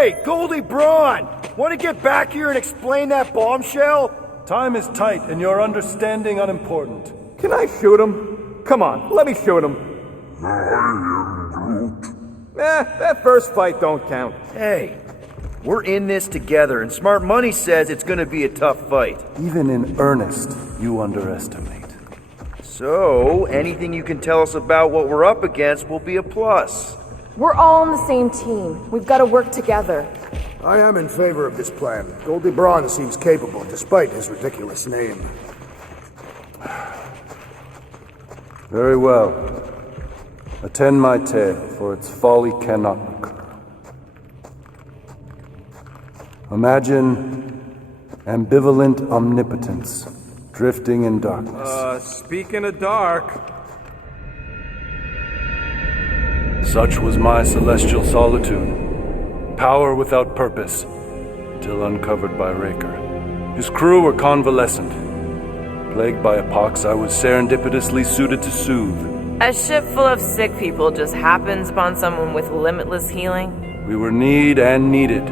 Hey, Goldie Braun! Want to get back here and explain that bombshell? Time is tight and your understanding unimportant. Can I shoot him? Come on, let me shoot him. That first fight don't count. Hey, we're in this together, and Smart Money says it's gonna be a tough fight. Even in earnest, you underestimate. So, anything you can tell us about what we're up against will be a plus. We're all on the same team. We've got to work together. I am in favor of this plan. Goldie Braun seems capable, despite his ridiculous name. Very well. Attend my tale, for its folly cannot recur. Imagine ambivalent omnipotence, drifting in darkness. Speaking of dark... Such was my celestial solitude. Power without purpose, till uncovered by Raker. His crew were convalescent. Plagued by a pox, I was serendipitously suited to soothe. A ship full of sick people just happens upon someone with limitless healing? We were need and needed,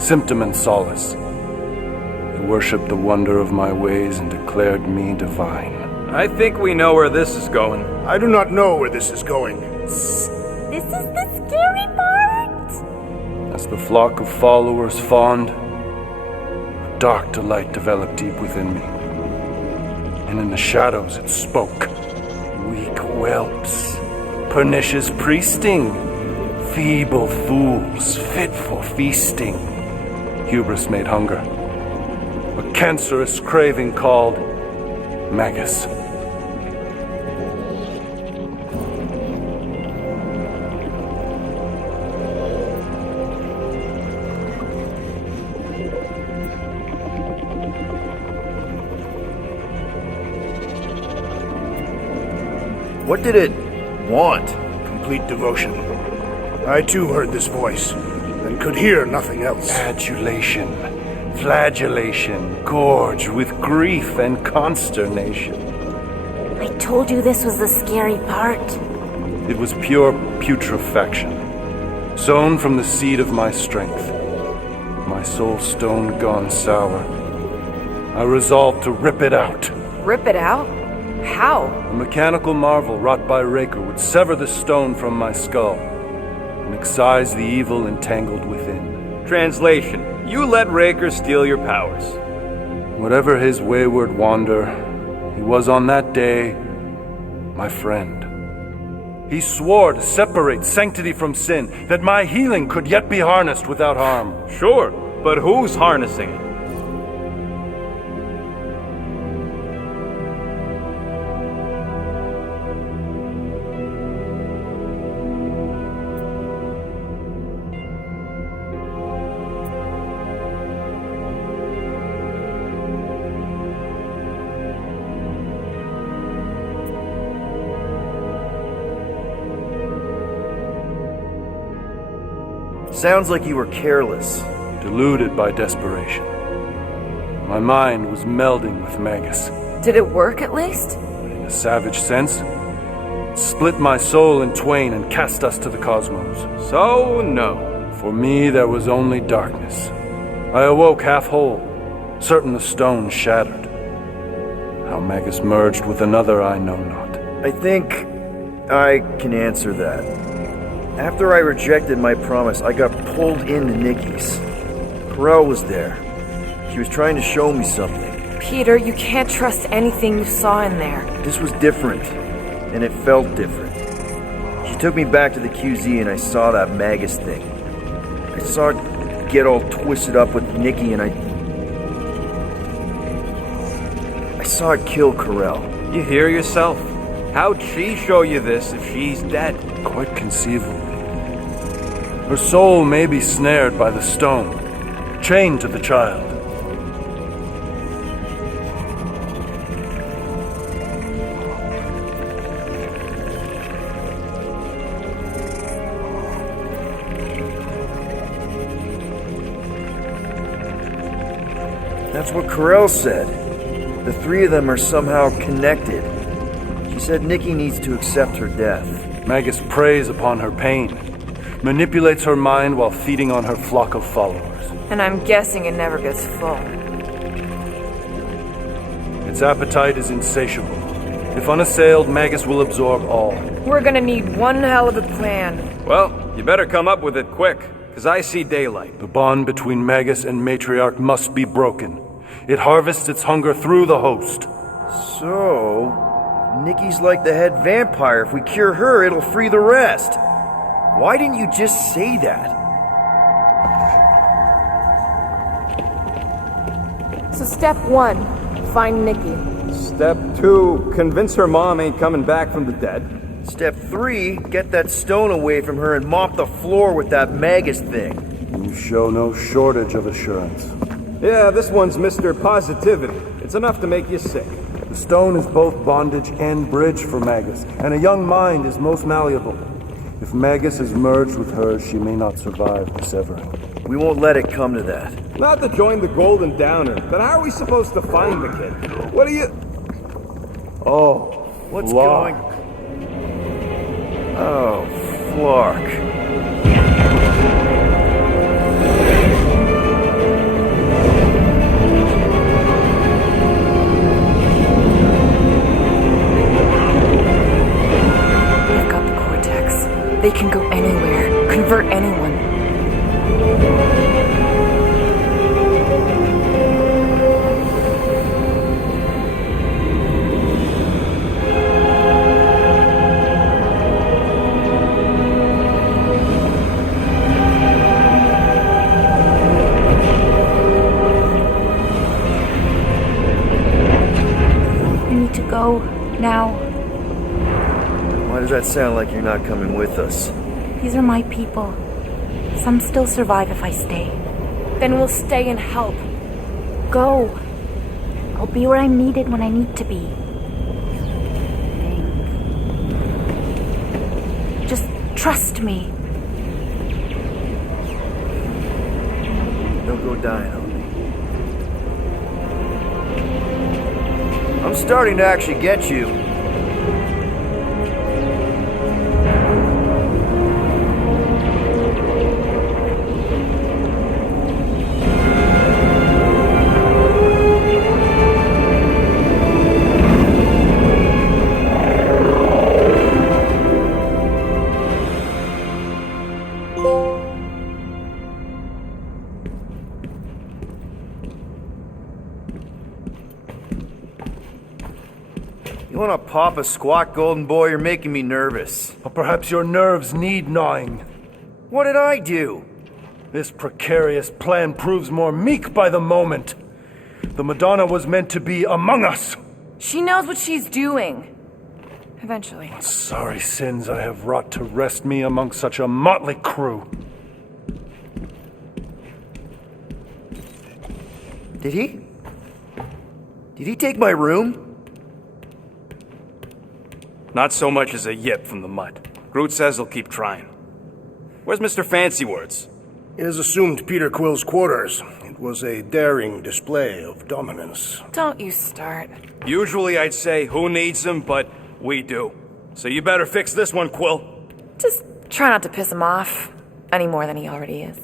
symptom and solace. They worshipped the wonder of my ways and declared me divine. I think we know where this is going. I do not know where this is going. This is the scary part! As the flock of followers fawned, a dark delight developed deep within me. And in the shadows it spoke. Weak whelps, pernicious priesting, feeble fools, fit for feasting. Hubris made hunger. A cancerous craving called Magus. What did it want? Complete devotion. I too heard this voice, and could hear nothing else. Adulation, flagellation, gorged with grief and consternation. I told you this was the scary part. It was pure putrefaction, sown from the seed of my strength. My soul stone gone sour. I resolved to rip it out. Rip it out? How? A mechanical marvel wrought by Raker would sever the stone from my skull and excise the evil entangled within. Translation: you let Raker steal your powers. Whatever his wayward wander, he was on that day my friend. He swore to separate sanctity from sin, that my healing could yet be harnessed without harm. Sure, but who's harnessing it? Sounds like you were careless. Deluded by desperation. My mind was melding with Magus. Did it work at least? In a savage sense, it split my soul in twain and cast us to the cosmos. So, no. For me, there was only darkness. I awoke half whole, certain the stone shattered. How Magus merged with another, I know not. I think I can answer that. After I rejected my promise, I got pulled into Nikki's. Corel was there. She was trying to show me something. Peter, you can't trust anything you saw in there. This was different, and it felt different. She took me back to the QZ and I saw that Magus thing. I saw it get all twisted up with Nikki and I saw it kill Corel. You hear yourself? How'd she show you this if she's dead? Quite conceivably. Her soul may be snared by the stone, chained to the child. That's what Corel said. The three of them are somehow connected. She said Nikki needs to accept her death. Magus preys upon her pain, manipulates her mind while feeding on her flock of followers. And I'm guessing it never gets full. Its appetite is insatiable. If unassailed, Magus will absorb all. We're gonna need one hell of a plan. Well, you better come up with it quick, because I see daylight. The bond between Magus and Matriarch must be broken. It harvests its hunger through the host. So, Nikki's like the head vampire. If we cure her, it'll free the rest. Why didn't you just say that? So step 1, find Nikki. Step 2, convince her mom ain't coming back from the dead. Step 3, get that stone away from her and mop the floor with that Magus thing. You show no shortage of assurance. Yeah, this one's Mr. Positivity. It's enough to make you sick. The stone is both bondage and bridge for Magus, and a young mind is most malleable. If Magus is merged with hers, she may not survive the severing. We won't let it come to that. Not to join the Golden Downer, but how are we supposed to find the kid? What are you... Oh, What's Flark. going... Oh, Flark. They've got the Cortex. They can go anywhere, convert anyone. We need to go now. Why does that sound like you're not coming with us? These are my people. Some still survive if I stay. Then we'll stay and help. Go. I'll be where I'm needed when I need to be. Just trust me. Don't go dying on me. I'm starting to actually get you. You wanna pop a squat, golden boy? You're making me nervous. Or perhaps your nerves need gnawing. What did I do? This precarious plan proves more meek by the moment. The Madonna was meant to be among us. She knows what she's doing. Eventually. Sorry sins I have wrought to wrest me among such a motley crew. Did he? Did he take my room? Not so much as a yip from the mud. Groot says he'll keep trying. Where's Mr. Fancy Words? It is assumed Peter Quill's quarters. It was a daring display of dominance. Don't you start. Usually I'd say, who needs him, but we do. So you better fix this one, Quill. Just try not to piss him off any more than he already is.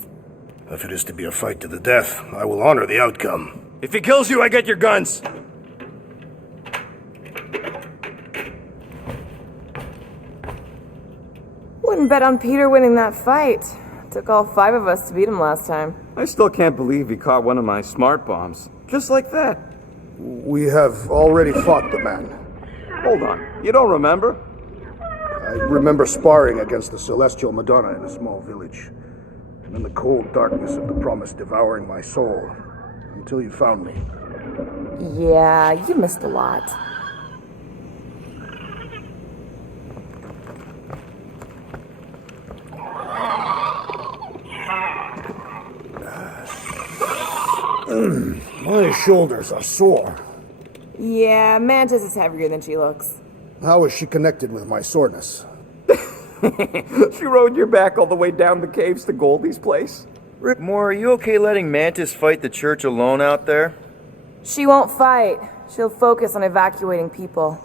If it is to be a fight to the death, I will honor the outcome. If he kills you, I get your guns. Wouldn't bet on Peter winning that fight. Took all 5 of us to beat him last time. I still can't believe he caught one of my smart bombs. Just like that. We have already fought the man. Hold on. You don't remember? I remember sparring against the Celestial Madonna in a small village. And in the cold darkness of the promise devouring my soul. Until you found me. Yeah, you missed a lot. My shoulders are sore. Yeah, Mantis is heavier than she looks. How is she connected with my soreness? She rode your back all the way down the caves to Goldie's place? Rick Moore, are you okay letting Mantis fight the church alone out there? She won't fight. She'll focus on evacuating people.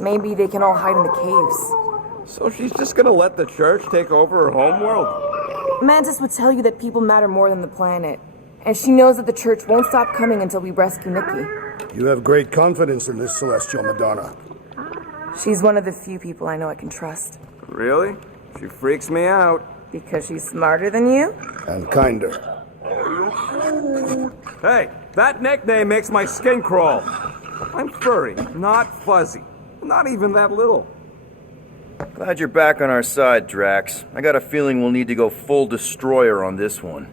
Maybe they can all hide in the caves. So she's just gonna let the church take over her homeworld? Mantis would tell you that people matter more than the planet. And she knows that the church won't stop coming until we rescue Nikki. You have great confidence in this Celestial Madonna. She's one of the few people I know I can trust. Really? She freaks me out. Because she's smarter than you? And kinder. Hey, that nickname makes my skin crawl. I'm furry, not fuzzy. Not even that little. Glad you're back on our side, Drax. I got a feeling we'll need to go full destroyer on this one.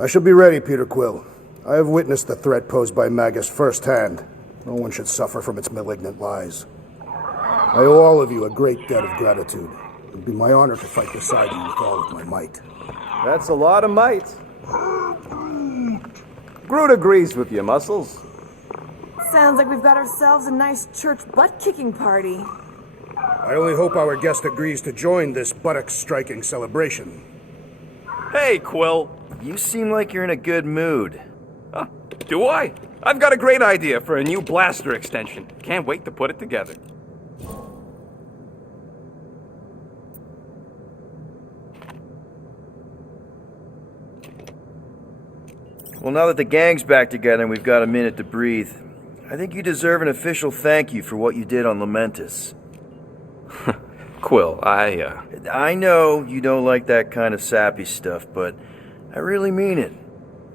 I shall be ready, Peter Quill. I have witnessed the threat posed by Magus firsthand. No one should suffer from its malignant lies. I owe all of you a great debt of gratitude. It would be my honor to fight beside you with all of my might. That's a lot of might. Groot agrees with you, Muscles. Sounds like we've got ourselves a nice church butt-kicking party. I only hope our guest agrees to join this buttock-striking celebration. Hey, Quill. You seem like you're in a good mood. Huh, do I? I've got a great idea for a new blaster extension. Can't wait to put it together. Well, now that the gang's back together and we've got a minute to breathe, I think you deserve an official thank you for what you did on Lamentus. Quill, I know you don't like that kind of sappy stuff, but I really mean it.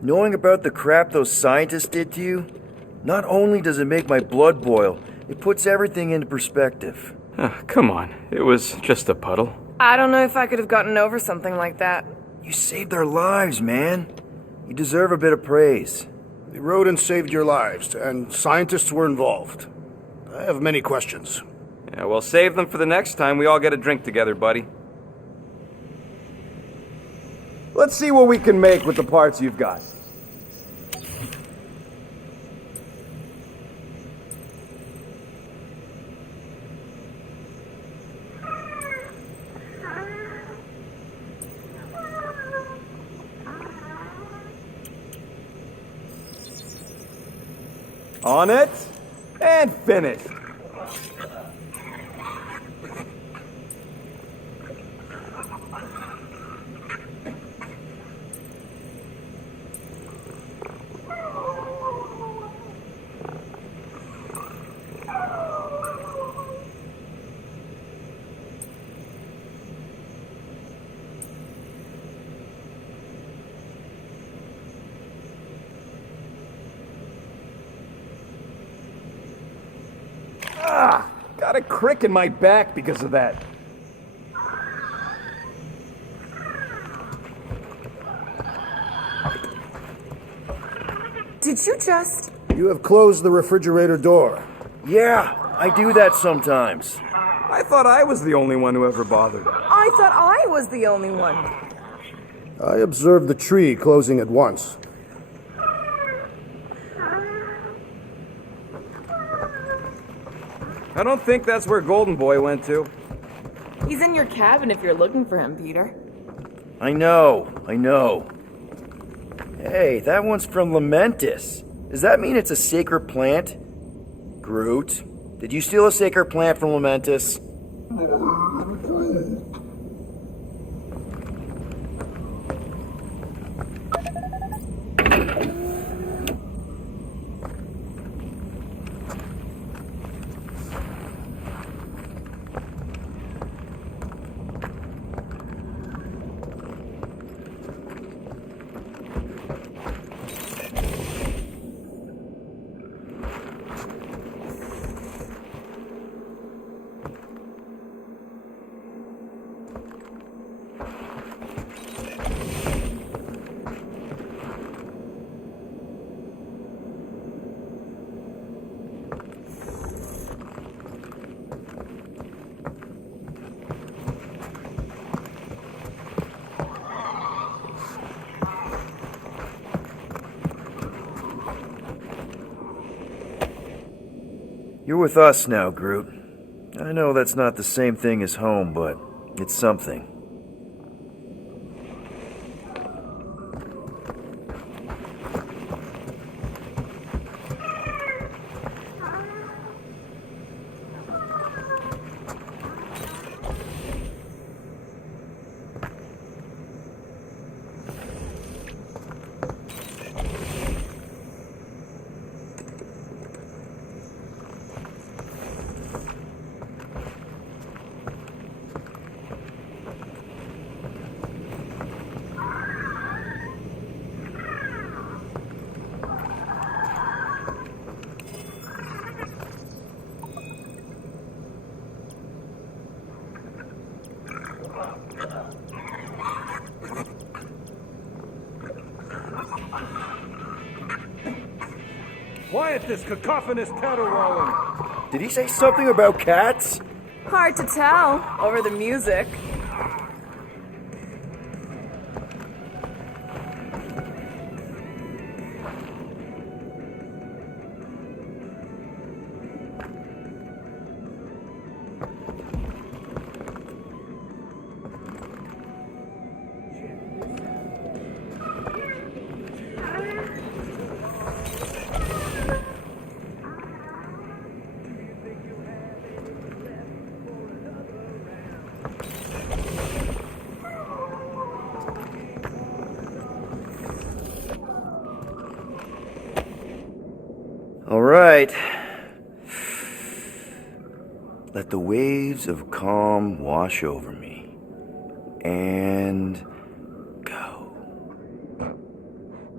Knowing about the crap those scientists did to you, not only does it make my blood boil, it puts everything into perspective. come on. It was just a puddle. I don't know if I could have gotten over something like that. You saved our lives, man. You deserve a bit of praise. The rodents saved your lives, and scientists were involved. I have many questions. Yeah, well, save them for the next time we all get a drink together, buddy. Let's see what we can make with the parts you've got. On it, and finish. Got a crick in my back because of that. Did you just... You have closed the refrigerator door. Yeah, I do that sometimes. I thought I was the only one who ever bothered. I thought I was the only one. I observed the tree closing at once. I don't think that's where Golden Boy went to. He's in your cabin if you're looking for him, Peter. I know. Hey, that one's from Lamentus. Does that mean it's a sacred plant? Groot, did you steal a sacred plant from Lamentus? You're with us now, Groot. I know that's not the same thing as home, but it's something. Quiet this cacophonous caterwauling. Did he say something about cats? Hard to tell over the music. All right. Let the waves of calm wash over me. And go.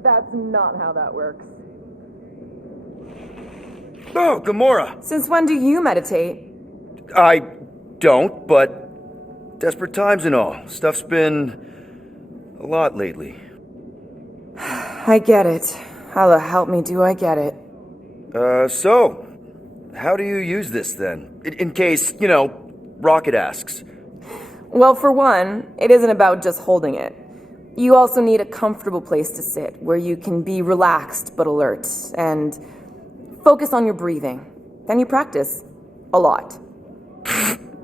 That's not how that works. Oh, Gamora! Since when do you meditate? I don't, but desperate times and all. Stuff's been a lot lately. I get it. How the help me do I get it? So, how do you use this then? In case, Rocket asks. Well, for one, it isn't about just holding it. You also need a comfortable place to sit, where you can be relaxed but alert, and focus on your breathing. Then you practice. A lot.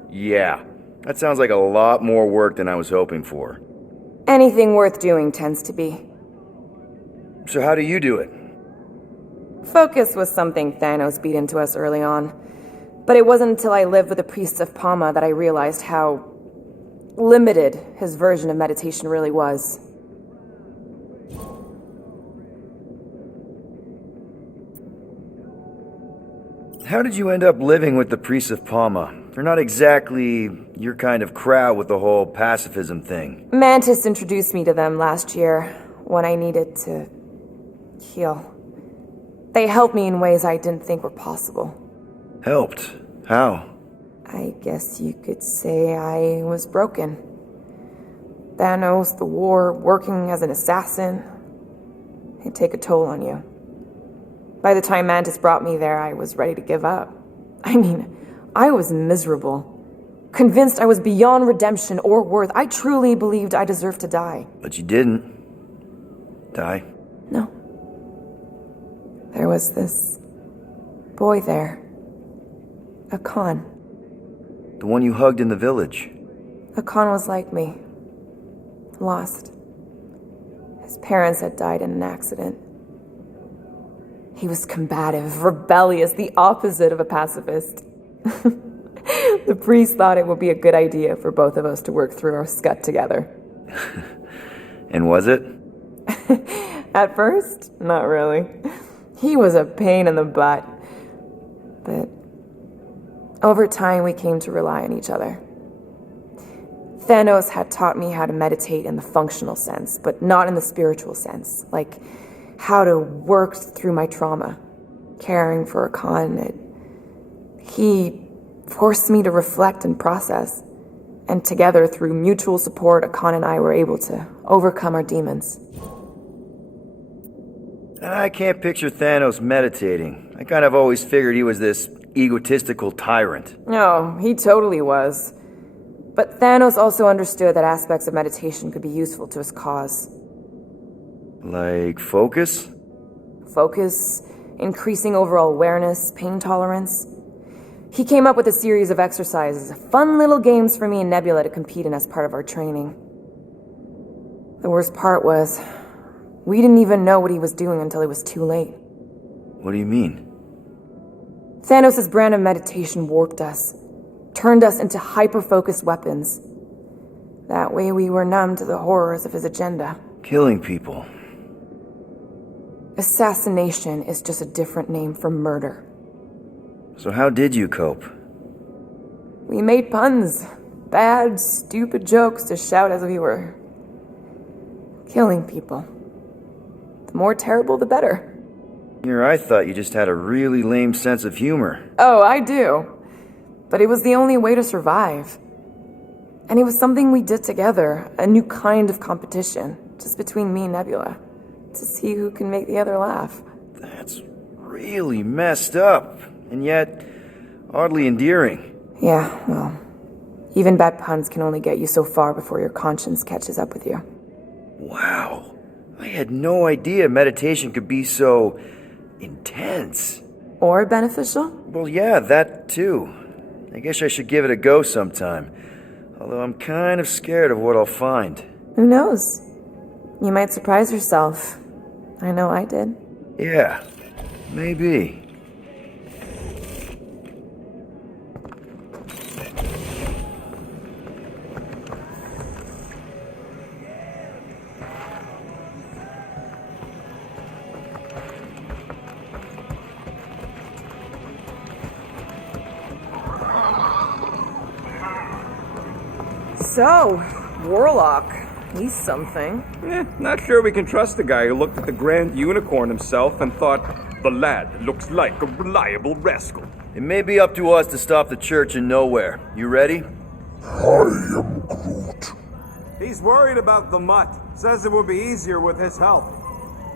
Yeah, that sounds like a lot more work than I was hoping for. Anything worth doing tends to be. So how do you do it? Focus was something Thanos beat into us early on. But it wasn't until I lived with the priests of Palma that I realized how limited his version of meditation really was. How did you end up living with the priests of Palma? They're not exactly your kind of crowd with the whole pacifism thing. Mantis introduced me to them last year when I needed to heal. They helped me in ways I didn't think were possible. Helped? How? I guess you could say I was broken. Thanos, the war, working as an assassin, it'd take a toll on you. By the time Mantis brought me there, I was ready to give up. I mean, I was miserable. Convinced I was beyond redemption or worth. I truly believed I deserved to die. But you didn't. Die? No. There was this boy there. Akan. The one you hugged in the village. Akan was like me. Lost. His parents had died in an accident. He was combative, rebellious, the opposite of a pacifist. The priest thought it would be a good idea for both of us to work through our scut together. And was it? At first, not really. He was a pain in the butt. But over time, we came to rely on each other. Thanos had taught me how to meditate in the functional sense, but not in the spiritual sense, like how to work through my trauma, caring for Akan. He forced me to reflect and process, and together, through mutual support, Akan and I were able to overcome our demons. I can't picture Thanos meditating. I kind of always figured he was this egotistical tyrant. No, he totally was. But Thanos also understood that aspects of meditation could be useful to his cause. Like focus? Focus, increasing overall awareness, pain tolerance. He came up with a series of exercises, fun little games for me and Nebula to compete in as part of our training. The worst part was, we didn't even know what he was doing until it was too late. What do you mean? Thanos' brand of meditation warped us, turned us into hyper-focused weapons. That way we were numb to the horrors of his agenda. Killing people. Assassination is just a different name for murder. So how did you cope? We made puns. Bad, stupid jokes to shout as we were killing people. The more terrible, the better. Here I thought you just had a really lame sense of humor. Oh, I do. But it was the only way to survive. And it was something we did together, a new kind of competition, just between me and Nebula, to see who can make the other laugh. That's really messed up, and yet oddly endearing. Yeah, well, even bad puns can only get you so far before your conscience catches up with you. Wow. I had no idea meditation could be so intense. Or beneficial? Well, yeah, that too. I guess I should give it a go sometime. Although I'm kind of scared of what I'll find. Who knows? You might surprise yourself. I know I did. Yeah, maybe. So, Warlock. He's something. Not sure we can trust the guy who looked at the Grand Unicorn himself and thought, the lad looks like a reliable rascal. It may be up to us to stop the church in nowhere. You ready? I am Groot. He's worried about the mutt. Says it would be easier with his help.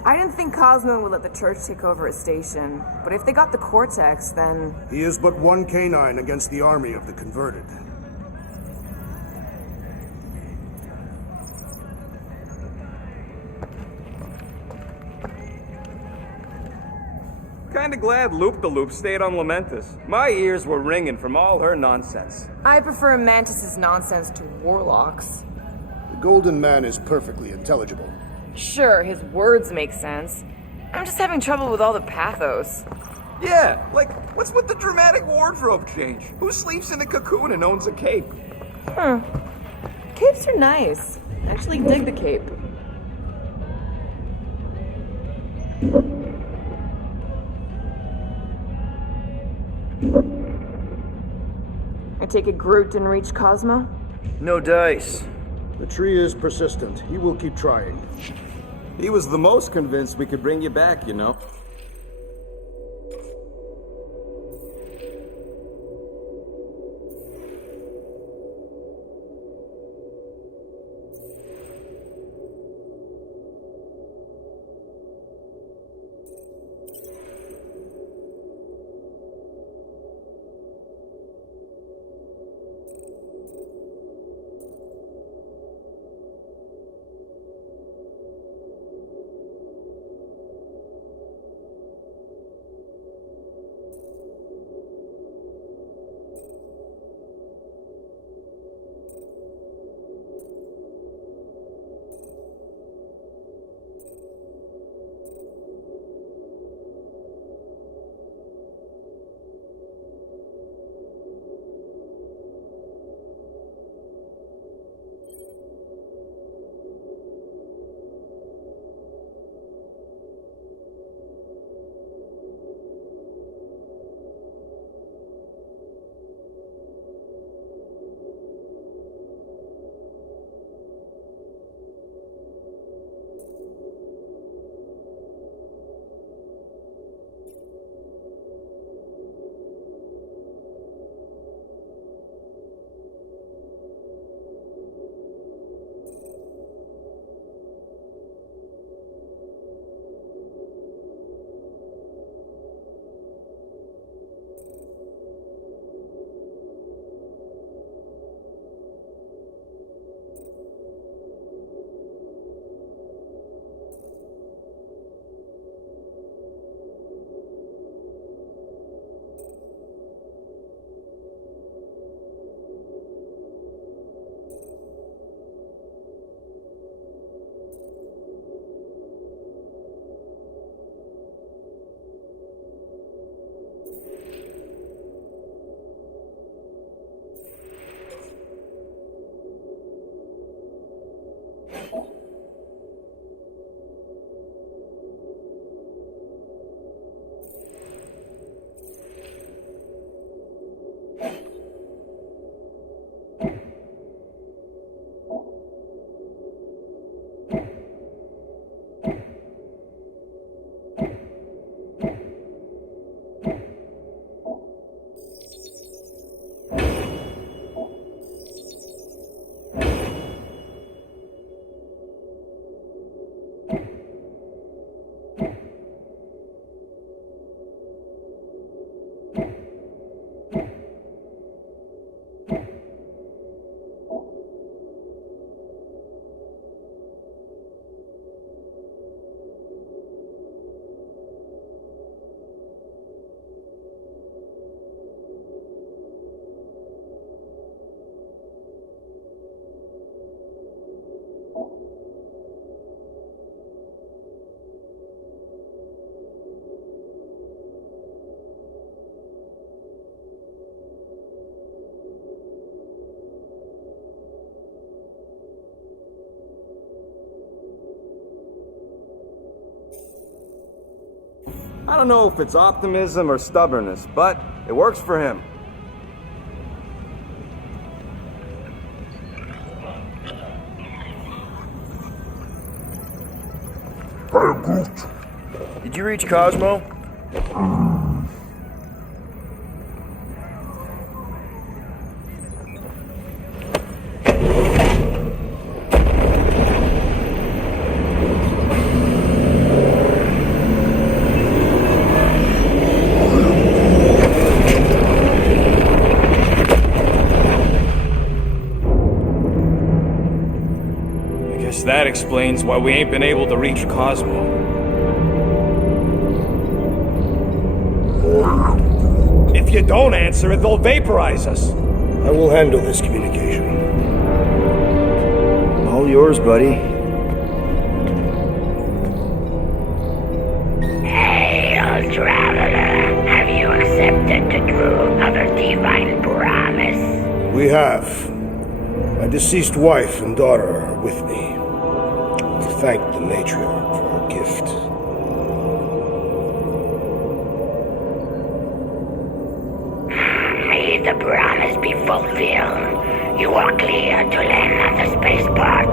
I didn't think Cosmo would let the church take over a station, but if they got the Cortex, then... He is but one canine against the army of the converted. Kinda glad Loop-the-Loop stayed on Lamentus. My ears were ringing from all her nonsense. I prefer Mantis's nonsense to Warlock's. The Golden Man is perfectly intelligible. Sure, his words make sense. I'm just having trouble with all the pathos. Yeah, like, what's with the dramatic wardrobe change? Who sleeps in a cocoon and owns a cape? Capes are nice. I actually dig the cape. I take it Groot didn't reach Cosmo? No dice. The tree is persistent. He will keep trying. He was the most convinced we could bring you back, you know. I don't know if it's optimism or stubbornness, but it works for him. Did you reach Cosmo? That explains why we ain't been able to reach Cosmo. If you don't answer it, they'll vaporize us. I will handle this communication. All yours, buddy. Hail, traveler. Have you accepted the truth of a divine promise? We have. My deceased wife and daughter are with me. To thank the matriarch for her gift. May the promise be fulfilled. You are clear to land at the spaceport.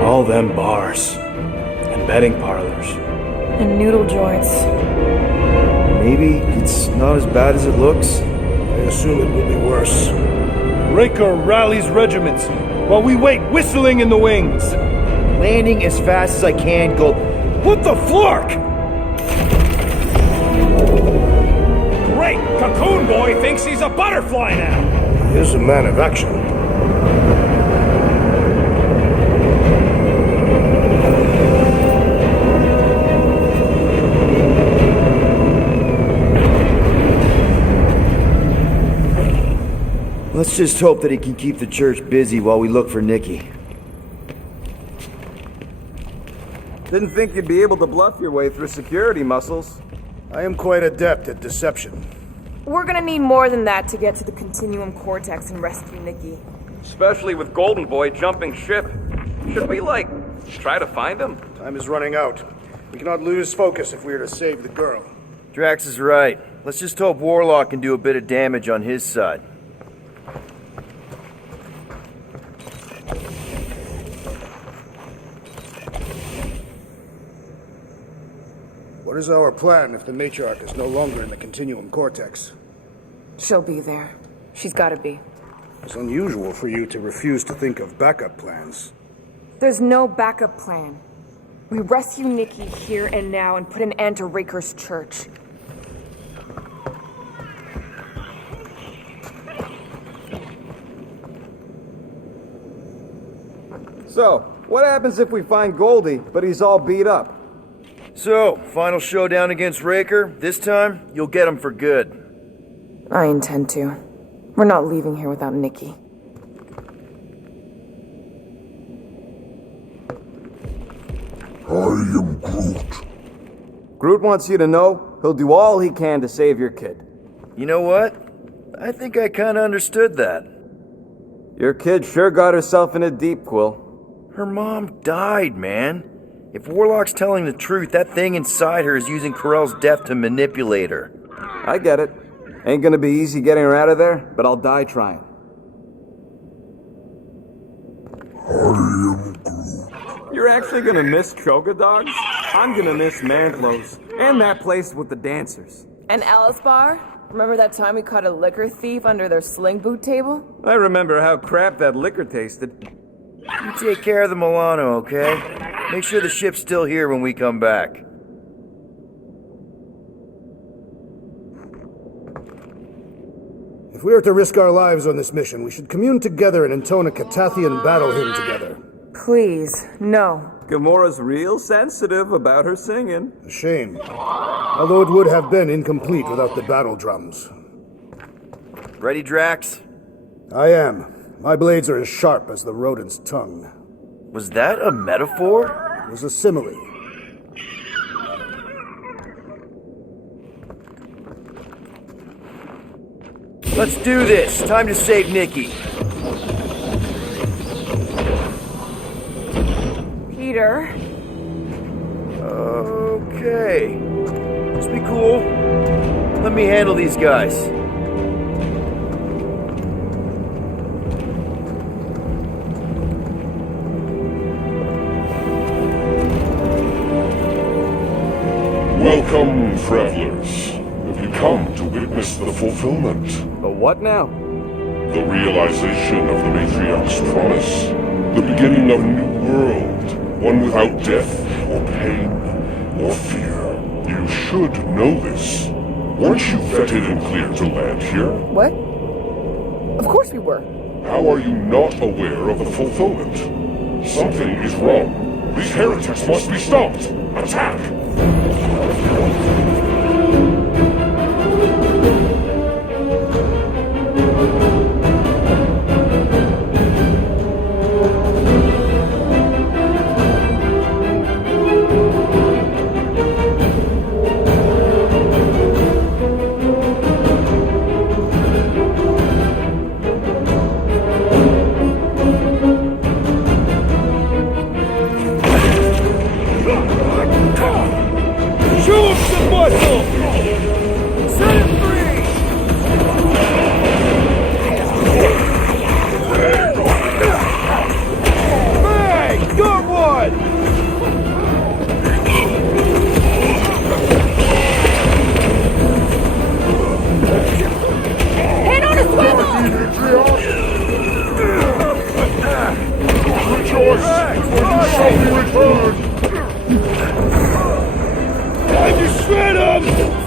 All them bars and betting parlors. And noodle joints. Maybe it's not as bad as it looks. I assume it will be worse. Raker rallies regiments while we wait whistling in the wings. Landing as fast as I can, Gold. What the flark? Great! Cocoon Boy thinks he's a butterfly now! He is a man of action. Let's just hope that he can keep the church busy while we look for Nikki. Didn't think you'd be able to bluff your way through security muscles. I am quite adept at deception. We're gonna need more than that to get to the Continuum Cortex and rescue Nikki. Especially with Golden Boy jumping ship. Should we, try to find him? Time is running out. We cannot lose focus if we are to save the girl. Drax is right. Let's just hope Warlock can do a bit of damage on his side. What is our plan if the matriarch is no longer in the Continuum Cortex? She'll be there. She's gotta be. It's unusual for you to refuse to think of backup plans. There's no backup plan. We rescue Nikki here and now and put an end to Raker's church. So, what happens if we find Goldie, but he's all beat up? So, final showdown against Raker. This time, you'll get him for good. I intend to. We're not leaving here without Nikki. I am Groot. Groot wants you to know he'll do all he can to save your kid. You know what? I think I kinda understood that. Your kid sure got herself in a deep, Quill. Her mom died, man. If Warlock's telling the truth, that thing inside her is using Corell's death to manipulate her. I get it. Ain't gonna be easy getting her out of there, but I'll die trying. I am Groot. You're actually gonna miss Choga Dogs? I'm gonna miss Man Clothes. And that place with the dancers. And Alice Bar? Remember that time we caught a liquor thief under their sling boot table? I remember how crap that liquor tasted. You take care of the Milano, okay? Make sure the ship's still here when we come back. If we are to risk our lives on this mission, we should commune together and intone a Catathian battle hymn together. Please, no. Gamora's real sensitive about her singing. A shame. Although it would have been incomplete without the battle drums. Ready, Drax? I am. My blades are as sharp as the rodent's tongue. Was that a metaphor? It was a simile. Let's do this. Time to save Nikki. Peter. Okay. Just be cool. Let me handle these guys. Welcome, travelers. Have you come to witness the fulfillment? The what now? The realization of the Matriarch's promise? The beginning of a new world, one without death, or pain, or fear. You should know this. Weren't you vetted and cleared to land here? What? Of course we were. How are you not aware of the fulfillment? Something is wrong. These heretics must be stopped. Attack!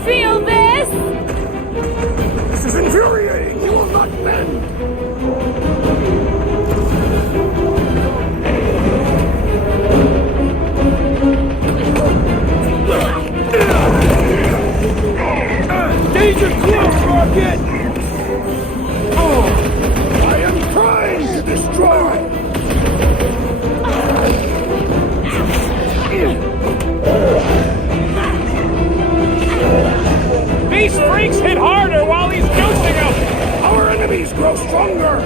Feel this? This is infuriating! You will not bend! Danger close, Rocket! I am trying to destroy! These freaks hit harder while he's juicing them! Our enemies grow stronger!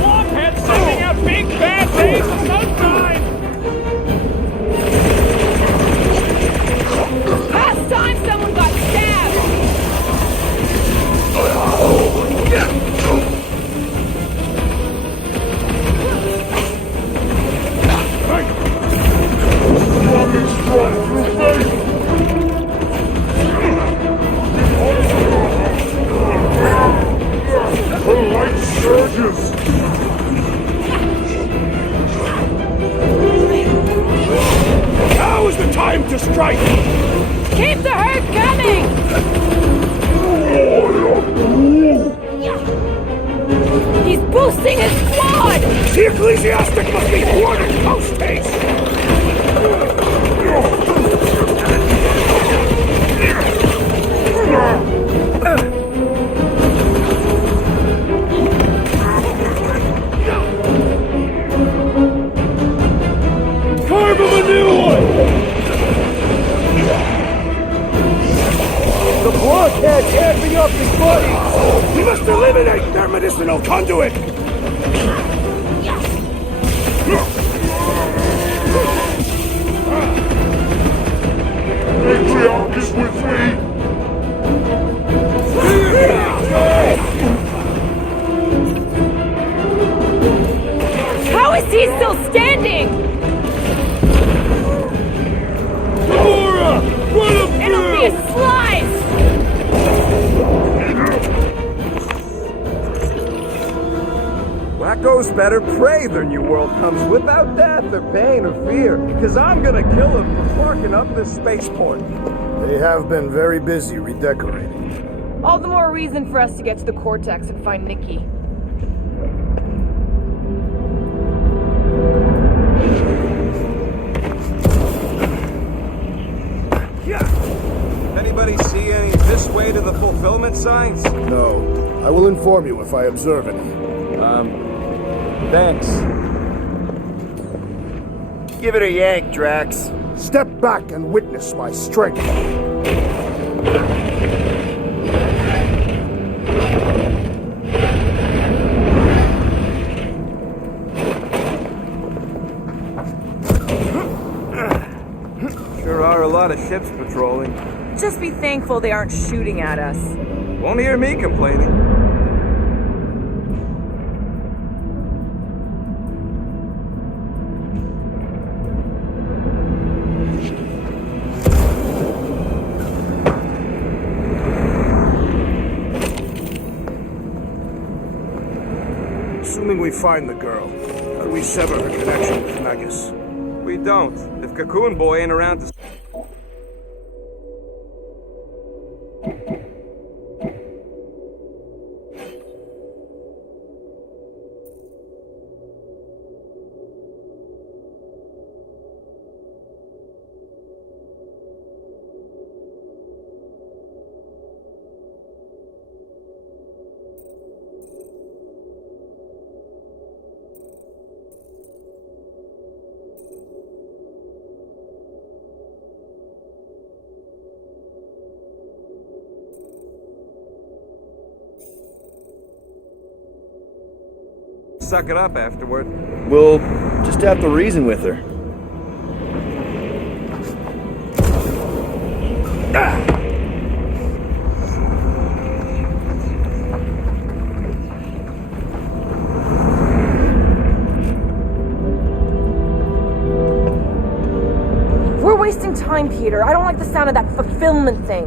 Blockhead sending out big bad days of sunshine! Last time someone got stabbed! Now is the time to strike! Keep the herd coming! He's boosting his squad! The ecclesiastic must be thwarted post haste! Carve him a new one! The blockheads amping up his body! We must eliminate their medicinal conduit! Matriarch is with me! How is he still standing? Laura! Run him It'll be a slice! Wacko's better pray their new world comes without death or pain or fear, because I'm gonna kill him for barking up this spaceport. They have been very busy redecorating. All the more reason for us to get to the Cortex and find Nikki. Anybody see way to the fulfillment signs? No. I will inform you if I observe any. Thanks. Give it a yank, Drax. Step back and witness my strength. Sure are a lot of ships patrolling. Just be thankful they aren't shooting at us. Won't hear me complaining. Assuming we find the girl, how do we sever her connection with Magus? We don't. If Cocoon Boy ain't around to... suck it up afterward. We'll just have to reason with her. We're wasting time, Peter. I don't like the sound of that fulfillment thing.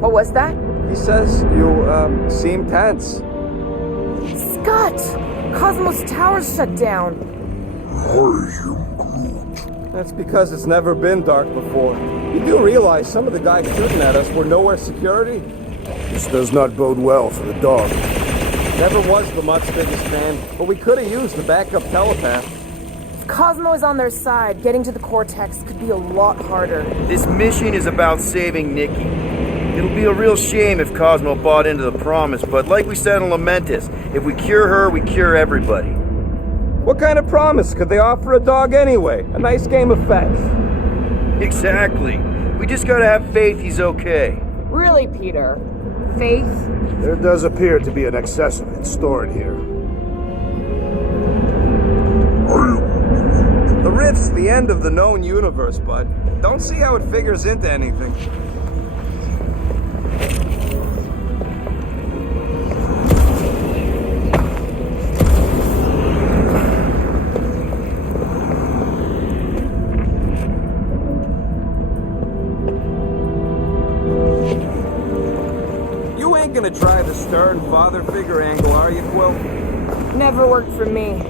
What was that? He says you, seem tense. Scott! Cosmos Tower's shut down. That's because it's never been dark before. You do realize some of the guys shooting at us were nowhere security? This does not bode well for the dog. Never was the Mutt's biggest fan, but we could have used the backup telepath. If Cosmo is on their side, getting to the Cortex could be a lot harder. This mission is about saving Nikki. It'll be a real shame if Cosmo bought into the promise, but like we said in Lamentus, if we cure her, we cure everybody. What kind of promise could they offer a dog anyway? A nice game of fetch. Exactly. We just gotta have faith he's okay. Really, Peter? Faith? There does appear to be an excess of it stored here. The Rift's the end of the known universe, bud. Don't see how it figures into anything. Gonna try the stern father figure angle, are you, Quill? Never worked for me.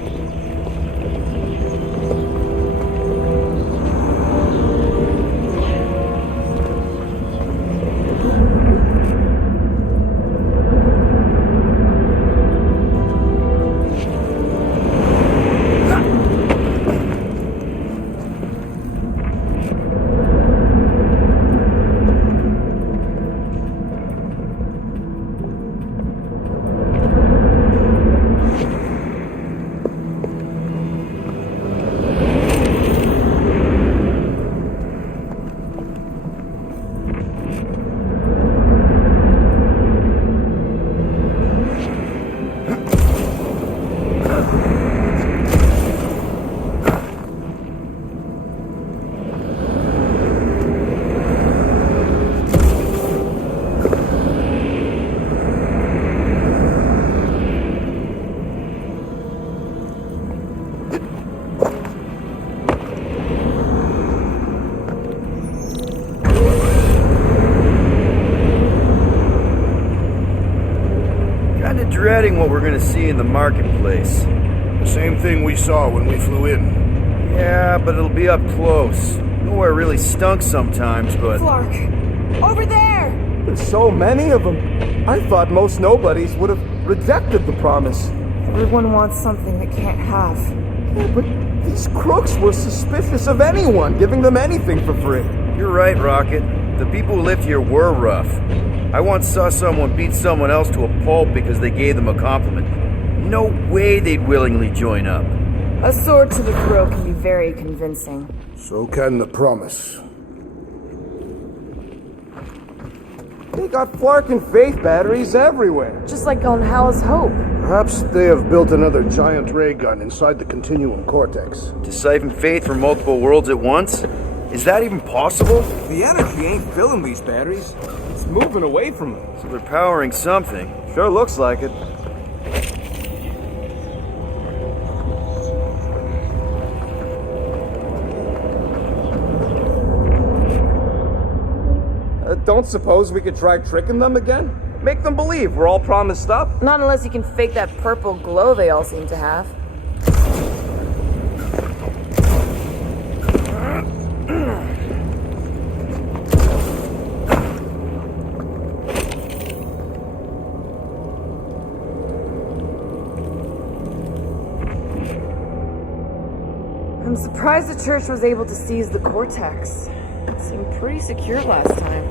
Dreading what we're gonna see in the marketplace. The same thing we saw when we flew in. Yeah, but it'll be up close. Nowhere really stunk sometimes, but... Clark! Over there! There's so many of them. I thought most nobodies would have rejected the promise. Everyone wants something they can't have. Yeah, but these crooks were suspicious of anyone giving them anything for free. You're right, Rocket. The people who lived here were rough. I once saw someone beat someone else to a pulp because they gave them a compliment. No way they'd willingly join up. A sword to the throat can be very convincing. So can the promise. They got Flark and Faith batteries everywhere. Just like on Hal's Hope. Perhaps they have built another giant ray gun inside the Continuum Cortex. To siphon faith from multiple worlds at once? Is that even possible? The energy ain't filling these batteries. It's moving away from them. So they're powering something. Sure looks like it. Don't suppose we could try tricking them again? Make them believe we're all promised stuff? Not unless you can fake that purple glow they all seem to have. I'm surprised the church was able to seize the Cortex. It seemed pretty secure last time.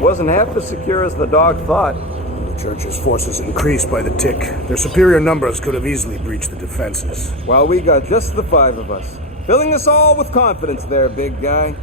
Wasn't half as secure as the dog thought. The Church's forces increased by the tick. Their superior numbers could have easily breached the defenses. Well, we got just the 5 of us. Filling us all with confidence there, big guy.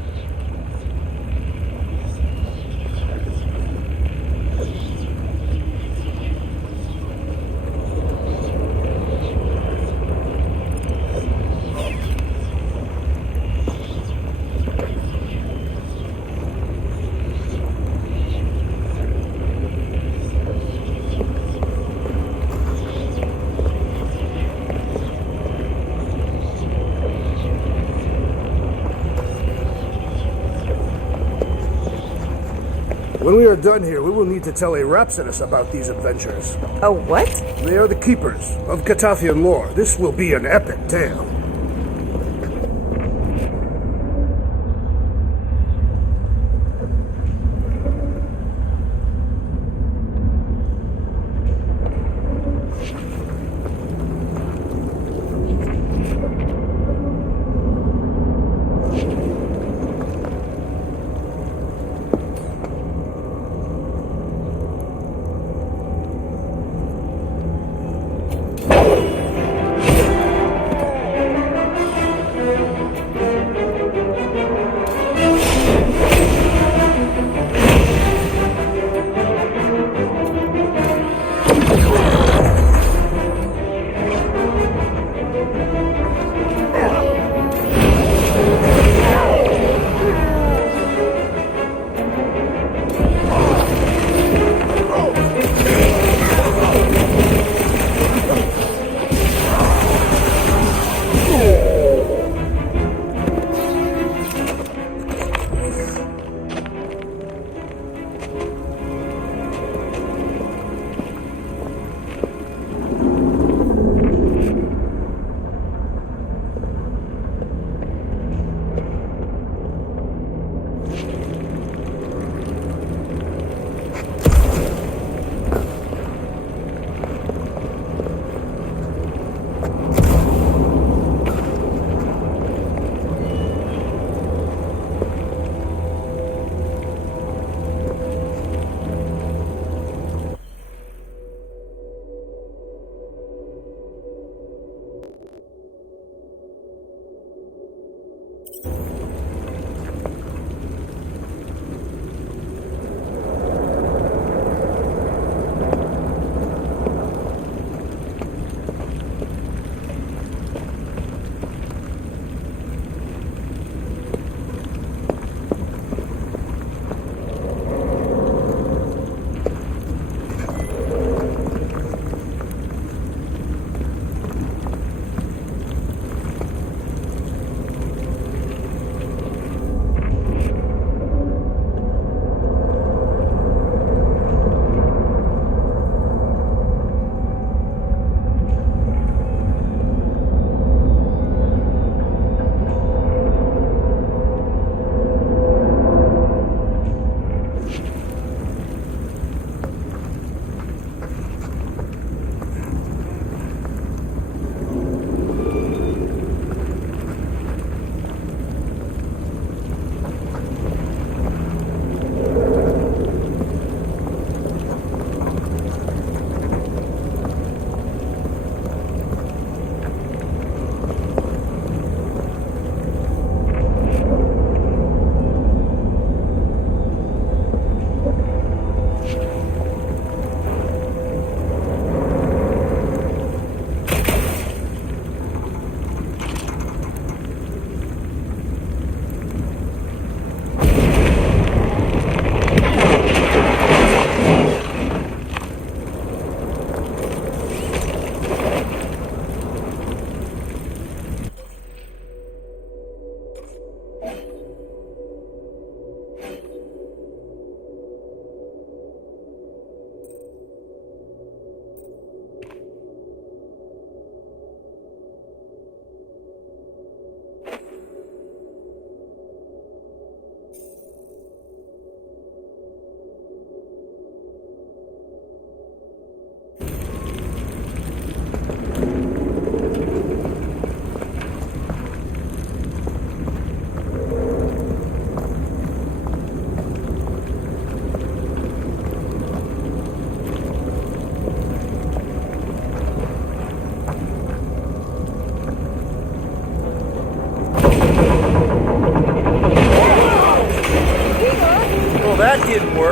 When we are done here, we will need to tell a Rhapsodus about these adventures. Oh, what? They are the keepers of Catafian lore. This will be an epic tale.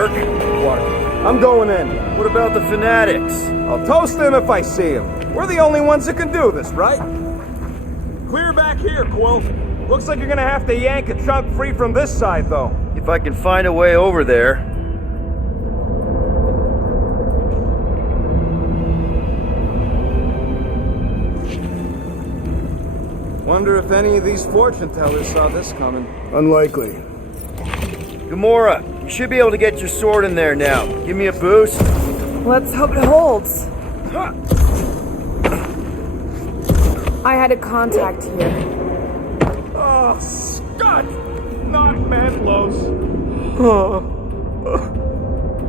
work. What? I'm going in. What about the fanatics? I'll toast them if I see them. We're the only ones that can do this, right? Clear back here, Quill. Looks like you're gonna have to yank a chunk free from this side, though. If I can find a way over there. Wonder if any of these fortune tellers saw this coming. Unlikely. Gamora, you should be able to get your sword in there now. Give me a boost. Let's hope it holds. I had a contact here. Oh, Scott! Not Mantlos.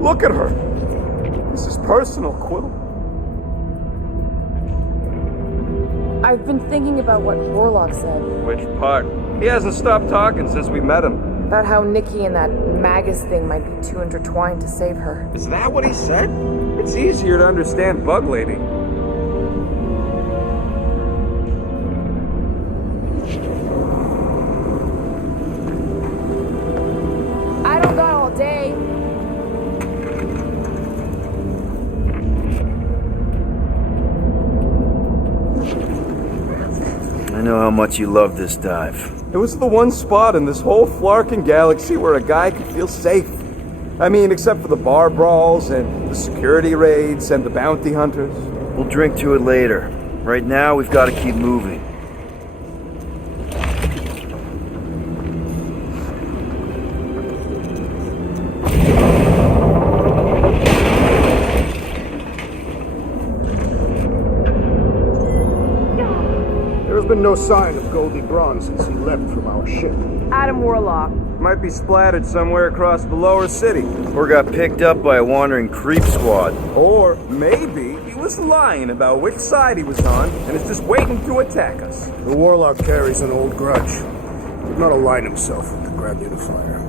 Look at her. This is personal, Quill. I've been thinking about what Warlock said. Which part? He hasn't stopped talking since we met him. About how Nikki and that Magus thing might be too intertwined to save her. Is that what he said? It's easier to understand Bug Lady. I don't got all day. I know how much you love this dive. It was the one spot in this whole Flarkin galaxy where a guy could feel safe. I mean, except for the bar brawls and the security raids and the bounty hunters. We'll drink to it later. Right now, we've got to keep moving. There's been no sign of Goldie Braun since he left from our ship. Adam Warlock. Might be splattered somewhere across the lower city. Or got picked up by a wandering creep squad. Or maybe he was lying about which side he was on and is just waiting to attack us. The Warlock carries an old grudge. He did not align himself with the Grand Unifier.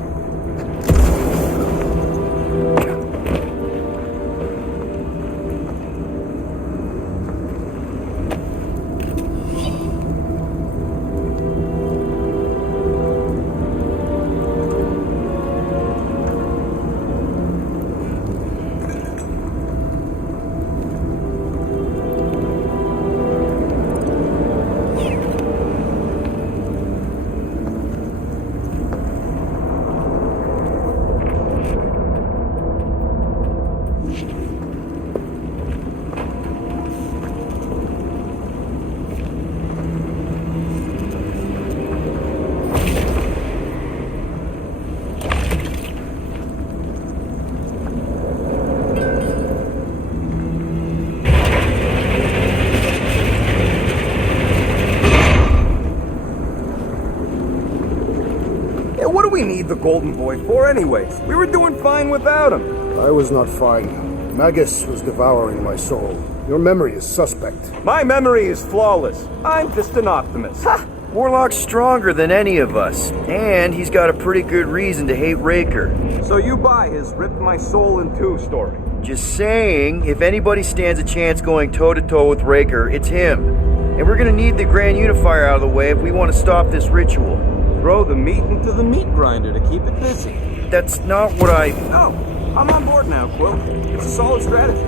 What do we need the Golden Boy for anyways? We were doing fine without him. I was not fine. Magus was devouring my soul. Your memory is suspect. My memory is flawless. I'm just an optimist. Ha! Warlock's stronger than any of us, and he's got a pretty good reason to hate Raker. So you buy his ripped my soul in two story? Just saying, if anybody stands a chance going toe-to-toe with Raker, it's him. And we're gonna need the Grand Unifier out of the way if we want to stop this ritual. Throw the meat into the meat grinder to keep it busy. That's not what I... Oh, I'm on board now, Quill. It's a solid strategy.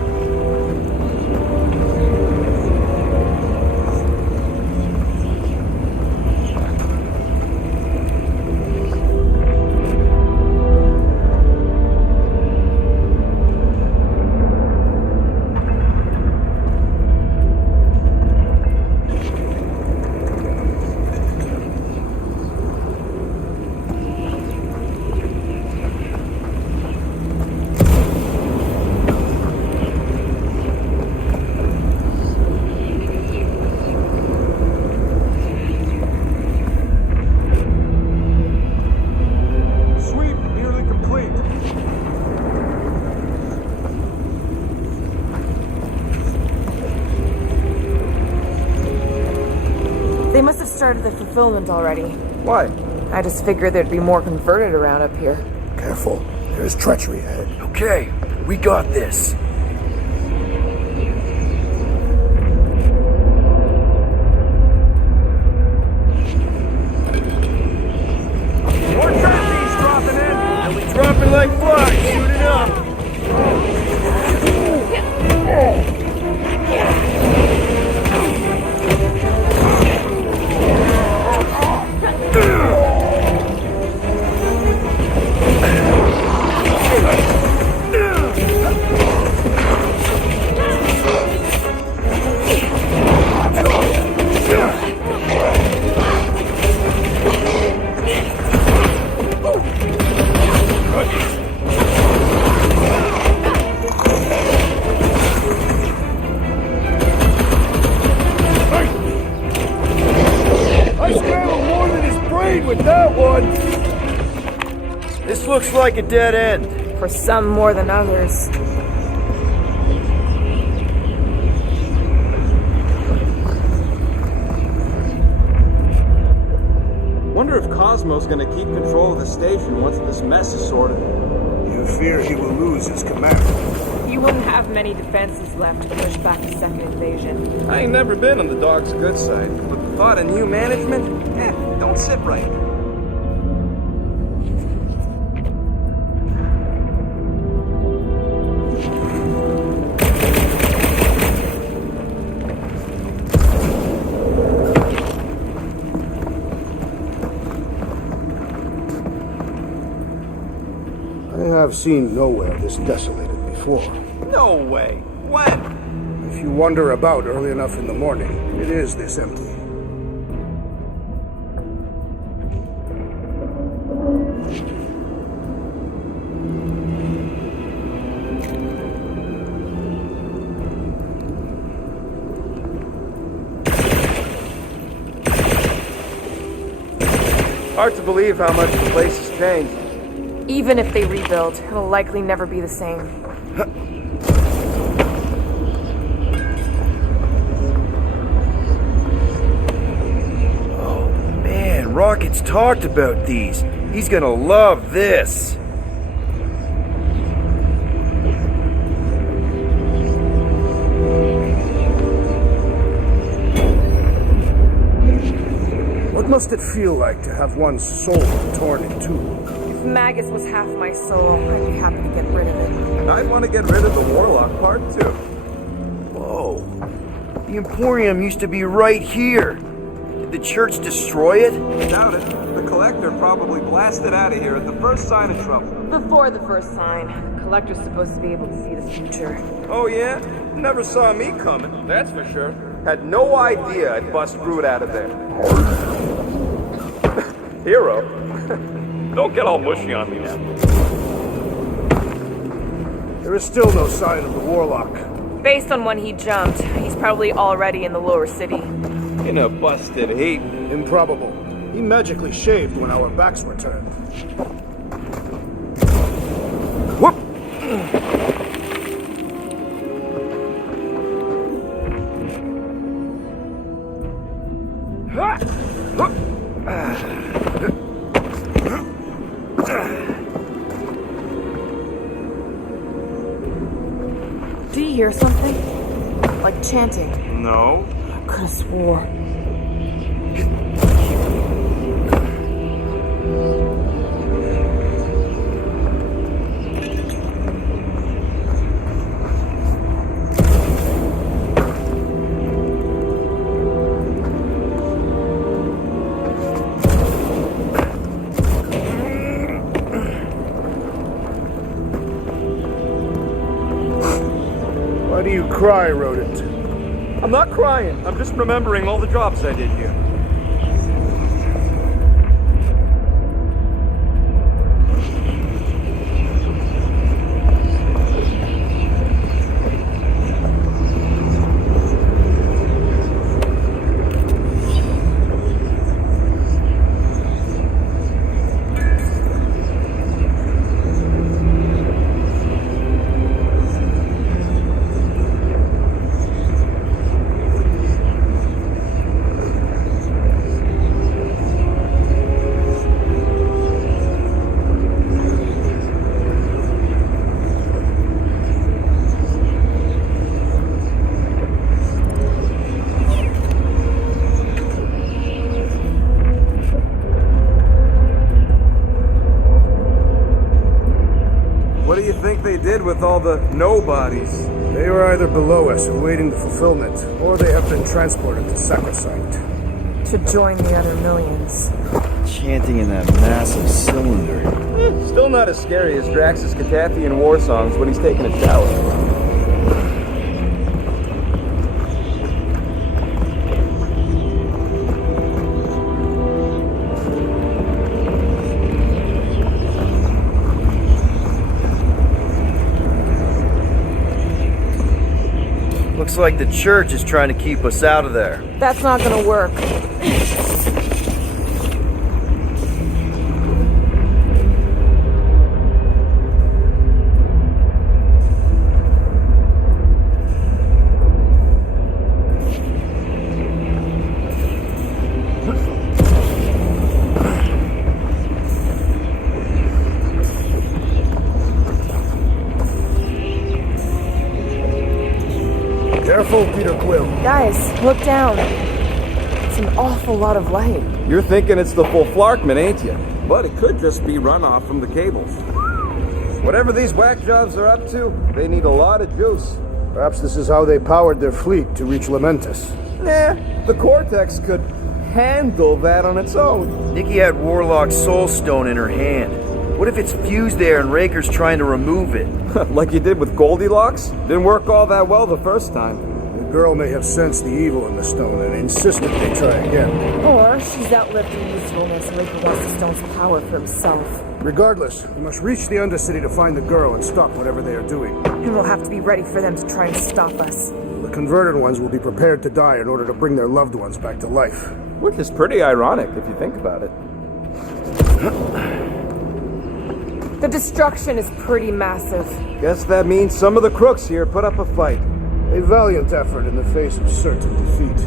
They must have started the fulfillment already. Why? I just figured there'd be more converted around up here. Careful. There's treachery ahead. Okay, we got this. More trapeze dropping in! And we dropping like flies, shooting up. agreed with that one. This looks like a dead end. For some more than others. Wonder if Cosmo's gonna keep control of the station once this mess is sorted. You fear he will lose his command. You wouldn't have many defenses left to push back a second invasion. I ain't never been on the dog's good side, but the thought of new management, don't sit right. I've seen nowhere this desolated before. No way. When? If you wander about early enough in the morning, it is this empty. Hard to believe how much the place has changed. Even if they rebuild, it'll likely never be the same. Oh man, Rocket's talked about these. He's gonna love this. What must it feel like to have one's soul torn in two? If Magus was half my soul, I'd be happy to get rid of it. I'd want to get rid of the Warlock part, too. Whoa. The Emporium used to be right here. Did the church destroy it? Doubt it. The Collector probably blasted out of here at the first sign of trouble. Before the first sign, the Collector's supposed to be able to see the future. Oh, yeah? Never saw me coming, that's for sure. Had no idea I'd bust Groot out of there. Hero? Don't get all mushy on me now. There is still no sign of the Warlock. Based on when he jumped, he's probably already in the lower city. In a busted heap. Improbable. He magically shaved when our backs were turned. Whoop! Do you hear something? Like chanting. No. Could have swore. Why do you cry, rodent? I'm not crying. I'm just remembering all the jobs I did here. What do you think they did with all the nobodies? They are either below us awaiting the fulfillment, or they have been transported to Sacrosanct. To join the other millions. Chanting in that massive cylinder. Still not as scary as Drax's Catathian war songs when he's taking a shower. Looks like the church is trying to keep us out of there. That's not gonna work. Guys, look down. It's an awful lot of light. You're thinking it's the full Flarkman, ain't you? But it could just be runoff from the cables. Whatever these whack jobs are up to, they need a lot of juice. Perhaps this is how they powered their fleet to reach Lamentus. Nah, the Cortex could handle that on its own. Nikki had Warlock's soul stone in her hand. What if it's fused there and Raker's trying to remove it? Like you did with Goldilocks? Didn't work all that well the first time. The girl may have sensed the evil in the stone and insisted they try again. Or she's outlived her usefulness and Raker wants the stone's power for himself. Regardless, we must reach the Undercity to find the girl and stop whatever they are doing. And we'll have to be ready for them to try and stop us. The converted ones will be prepared to die in order to bring their loved ones back to life. Which is pretty ironic if you think about it. The destruction is pretty massive. Guess that means some of the crooks here put up a fight. A valiant effort in the face of certain defeat.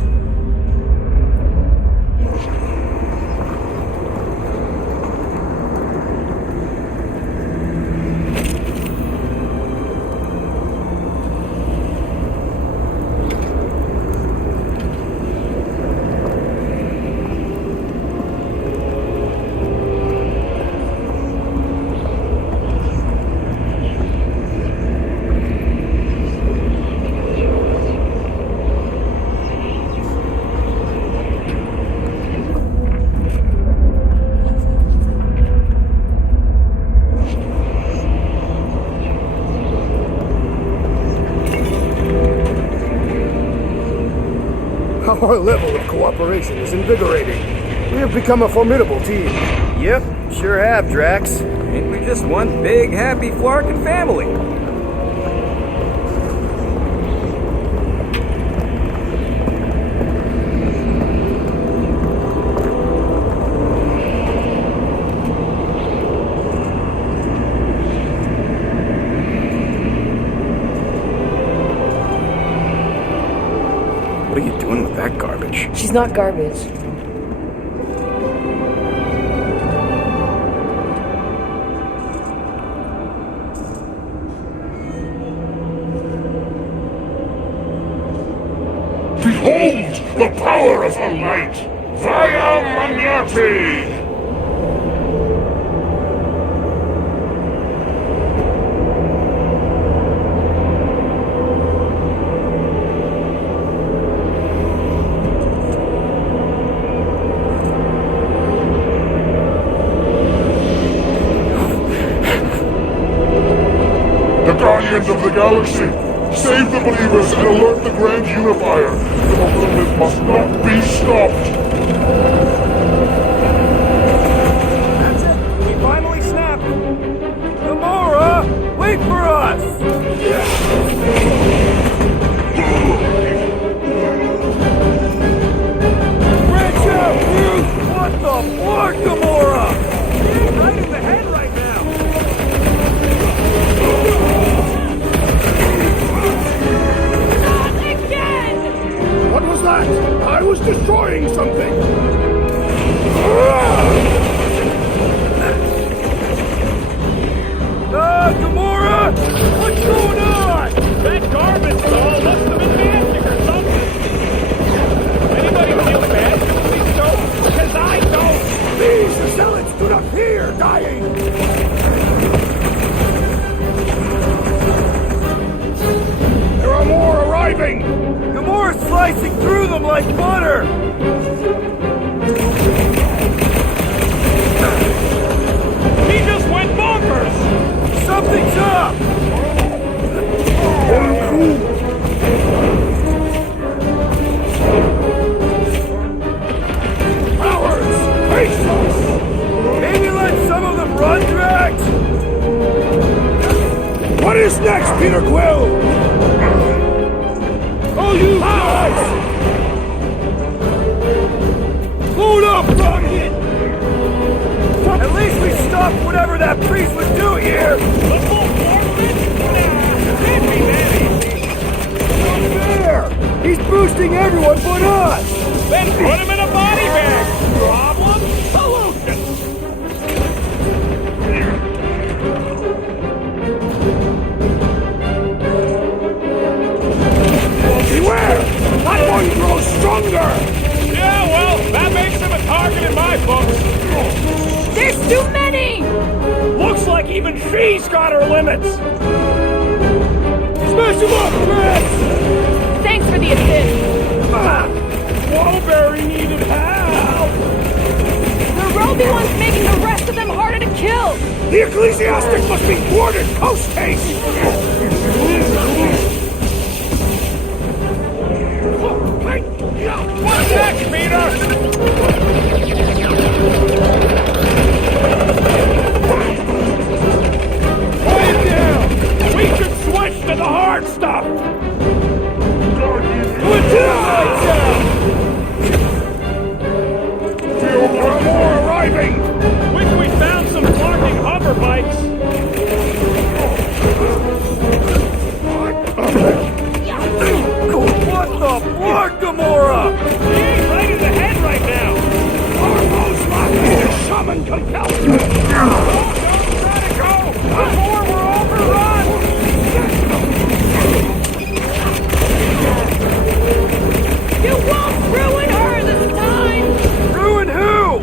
Our level of cooperation is invigorating. We have become a formidable team. Yep, sure have, Drax. Ain't we just one big, happy Flarkin family? What are you doing with that garbage? She's not garbage. Behold the power of her light! Via Magnati! Guardians of the Galaxy, save the believers and alert the Grand Unifier. The movement must not be stopped. That's it. We finally snapped. Gamora, wait for us! Branch out, dude! What the fuck, Gamora? You're right in the head right now. What was that? I was destroying something! Gamora! What's going on? That garbage doll must have been magic or something. Anybody feel bad for these stones? Because I don't! These zealots do not fear dying! There are more arriving! Gamora's slicing through them like butter! He just went bonkers! Something's up! Powers! Face us! Maybe let some of them run, Drax? What is next, Peter Quill? Oh, you guys! Load up, Rocket! At least we stopped whatever that priest was doing here! The full can't be that easy! Unfair! He's boosting everyone but us! Then put him in a body bag! Problem? Solution! Too many! Looks like even she's got her limits! Smash him up, Drax! Thanks for the assist. Wallberry needed help! The Roby one's making the rest of them harder to kill! The ecclesiastic must be thwarted post-haste! What's next, Peter? Quiet down! We should switch to the hard stuff! Put the lights out! Feel more arriving! Wish we found some parking hover bikes! What the fuck, Gamora? He ain't right in the head right now! Our most likely to summon compulsion! Don't try to go! Before we're overrun! You won't ruin her this time! Ruin who?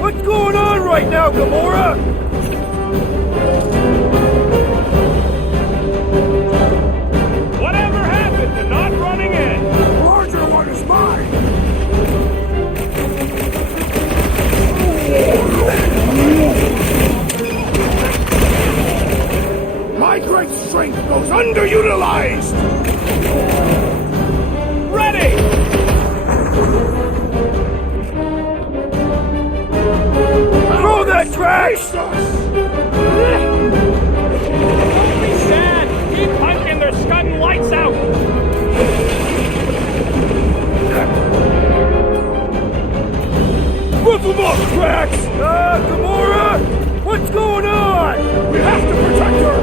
What's going on right now, Gamora? Whatever happened to not running in? The larger one is mine! My great strength goes underutilized! Ready! Throw that trash! Don't be sad! Keep punching, they're scudding lights out! Rip them up, Drax! Gamora! What's going on? We have to protect her!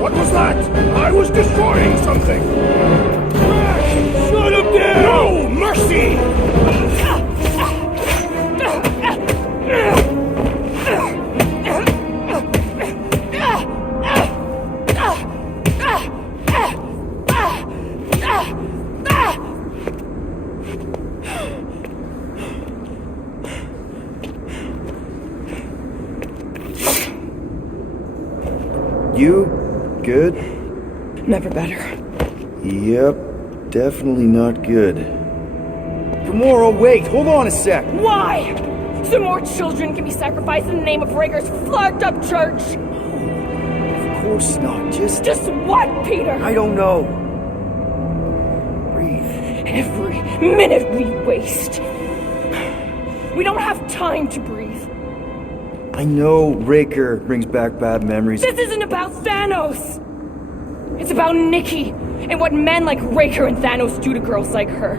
What was that? I was destroying something! Shut up there! No mercy! You good? Never better. Yep, definitely not good. Gamora, wait, hold on a sec. Why? So more children can be sacrificed in the name of Raker's flagged up church? Of course not, just what, Peter? I don't know. Breathe. Every minute we waste. We don't have time to breathe. I know Raker brings back bad memories. This isn't about Thanos! It's about Nikki and what men like Raker and Thanos do to girls like her.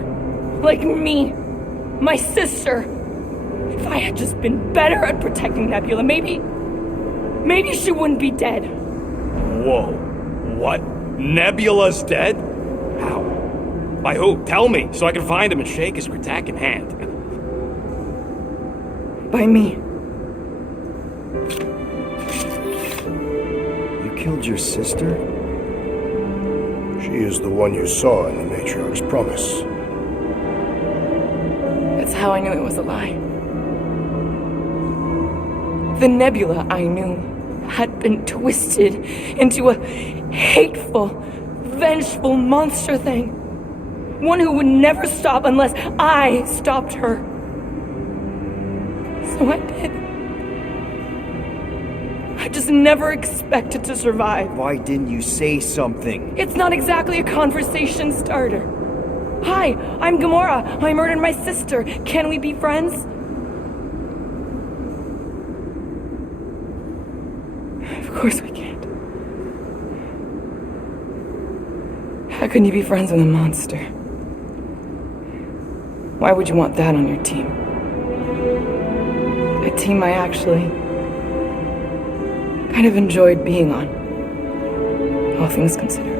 Like me. My sister. If I had just been better at protecting Nebula, maybe she wouldn't be dead. Whoa. What? Nebula's dead? How? By who? Tell me, so I can find him and shake his Kratak in hand. By me. You killed your sister? She is the one you saw in the Matriarch's promise. That's how I knew it was a lie. The Nebula I knew had been twisted into a hateful, vengeful monster thing. One who would never stop unless I stopped her. So I did. I just never expected to survive. Why didn't you say something? It's not exactly a conversation starter. Hi, I'm Gamora. I murdered my sister. Can we be friends? Of course we can't. How can you be friends with a monster? Why would you want that on your team? A team I actually kind of enjoyed being on, all things considered.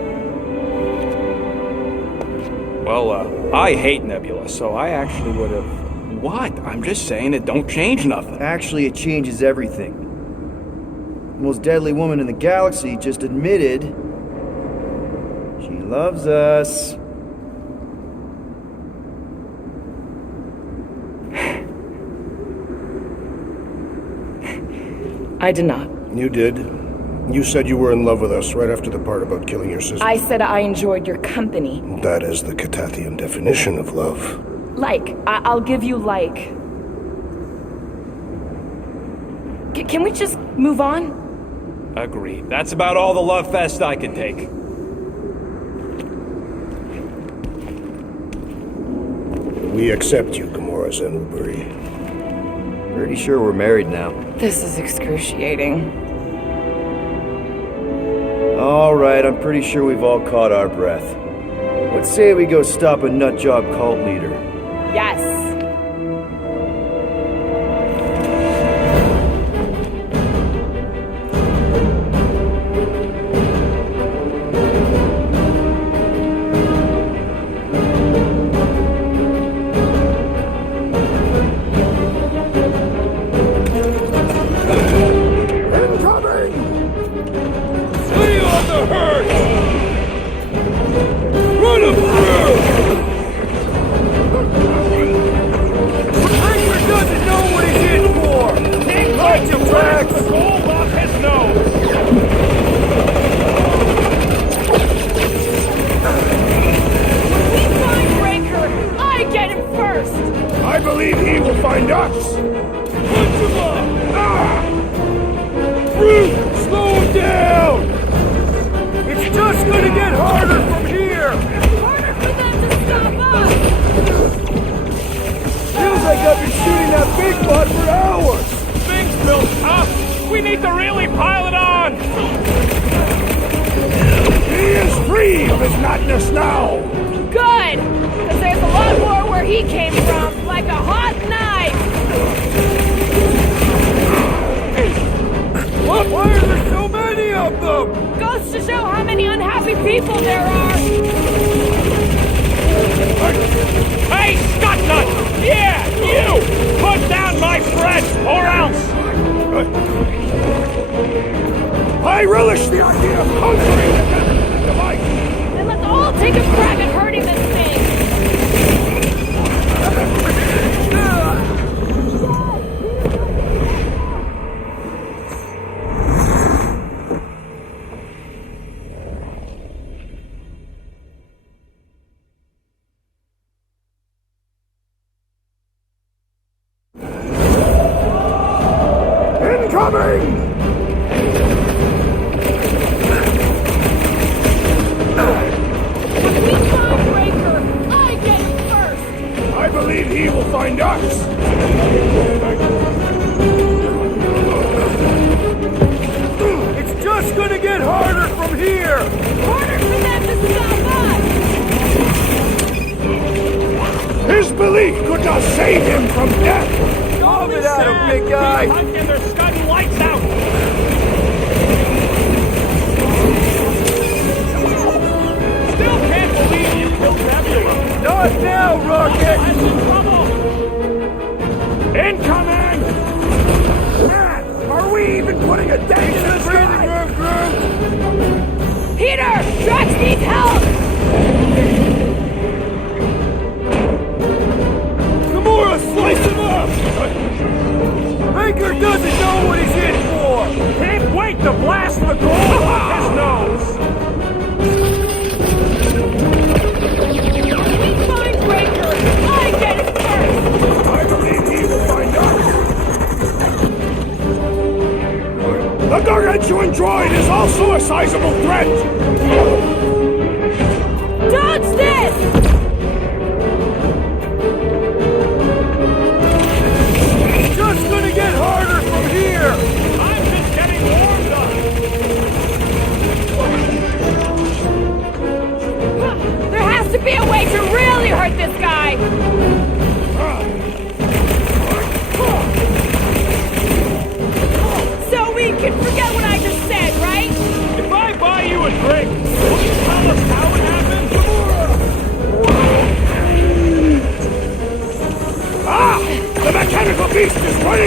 Well, I hate Nebula, so I actually would have... What? I'm just saying it don't change nothing. Actually, it changes everything. The most deadly woman in the galaxy just admitted she loves us. I did not. You did. You said you were in love with us right after the part about killing your sister. I said I enjoyed your company. That is the Catathian definition of love. I'll give you like. Can we just move on? Agreed. That's about all the love fest I can take. We accept you, Gamora Zenuburi. Pretty sure we're married now. This is excruciating. Alright, I'm pretty sure we've all caught our breath. Let's say we go stop a nutjob cult leader. Yes. I believe he will find us! Punch him up! Ah! Brute, slow him down! It's just gonna get harder from here! Harder for them to stop us! Feels like I've been shooting that big bud for hours! Things built up! We need to really pile it on! He is free of his madness now! Good! Because there's a lot more where he came from, like a hot knife! What? Why are there so many of them? Goes to show how many unhappy people there are! Hey, Scutnut! Yeah, you! Put down my friend, or else! I relish the idea of conquering the device! Then let's all take a crack at hurting this thing! Incoming! I believe he will find us! It's just gonna get harder from here! Harder for them to stop us! His belief could not save him from death! Bomb it at him, big guy! Pumpkin, they're scudding lights out! Still can't believe you killed Nebula! Not now, Rocket! I'm in trouble! Incoming! Man, are we even putting a dent in this breathing room, Groot? Peter! Drax needs help! Gamora, slice him up! Baker doesn't know what he's in for! Can't wait to blast the gold off his nose! We find Breaker! I get it first! I believe he will find us! The gargantuan droid is also a sizable threat! Dodge this! It's just gonna get harder from here! I'm just getting warmed up! There has to be a way to really hurt this guy! So we can forget what I just said, right? If I buy you a drink, will you tell us how it happened?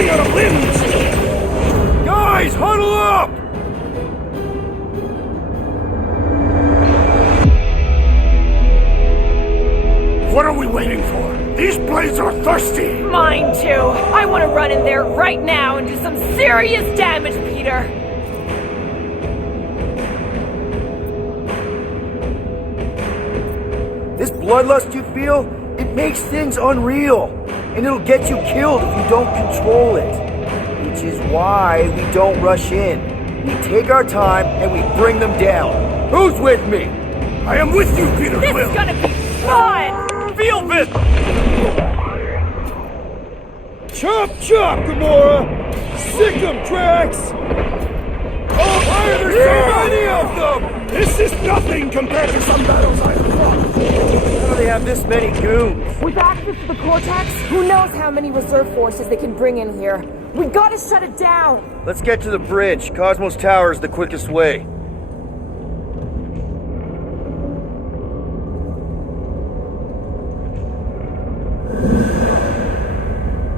running out of limbs! Guys, huddle up! What are we waiting for? These blades are thirsty! Mine too. I want to run in there right now and do some serious damage, Peter. This bloodlust you feel, it makes things unreal. And it'll get you killed if you don't control it. Which is why we don't rush in. We take our time and we bring them down. Who's with me? I am with you, Peter This Quill! is gonna be fun! Feel this! Chop, chop, Gamora! Sick 'em, Drax! Oh, why are there so many of them? This is nothing compared to some battles I have fought! How do they have this many goons? With access to the Cortex, who knows how many reserve forces they can bring in here. We gotta shut it down! Let's get to the bridge. Cosmos Tower is the quickest way.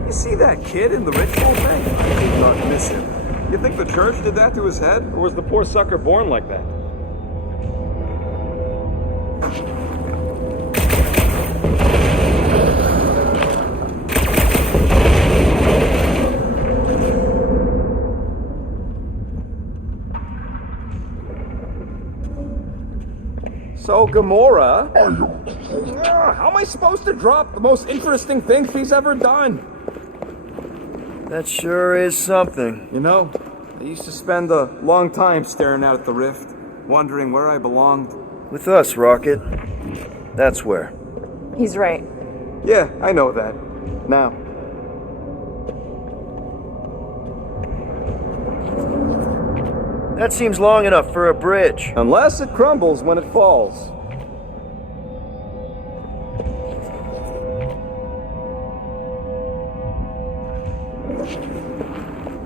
You see that kid in the ritual thing? I did not miss him. You think the church did that to his head? Or was the poor sucker born like that? So, Gamora... how am I supposed to drop the most interesting thing she's ever done? That sure is something. You know, I used to spend a long time staring out at the rift, wondering where I belonged. With us, Rocket. That's where. He's right. Yeah, I know that. Now. That seems long enough for a bridge. Unless it crumbles when it falls.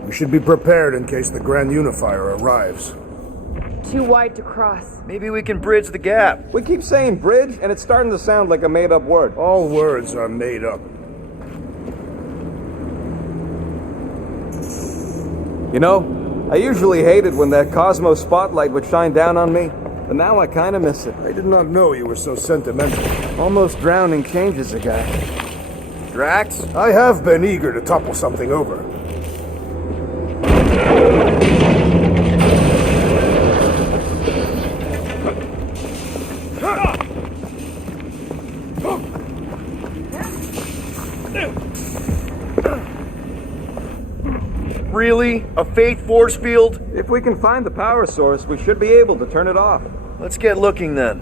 We should be prepared in case the Grand Unifier arrives. Too wide to cross. Maybe we can bridge the gap. We keep saying bridge, and it's starting to sound like a made-up word. All words are made up. You know, I usually hated when that Cosmos spotlight would shine down on me, but now I kind of miss it. I did not know you were so sentimental. Almost drowning changes a guy. Drax? I have been eager to topple something over. Really? A Faith force field? If we can find the power source, we should be able to turn it off. Let's get looking then.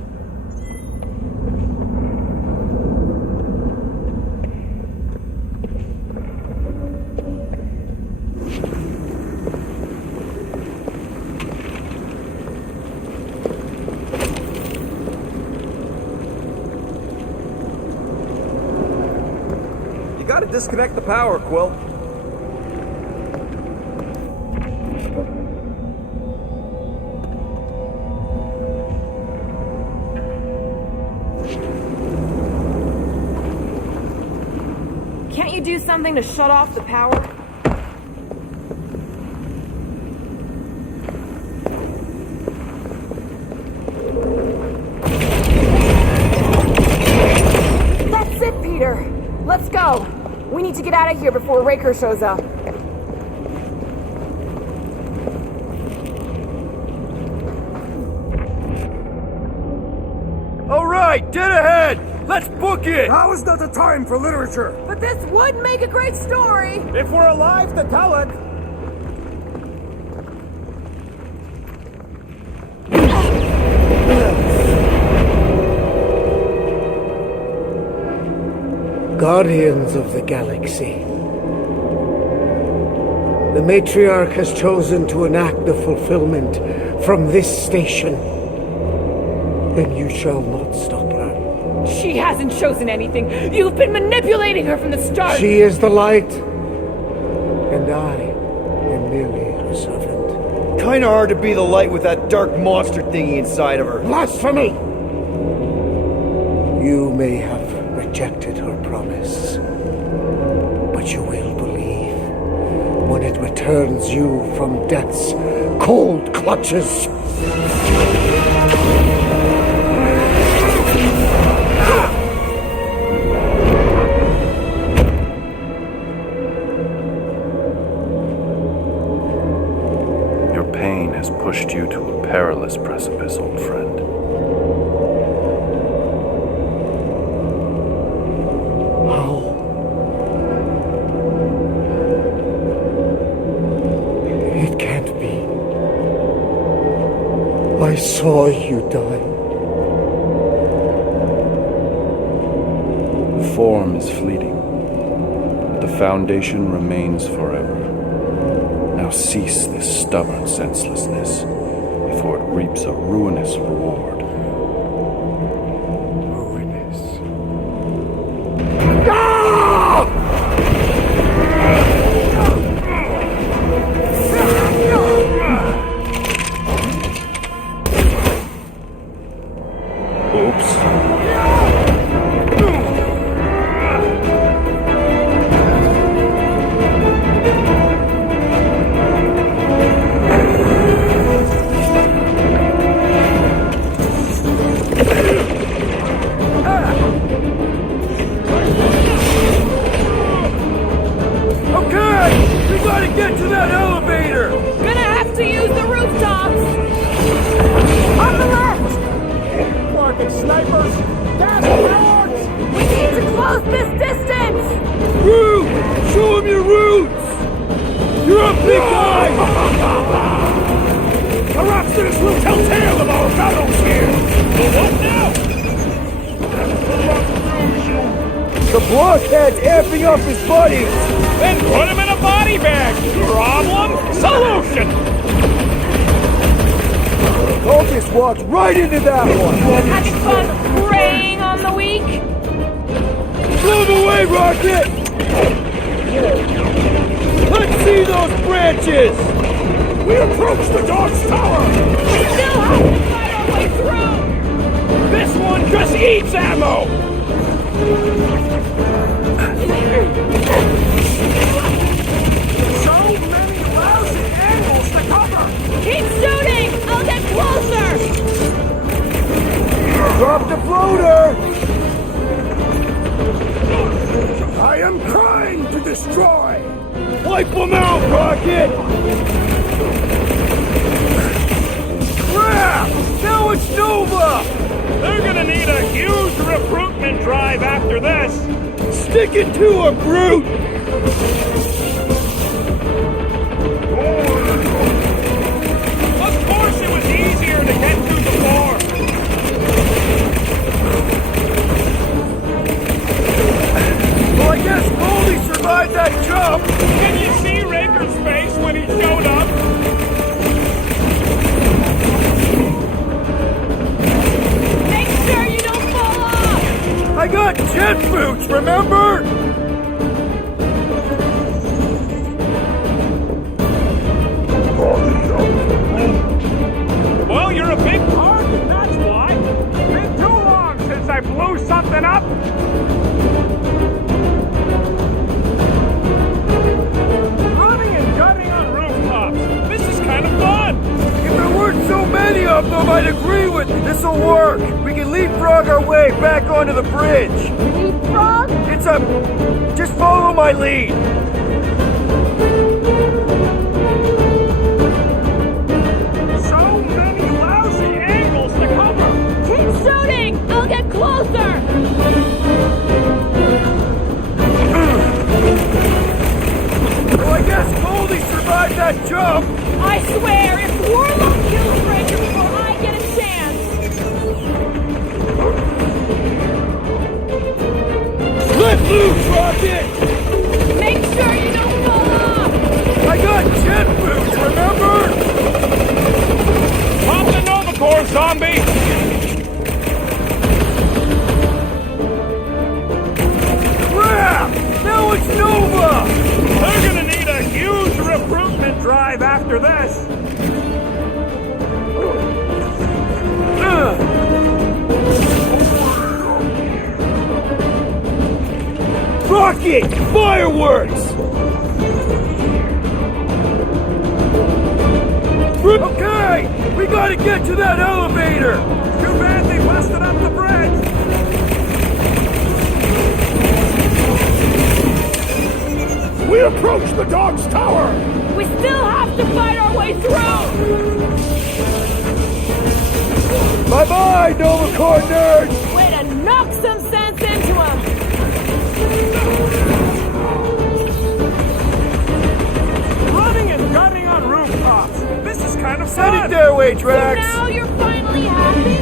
You gotta disconnect the power, Quill. Can't you do something to shut off the power? That's it, Peter. Let's go. We need to get out of here before Raker shows up. All right, dead ahead! Let's book it! Now is not the time for literature! But this would make a great story. If we're alive to tell it. Guardians of the Galaxy. The Matriarch has chosen to enact the fulfillment from this station. And you shall not stop her. She hasn't chosen anything. You've been manipulating her from the start. She is the light. And I am merely her servant. Kinda hard to be the light with that dark monster thingy inside of her. Blasphemy! You may have rejected her promise, but you will believe when it returns you from death's cold clutches. Your pain has pushed you to a perilous precipice, old friend. It can't be. I saw you die. The form is fleeting, but the foundation remains forever. Now cease this stubborn senselessness, before it reaps a ruinous reward. Ruinous. Right into that one! Having fun preying on the weak? Move away, Rocket! Let's see those branches! We approach the Dark's Tower! We still have to fight our way through! This one just eats ammo! So many lousy angles to cover! Keep shooting! I'll get closer! Drop the floater! I am trying to destroy! Wipe them out, Rocket! Crap! Now it's Nova! They're gonna need a huge recruitment drive after this! Stick it to a brute! Of course it was easier to get through the floor! Well, I guess Goldie survived that jump! Can you see Raker's face when he showed up? Make sure you don't fall off! I got jet boots, remember? Well, you're a big target, that's why! Been too long since I blew something up! Running and gunning on rooftops! This is kind of fun! If there weren't so many of them, I'd agree with you. This'll work. We can leapfrog our way back onto the bridge. Leapfrog? It's a... Just follow my lead. So many lousy angles to cover! Keep shooting! I'll get closer! Well, I guess Goldie survived that jump. I swear, if Warlock kills Raker before I get a chance... Let loose, Rocket! Make sure you don't fall off! I got jet boots, remember? Pop the Nova Corps, zombie! Crap! Now it's Nova! They're gonna need a huge recruitment drive after this! Rocket! Fireworks! Okay! We gotta get to that elevator! Too bad they busted up the bridge! We approach the dog's tower! We still have to fight our way through! Bye-bye, Nova Corps nerds! Way to knock some sense into him! Running and gunning on rooftops! This is kind of fun! Heading their way, Drax! So now you're finally happy?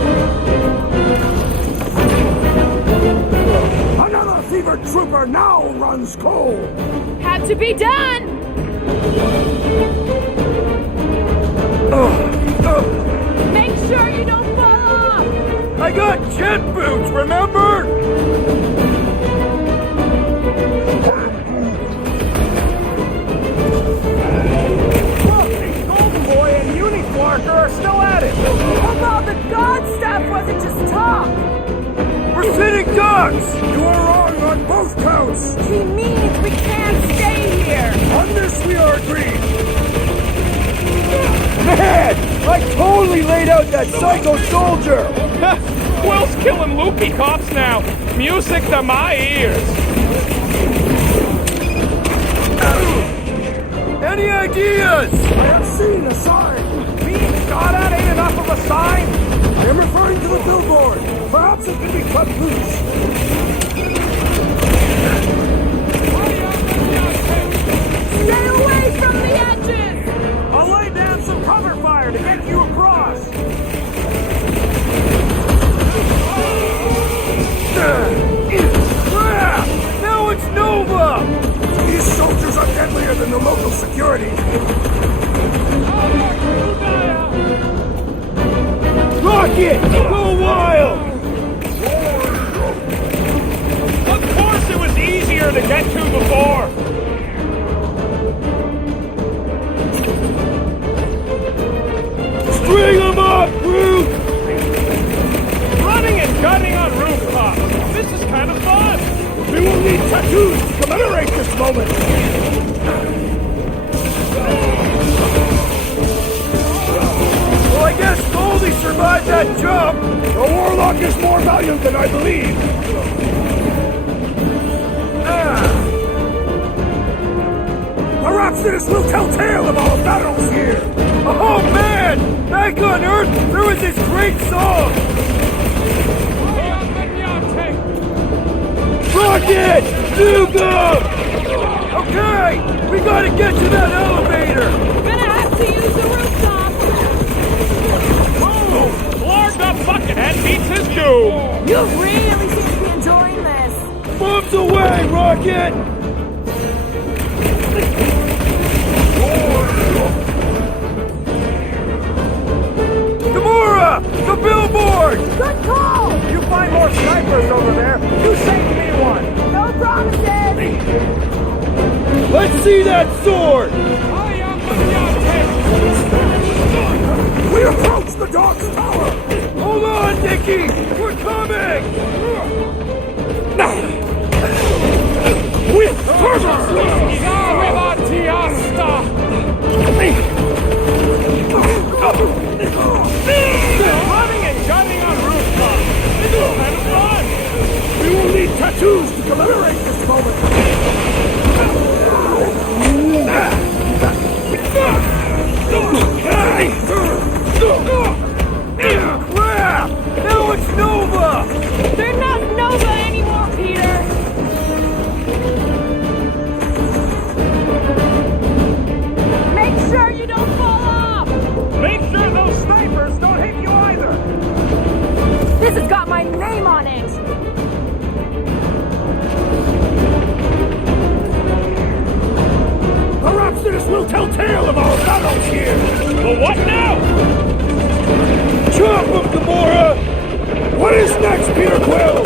Another fevered trooper now runs cold! Had to be done! Make sure you don't fall off! I got jet boots, remember? Look, Golden Boy and Uniforker are still at it! Although the god stuff wasn't just talk! We're sitting ducks! You are wrong on both counts! He means we can't stay here! On this we are agreed! Man! I totally laid out that psycho soldier! Will's killing loopy cops now. Music to my ears. Any ideas? I have seen a sign! Being shot at ain't enough of a sign? I am referring to the billboard! Perhaps it can be cut loose! Stay away from the edges! I'll lay down some cover fire to get you across! Now it's Nova! These soldiers are deadlier than the local security! Rocket! Go wild! Of course it was easier to get to before. String them up, Groot! Running and gunning on rooftops. This is kind of fun. We will need tattoos to commemorate this moment! Well, I guess Goldie survived that jump! The Warlock is more valiant than I believe! Perhaps this will tell tale of our battles here! Oh man! Back on Earth, there was this great song! Rocket! Nuke! Okay! We gotta get to that elevator! Gonna have to use the rooftop! Oh! Lord the Buckethead beats his doom! You really seem to be enjoying this! Bombs away, Rocket! Gamora! The billboard! Good call! You find more snipers over there, you save me one! No promises! Let's see that sword! We approach the dog's tower! Hold on, Nikki! We're coming! With fervor! Running and gunning on rooftops. This is kind of fun. We will need tattoos to commemorate this moment! Crap! Now it's Nova! They're not Nova anymore, Peter! Make sure you don't fall off! Make sure those snipers don't hit you either! This has got my name on it! Perhaps this will tell tale of our battles here! But what now? Chop him, Gamora! What is next, Peter Quill?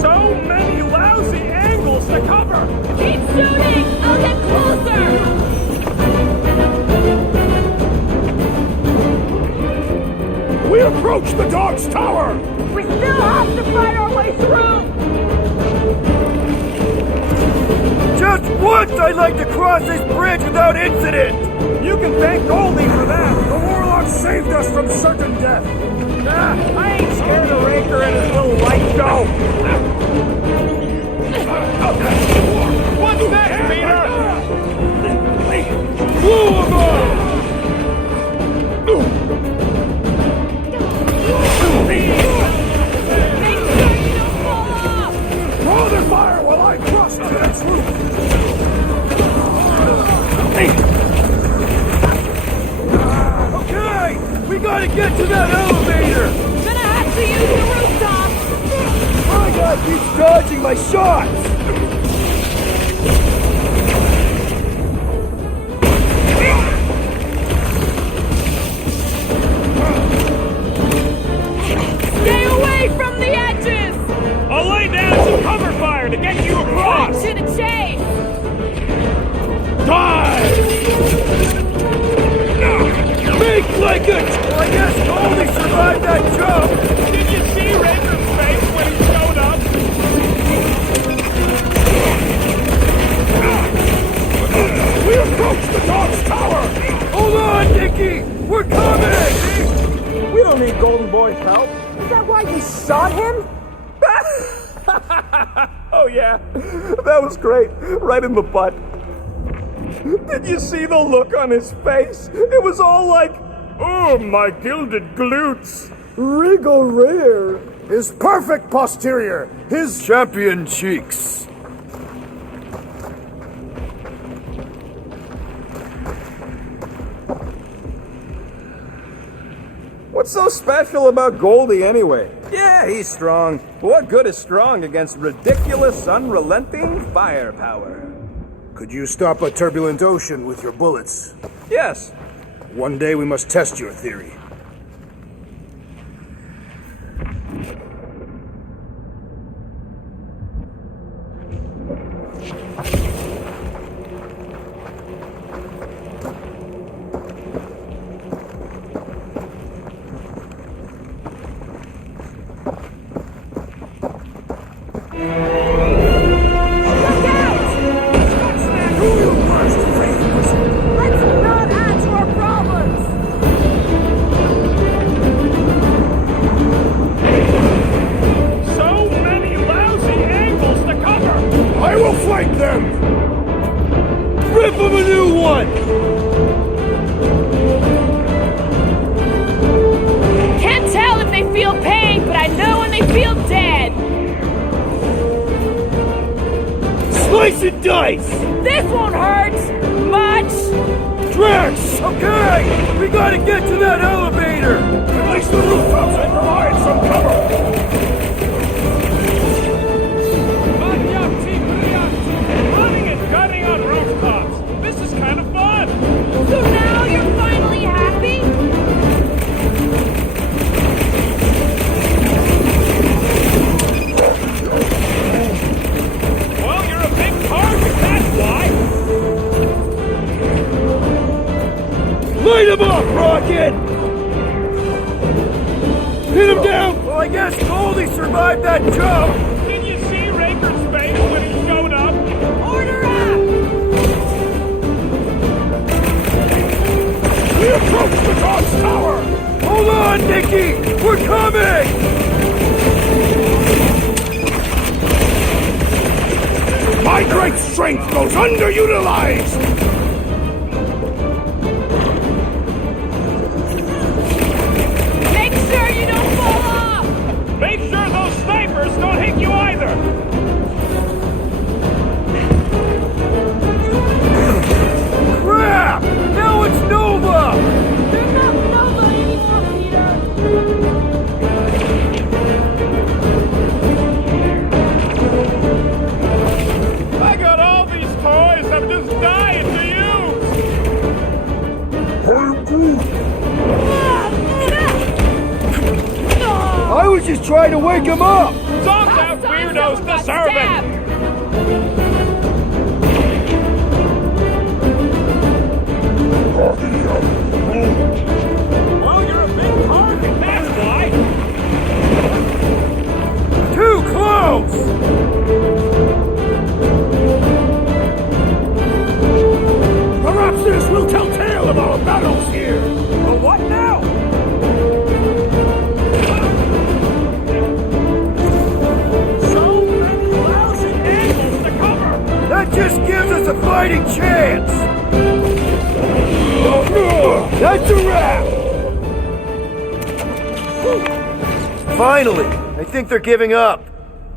So many lousy angles to cover! Keep shooting! I'll get closer! We approach the dog! through! Just once I'd like to cross this bridge without incident! You can thank Goldie for that! The warlock saved us from certain death! I ain't scared of Raker and his little light show! What's next, Peter? Blew him up! Throw their fire while I cross to its roof! Okay! We gotta get to that elevator! Gonna have to use the rooftop! My guy keeps dodging my shots! Stay away from the edges! I'll lay down some cover fire to get you across! To the chase! Make like it! Well, I guess Goldie survived that jump! Did you see Raker's face when he showed up? We approach the dog's tower! Hold on, Nicky! We're coming! We don't need Golden Boy's help. Is that why you shot him? Oh yeah, that was great. Right in the butt. Did you see the look on his face? It was all like, oh, my gilded glutes. Regal rear! His perfect posterior! His Champion cheeks! What's so special about Goldie anyway? Yeah, he's strong. But what good is strong against ridiculous, unrelenting firepower? Could you stop a turbulent ocean with your bullets? Yes. One day we must test your theory. So many lousy angles to cover! I will flank them! Rip him a new one! Can't tell if they feel pain, but I know when they feel dead! Slice and dice! This won't hurt! Much! Drax! Okay! We gotta get to that elevator! Place the rooftops and provide some cover! Running and gunning on rooftops! This is kind of fun! So now you're finally happy? Well, you're a big target, that's why! Light him up, Rocket! Hit him down! Well, I guess Goldie survived that jump! Did you see Raker's face when he showed up? Order up! We approach the dog's tower! Hold on, Nicky! We're coming! My great strength goes underutilized! Make sure you don't fall off! Make sure those snipers don't hit you either! Crap! Now it's Nova! They're not Nova anymore, Peter! I got all these toys I'm just dying to use! I was just trying to wake him up! Zombed out weirdos deserve it! Well, you're a big target, that's why! Too close! just gives us a fighting chance! That's a wrap! Finally! I think they're giving up.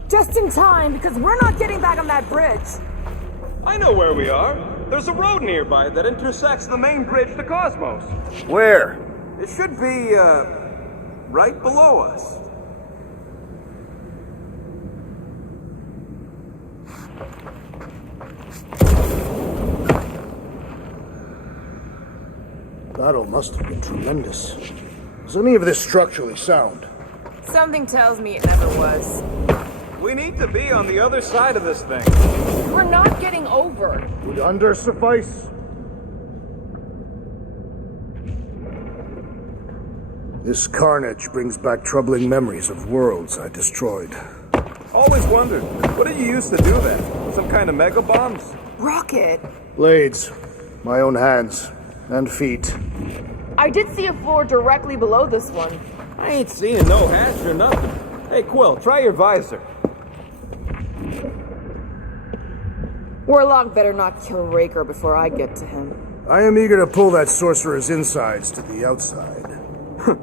Just in time, because we're not getting back on that bridge. I know where we are. There's a road nearby that intersects the main bridge to Cosmos. Where? It should be, right below us. Battle must have been tremendous. Is any of this structurally sound? Something tells me it never was. We need to be on the other side of this thing. We're not getting over. Would under suffice? This carnage brings back troubling memories of worlds I destroyed. Always wondered, what did you use to do that? Some kind of mega bombs? Rocket! Blades. My own hands. And feet. I did see a floor directly below this one. I ain't seeing no hatch or nothing. Hey, Quill, try your visor. Warlock better not kill Raker before I get to him. I am eager to pull that sorcerer's insides to the outside.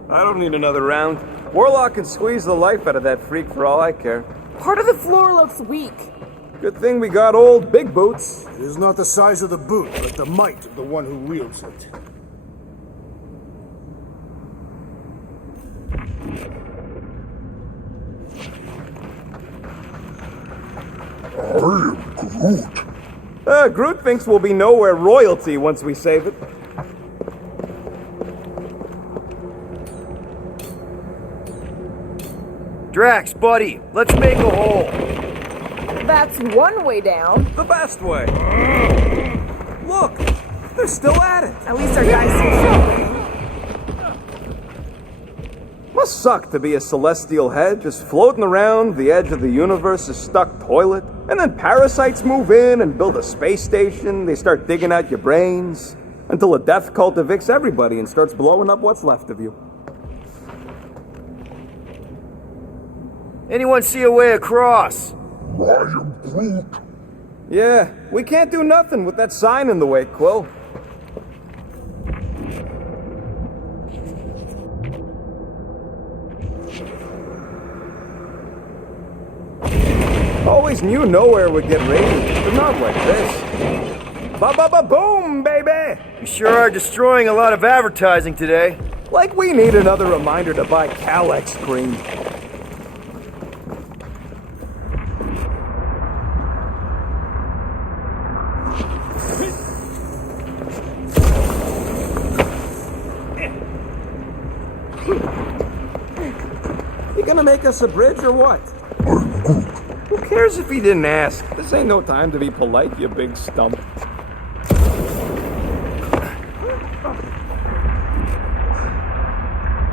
I don't need another round. Warlock can squeeze the life out of that freak for all I care. Part of the floor looks weak. Good thing we got old Big Boots. It is not the size of the boot, but the might of the one who wields it. I am Groot. Groot thinks we'll be nowhere royalty once we save it. Drax, buddy, let's make a hole. That's one way down. The best way. Look, they're still at it. At least our guys seem Must suck to be a celestial head, just floating around the edge of the universe's stuck toilet. And then parasites move in and build a space station. They start digging out your brains. Until a death cult evicts everybody and starts blowing up what's left of you. Anyone see a way across? I am Groot. Yeah, we can't do nothing with that sign in the way, Quill. Always knew nowhere would get raided, but not like this. Ba-ba-ba-boom, baby! You sure are destroying a lot of advertising today. Like we need another reminder to buy Calyx cream. You gonna make us a bridge or what? Who cares if he didn't ask? This ain't no time to be polite, you big stump.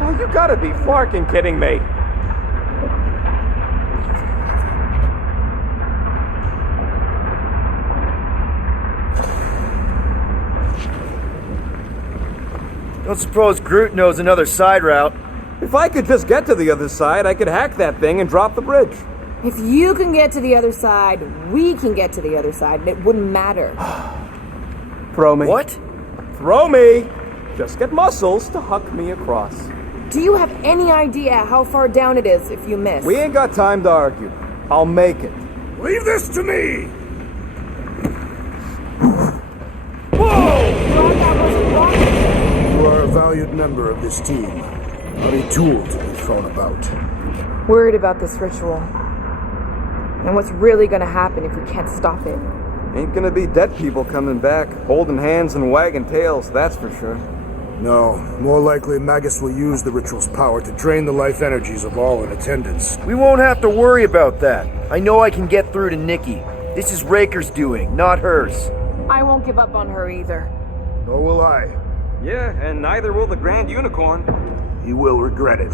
Oh, you gotta be farking kidding me. Don't suppose Groot knows another side route. If I could just get to the other side, I could hack that thing and drop the bridge. If you can get to the other side, we can get to the other side, and it wouldn't matter. Throw me. What? Throw me! Just get muscles to huck me across. Do you have any idea how far down it is if you miss? We ain't got time to argue. I'll make it. Leave this to me! You are a valued member of this team. Not a tool to be thrown about. worried about this ritual. And what's really gonna happen if we can't stop it. Ain't gonna be dead people coming back, holding hands and wagging tails, that's for sure. No, more likely Magus will use the ritual's power to drain the life energies of all in attendance. We won't have to worry about that. I know I can get through to Nikki. This is Raker's doing, not hers. I won't give up on her either. Nor will I. Yeah, and neither will the Grand Unicorn. He will regret it.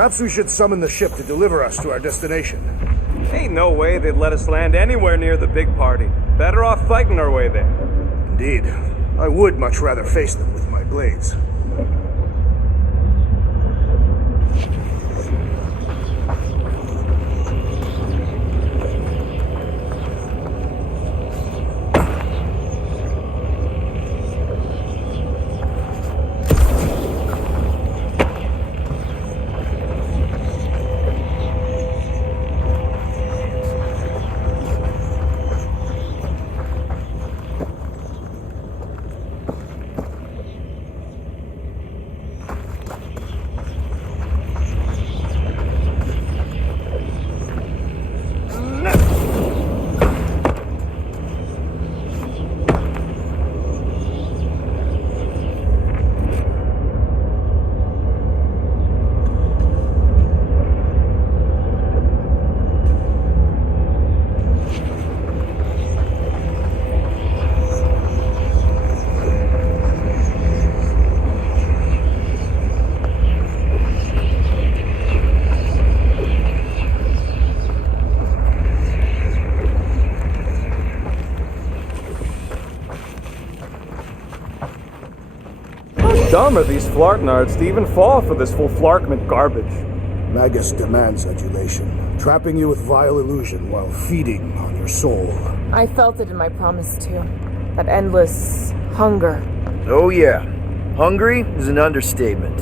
Perhaps we should summon the ship to deliver us to our destination. Ain't no way they'd let us land anywhere near the big party. Better off fighting our way there. Indeed. I would much rather face them with my blades. Dumb are these Flartnards to even fall for this full Flarkment garbage. Magus demands adulation, trapping you with vile illusion while feeding on your soul. I felt it in my promise too. That endless hunger. Oh yeah. Hungry is an understatement.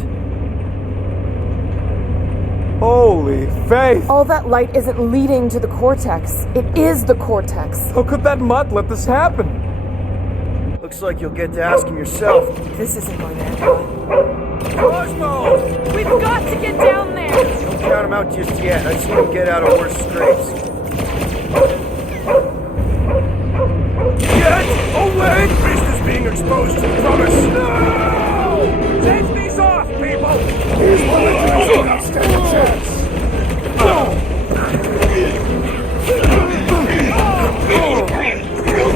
Holy faith! All that light isn't leading to the Cortex. It is the Cortex. How could that mutt let this happen? Looks like you'll get to ask him yourself. This isn't going to end well. Cosmo! We've got to get down there! Don't count him out just yet. I've seen him get out of worse scrapes. Get away! Priest is being exposed to the promise. No! Take these off, people! Here's one that you don't stand a chance.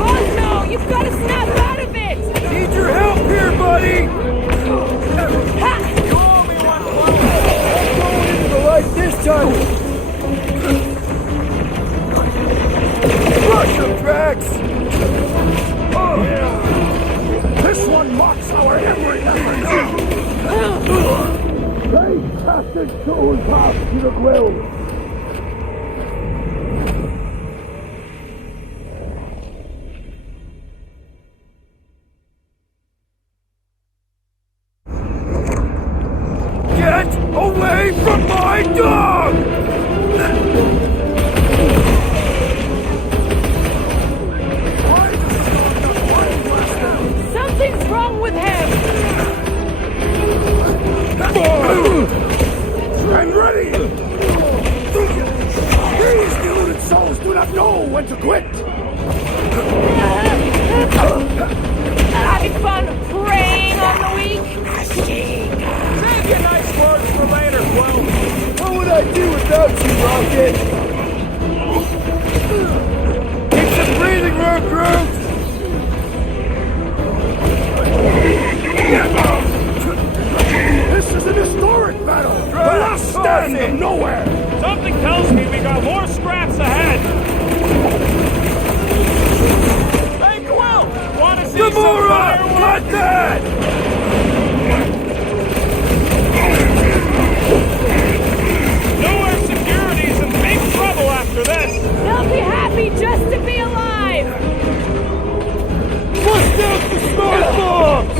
Oh no! You've got to snap out of it! Need your help here, buddy! Ha! You owe me one blow! I'm going into the light this time! Rush him, Drax! This one mocks our every effort. They casted souls path to the ground. Get away from my dog! Something's wrong with him! I'm ready! These deluded souls do not know when to quit! Having fun preying on the weak? Save your nice words for later, Quill. What would I do without you, Rocket? Keep some breathing room, Groot! This is an historic battle! The last stand of nowhere! Something tells me we got more scraps ahead! Hey, Quill! Wanna see some fireworks? Got that! Nowhere Security's in big trouble after this! They'll be happy just to be alive! Bust out the smart bombs!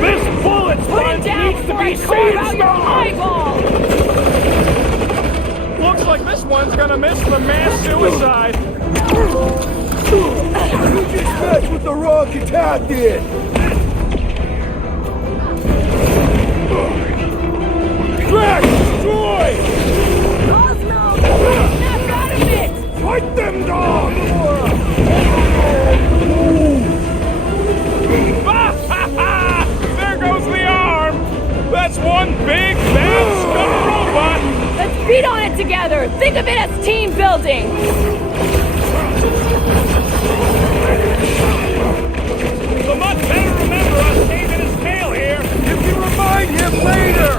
This bullet Put it down needs to before I be carve out saved! your eyeball! Looks like this one's gonna miss the mass suicide! You just matched what the wrong attack did! Drax, destroy! Cosmo! Snap out of it! Fight them, dog! There goes the arm! That's one big, bad, scum robot! Let's beat on it together! Think of it as team building! The mutt better remember us saving his tail here! You can remind him later!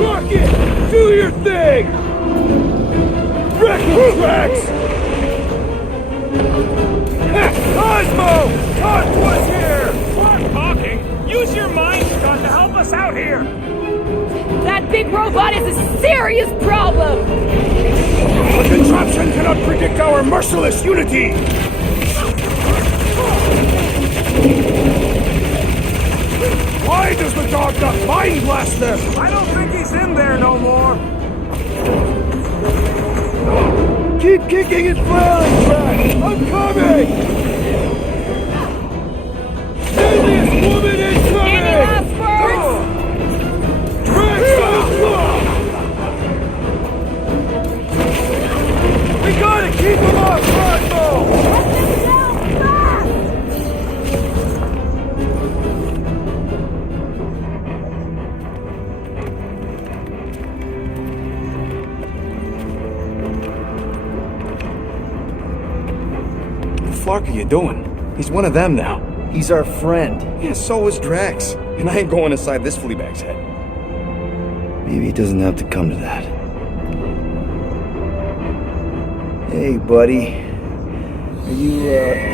Rocket! Do your thing! Wrecking tracks! Cosmo! Talk to us here! Stop talking! Use your mind stuff to help us out here! That big robot is a serious problem! The contraption cannot predict our merciless unity! Why does the dog not mind blast them? I don't think he's in there no more. Keep kicking and flailing, Brad! I'm coming! Deadliest woman incoming! Any last words? We gotta keep him off, Cosmo! What the fuck are you doing? He's one of them now. He's our friend. Yeah, so is Drax. And I ain't going inside this fleabag's head. Maybe it doesn't have to come to that. Hey, buddy. Are you,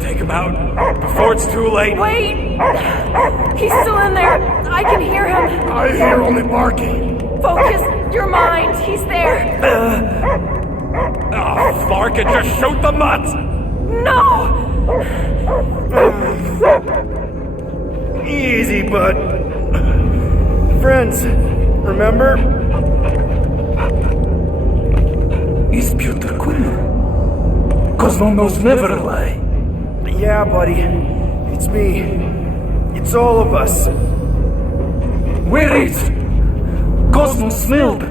Take him out before it's too late. Wait! He's still in there. I can hear him. I hear only barking. Focus your mind. He's there. Oh, Clark, and just shoot the mutt! No! Easy, bud. Friends, remember? He's Peter Quill. Cosmo knows never lie. Yeah, buddy. It's me. It's all of us. Where is Cosmo smelled?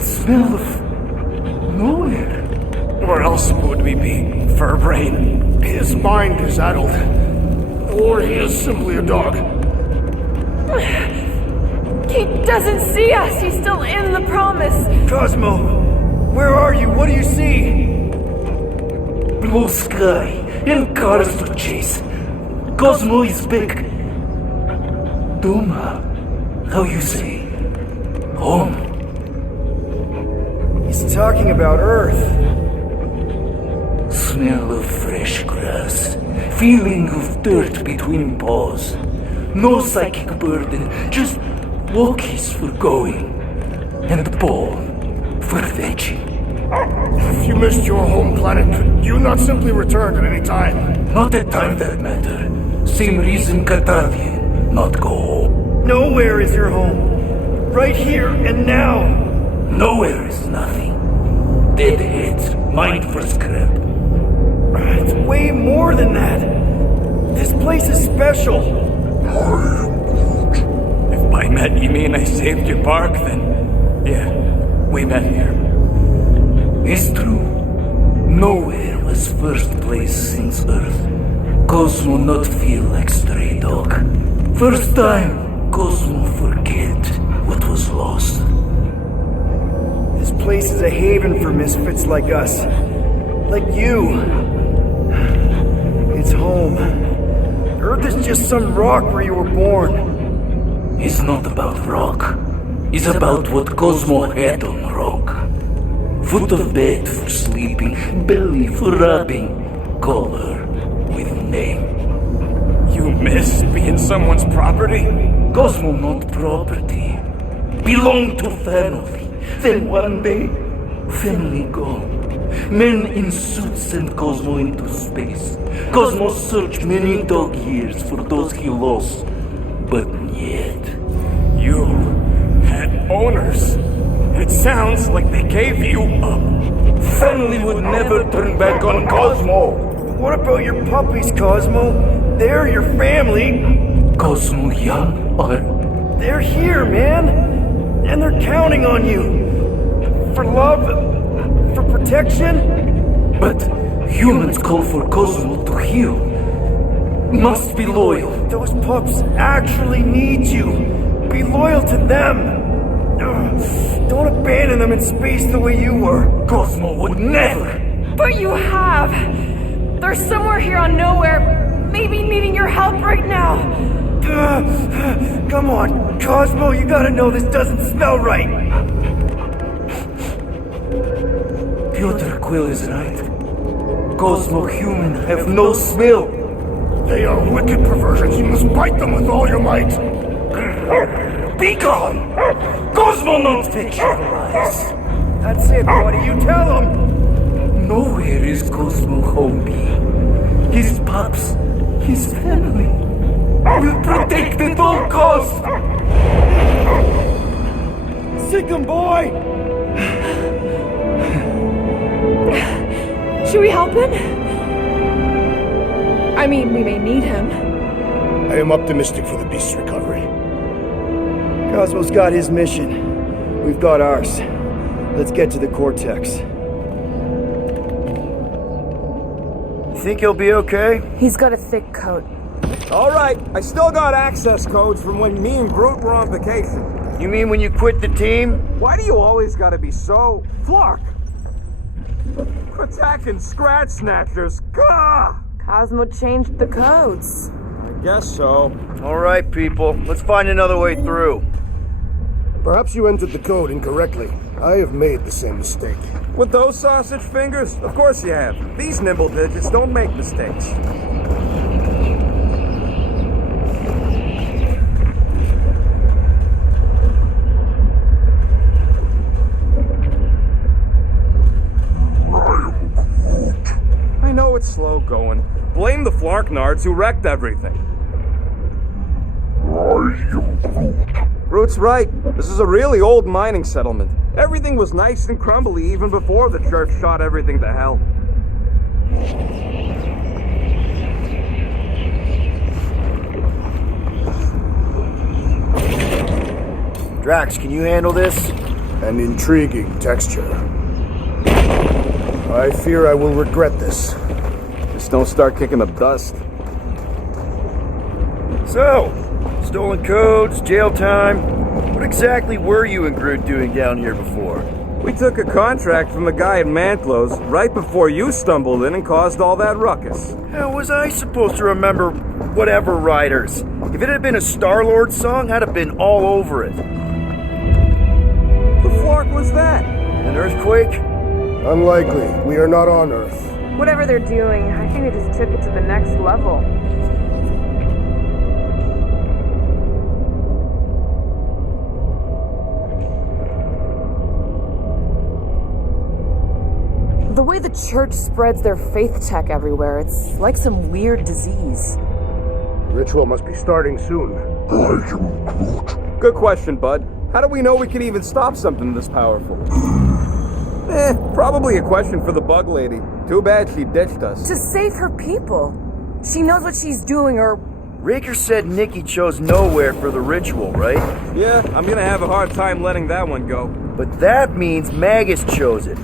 Smell of nowhere. Where else would we be, Furbrain? His mind is addled. Or he is simply a dog. He doesn't see us. He's still in the promise. Cosmo, where are you? What do you see? Blue sky and cars to chase. Cosmo is back. Duma, how you say? Home. He's talking about Earth. Smell of fresh grass. Feeling of dirt between paws. No psychic burden, just walkies for going. And the ball for fetching. If you missed your home planet, could you not simply return at any time? Not at time that matter. Same reason Katavian not go home. Nowhere is your home. Right here and now. Nowhere is nothing. Dead heads, mind for scrap. It's way more than that. This place is special. If by met you mean I saved your bark, then yeah, we met here. It's true. Nowhere was first place since Earth. Cosmo not feel like stray dog. First time, Cosmo forget what was lost. This place is a haven for misfits like us. Like you. It's home. Earth is just some rock where you were born. It's not about rock. It's about what Cosmo had on rock. Foot of bed for sleeping, belly for rubbing, color with name. You miss being someone's property? Cosmo not property. Belong to family. Then one day, family gone. Men in suits sent Cosmo into space. Cosmo searched many dog years for those he lost. But yet... You had owners. It sounds like they gave you up. Family would never turn back on Cosmo. What about your puppies, Cosmo? They're your family. Cosmo young are... They're here, man. And they're counting on you. For love, for protection. But humans call for Cosmo to heal. Must be loyal. Those pups actually need you. Be loyal to them. Don't abandon them in space the way you were. Cosmo would never. But you have. They're somewhere here on Nowhere, maybe needing your help right now. Come on, Cosmo, you gotta know this doesn't smell right. Piotr Quill is right. Cosmo human have no smell. They are wicked perversions. You must bite them with all your might. Be gone! Cosmo not fit your lies. That's it, buddy. You tell him. Nowhere is Cosmo home be. His pups, his family, will protect at all costs. Sick him, boy! Should we help him? I mean, we may need him. I am optimistic for the beast's recovery. Cosmo's got his mission. We've got ours. Let's get to the Cortex. Think he'll be okay? He's got a thick coat. All right, I still got access codes from when me and Groot were on vacation. You mean when you quit the team? Why do you always gotta be so... Flark! Attacking Scratch Snatchers. Gah! Cosmo changed the codes. I guess so. All right, people. Let's find another way through. Perhaps you entered the code incorrectly. I have made the same mistake. With those sausage fingers? Of course you have. These nimble digits don't make mistakes. I know it's slow going. Blame the Flarknards who wrecked everything. Groot's right. This is a really old mining settlement. Everything was nice and crumbly even before the church shot everything to hell. Drax, can you handle this? An intriguing texture. I fear I will regret this. Just don't start kicking up dust. So, stolen codes, jail time. What exactly were you and Groot doing down here before? We took a contract from the guy at Mantlow's right before you stumbled in and caused all that ruckus. How was I supposed to remember whatever riders? If it had been a Star-Lord song, I'd have been all over it. The Flark was that? An earthquake? Unlikely. We are not on Earth. Whatever they're doing, I think they just took it to the next level. The way the church spreads their faith tech everywhere, it's like some weird disease. Ritual must be starting soon. Good question, bud. How do we know we can even stop something this powerful? Probably a question for the bug lady. Too bad she ditched us. To save her people. She knows what she's doing, or... Raker said Nikki chose Nowhere for the ritual, right? Yeah, I'm gonna have a hard time letting that one go. But that means Magus chose it.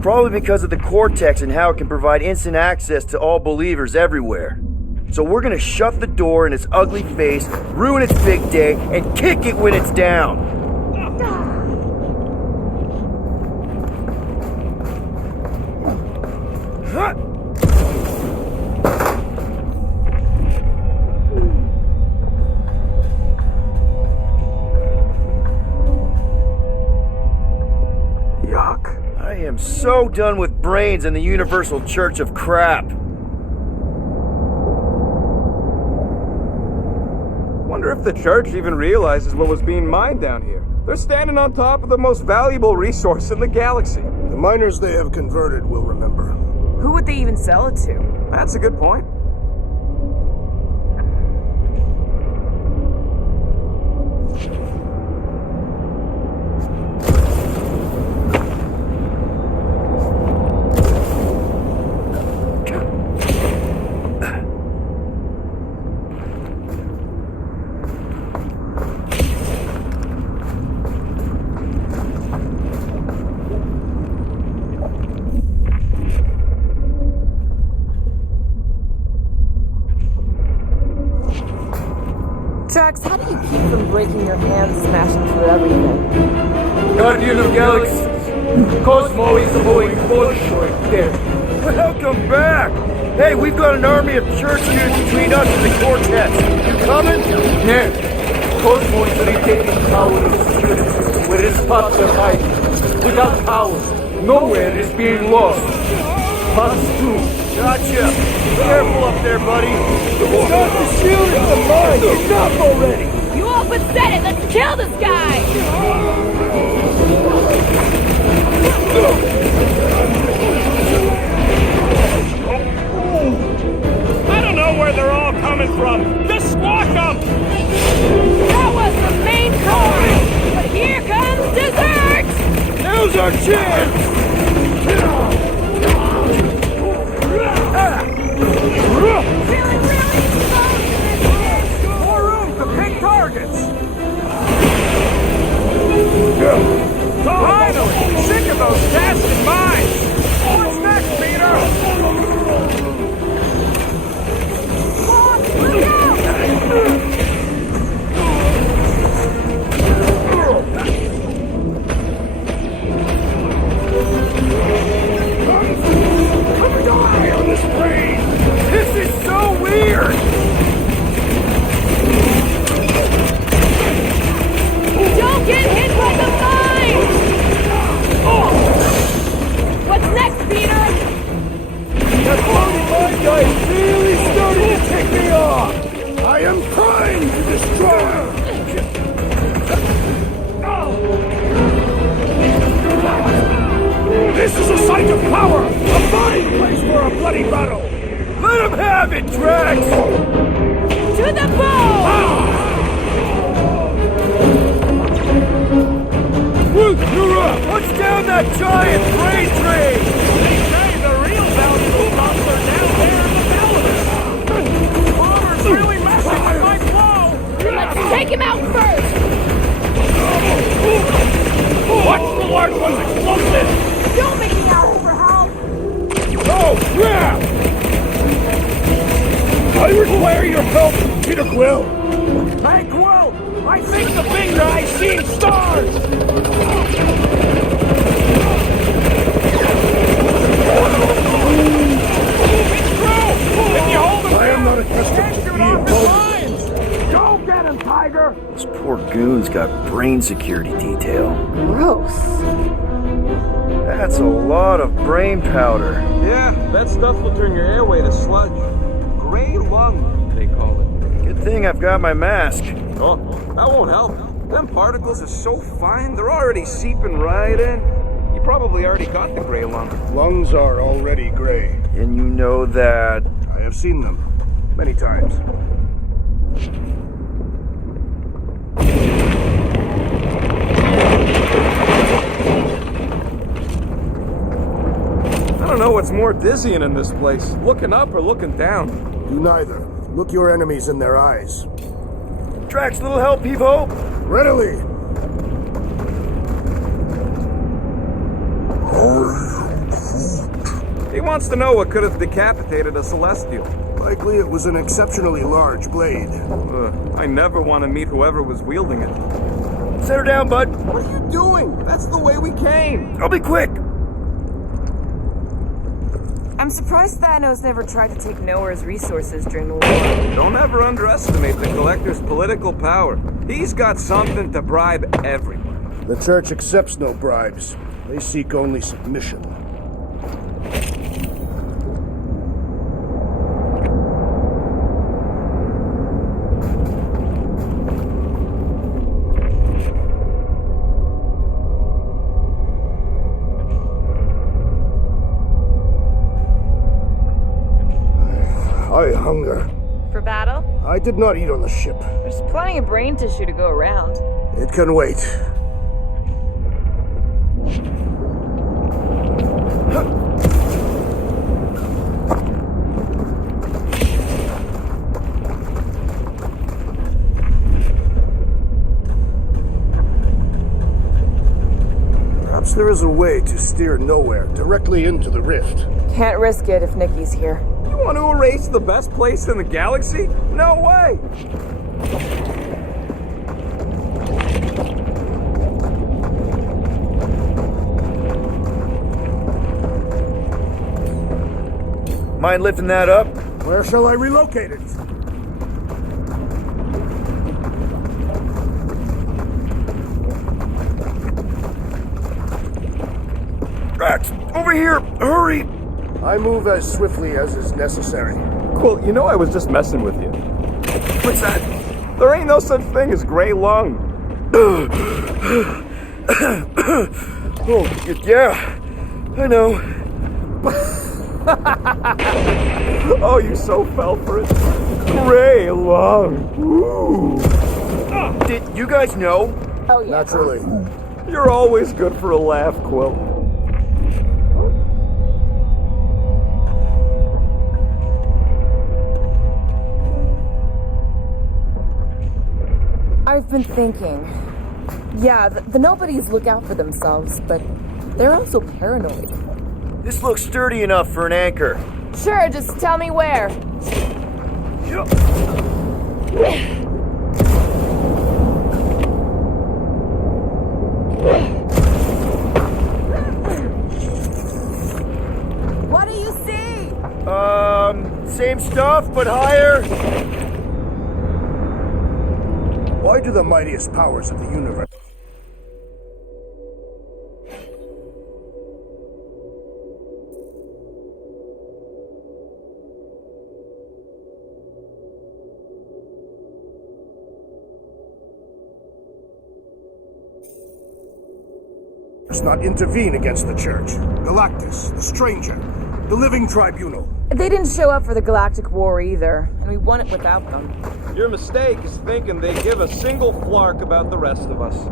Probably because of the Cortex and how it can provide instant access to all believers everywhere. So we're gonna shut the door in its ugly face, ruin its big day, and kick it when it's down. Yuck. I am so done with brains and the Universal Church of Crap. Wonder if the church even realizes what was being mined down here. They're standing on top of the most valuable resource in the galaxy. The miners they have converted will remember. Who would they even sell it to? That's a good point. Drax, how do you keep from breaking your hands smashing through everything? Guardian of Galaxies. Cosmo is avoiding Bolshoi there. Welcome back! Hey, we've got an army of church dudes between us and the Cortex. You coming? No. Cosmo is retaining power of spirit, where his paths are hiding. Without powers, nowhere is being lost. Pass through. Gotcha! Careful up there, buddy! Stop the shooting! The mine! Enough already! You all but said it! Let's kill this guy! I don't know where they're all coming from! Just squawk them! That was the main course! But here comes dessert! Now's our chance! Feeling really More room to pick targets! Finally! Sick of those tasking mines! What's next, Peter? Look out! Die on this plane! This is so weird! Don't get hit by the mine! What's next, Peter? That floating mine guy is really starting to tick me off! I am primed to destroy! This is a site of power! A fine place for a bloody battle! Let him have it, Drax! To the bow! Groot, you're up! What's down that giant brain train? They say the real valuable stuff are down there in the Validus! Bomber's really messing with my flow! Let's take him out first! Watch the large one's explosive! Don't make me ask for help! Oh, crap! I require your help, Peter Quill! Hey, Quill! I think the big guy's seen stars! It's true! If you hold him I am not accustomed to being vulnerable. Go get him, Tiger! This poor goon's got brain security detail. Gross. That's a lot of brain powder. Yeah, that stuff will turn your airway to sludge. Gray lung, they call it. Good thing I've got my mask. Oh, that won't help. Them particles are so fine, they're already seeping right in. You probably already got the gray lung. Lungs are already gray. And you know that... I have seen them many times. I don't know what's more dizzying in this place, looking up or looking down. Do neither. Look your enemies in their eyes. Drax, little help, Evo? Readily! He wants to know what could have decapitated a Celestial. Likely it was an exceptionally large blade. I never want to meet whoever was wielding it. Set her down, bud. What are you doing? That's the way we came. I'll be quick. I'm surprised Thanos never tried to take Nowhere's resources during the war. Don't ever underestimate the Collector's political power. He's got something to bribe everyone. The Church accepts no bribes. They seek only submission. I hunger. For battle? I did not eat on the ship. There's plenty of brain tissue to go around. It can wait. Perhaps there is a way to steer Nowhere directly into the rift. Can't risk it if Nikki's here. You want to erase the best place in the galaxy? No way! Mind lifting that up? Where shall I relocate it? Drax, over here! Hurry! I move as swiftly as is necessary. Quill, you know I was just messing with you. What's that? There ain't no such thing as gray lung. Oh, yeah. I know. Oh, you so fell for it. Gray lung. Ooh. Did you guys know? Oh, yeah. Naturally. You're always good for a laugh, Quill. I've been thinking. Yeah, the nobodies look out for themselves, but they're also paranoid. This looks sturdy enough for an anchor. Sure, just tell me where. What do you see? Same stuff, but higher. Why do the mightiest powers of the universe not intervene against the Church? Galactus, the Stranger, the Living Tribunal. They didn't show up for the Galactic War either, and we won it without them. Your mistake is thinking they give a single flark about the rest of us.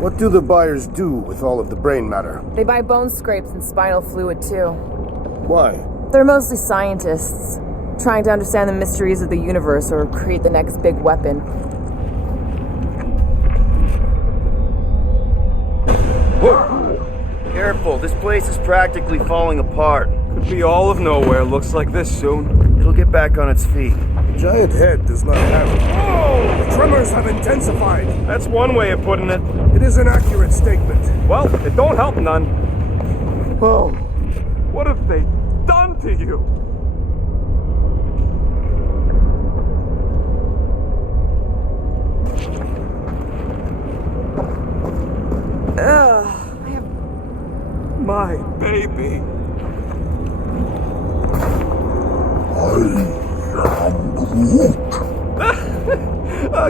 What do the buyers do with all of the brain matter? They buy bone scrapes and spinal fluid too. Why? They're mostly scientists, trying to understand the mysteries of the universe or create the next big weapon. Careful, this place is practically falling apart. Could be all of nowhere, looks like this soon. It'll get back on its feet. The giant head does not have it. Oh! The tremors have intensified. That's one way of putting it. It is an accurate statement. Well, it don't help none. Oh, what have they done to you? Ugh, I have... My baby.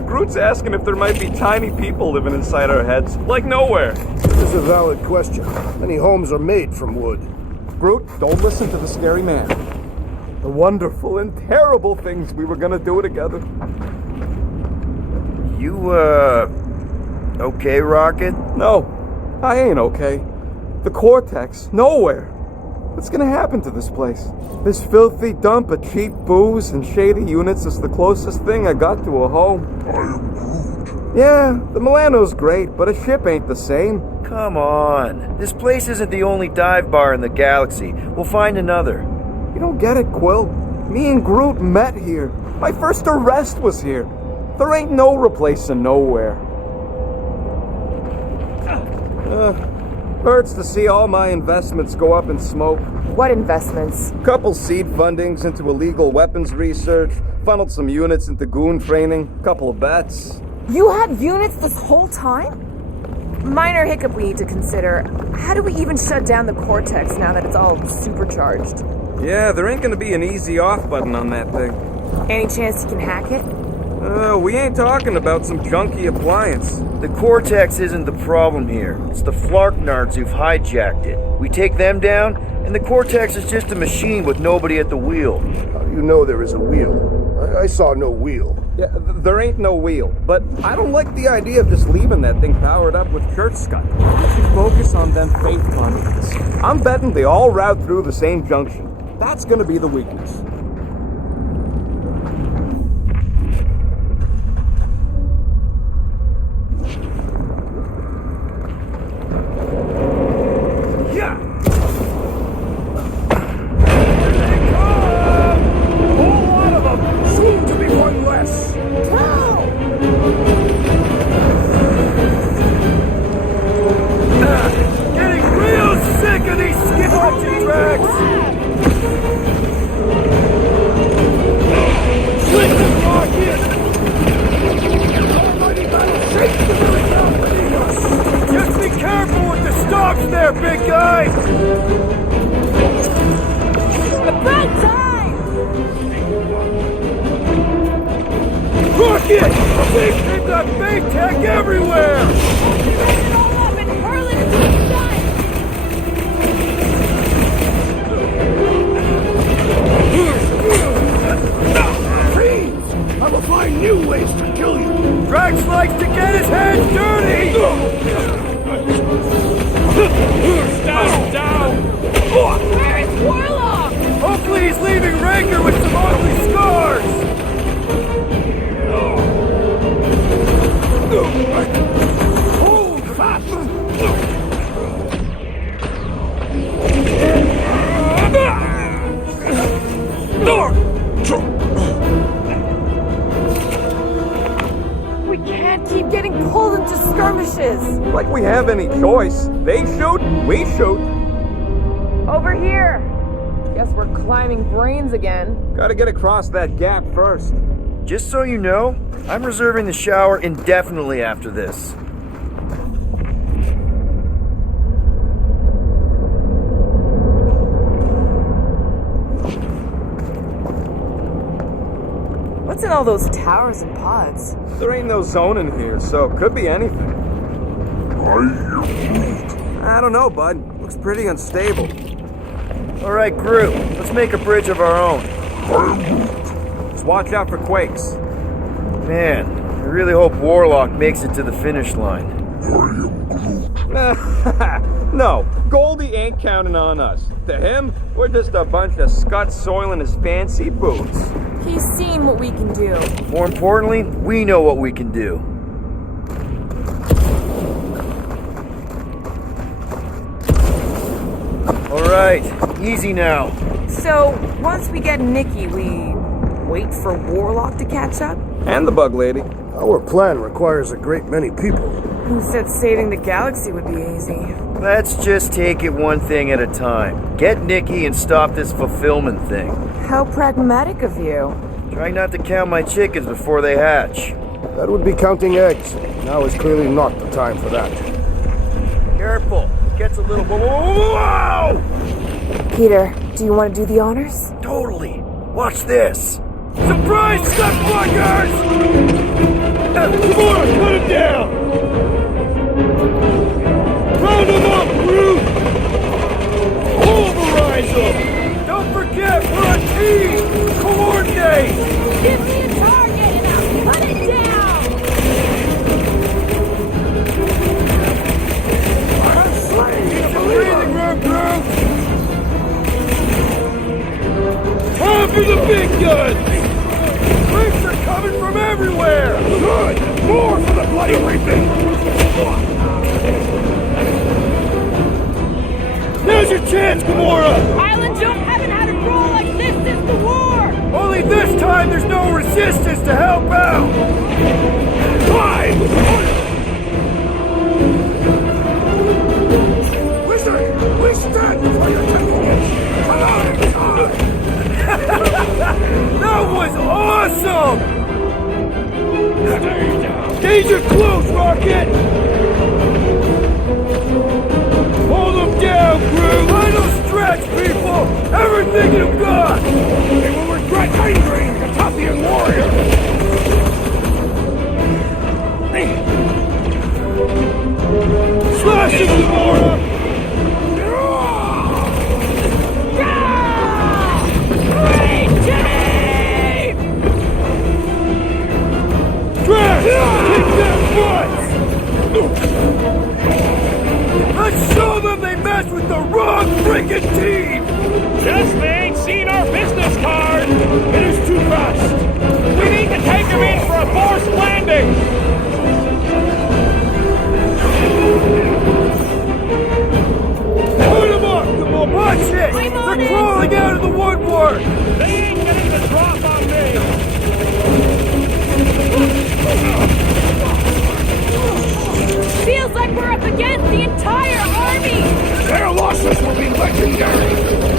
Groot's asking if there might be tiny people living inside our heads, like nowhere. This is a valid question. Many homes are made from wood. Groot, don't listen to the scary man. The wonderful and terrible things we were gonna do together. You, okay, Rocket? No, I ain't okay. The Cortex, nowhere. What's gonna happen to this place? This filthy dump of cheap booze and shady units is the closest thing I got to a home. Yeah, the Milano's great, but a ship ain't the same. Come on. This place isn't the only dive bar in the galaxy. We'll find another. You don't get it, Quill. Me and Groot met here. My first arrest was here. There ain't no replacing nowhere. Hurts to see all my investments go up in smoke. What investments? Couple seed fundings into illegal weapons research, funneled some units into goon training, couple of bets. You had units this whole time? Minor hiccup we need to consider. How do we even shut down the Cortex now that it's all supercharged? Yeah, there ain't gonna be an easy off button on that thing. Any chance you can hack it? We ain't talking about some junky appliance. The Cortex isn't the problem here. It's the Flarknards who've hijacked it. We take them down, and the Cortex is just a machine with nobody at the wheel. How do you know there is a wheel? I saw no wheel. Yeah, there ain't no wheel, but I don't like the idea of just leaving that thing powered up with church scud. We should focus on them faith conduits. I'm betting they all route through the same junction. That's gonna be the weakness. Drax! Listen, Rocket! Almighty battle shakes the very ground beneath us! Just be careful with the stalks there, big guy! About time! Rocket! They've got bait tech everywhere! Raise it all up and hurl it into the sun! Fiends! I will find new ways to kill you! Drax likes to get his hands dirty! Stand down! Where is Warlock? Hopefully he's leaving Ranger with some ugly scars! Hold fast! We can't keep getting pulled into skirmishes. Like we have any choice. They shoot, we shoot. Over here. Guess we're climbing brains again. Gotta get across that gap first. Just so you know, I'm reserving the shower indefinitely after this. What's in all those towers and pods? There ain't no zone in here, so could be anything. I don't know, bud. Looks pretty unstable. All right, Groot, let's make a bridge of our own. Just watch out for quakes. Man, I really hope Warlock makes it to the finish line. No, Goldie ain't counting on us. To him, we're just a bunch of scuts soiling his fancy boots. He's seen what we can do. More importantly, we know what we can do. All right, easy now. So, once we get Nikki, we wait for Warlock to catch up? And the bug lady. Our plan requires a great many people. Who said saving the galaxy would be easy? Let's just take it one thing at a time. Get Nikki and stop this fulfillment thing. How pragmatic of you. Try not to count my chickens before they hatch. That would be counting eggs. Now is clearly not the time for that. Careful. It gets a little... Whoa! Peter, do you want to do the honors? Totally. Watch this. Surprise, suckfuckers! Come on, cut him down! Round him up, Groot! Pulverize him! Don't forget, we're a team! Coordinate! Give me a target and I'll cut it down! I'm slaying! Need some breathing room, Groot! Time for the big guns! Creeps are coming from everywhere! Good! More for the bloody reaping! Now's your chance, Gamora! Island Joe haven't had a roll like this since the war! Only this time there's no resistance to help out! Climb! Wizard, we stand before your temples! That was awesome! Danger close, Rocket! Hold them down, Groot! Final stretch, people! Everything you've got! They will regret hindering the Tathian warrior! Slash him, Gamora! Drax! Kick their butts! Let's show them they messed with the wrong freaking team! Just they ain't seen our business card! It is too fast! We need to take him in for a forced landing! Put him up! Come on, watch it! They're crawling out of the woodwork! They ain't getting the drop on me! Feels like we're up against the entire army! Their losses will be legendary!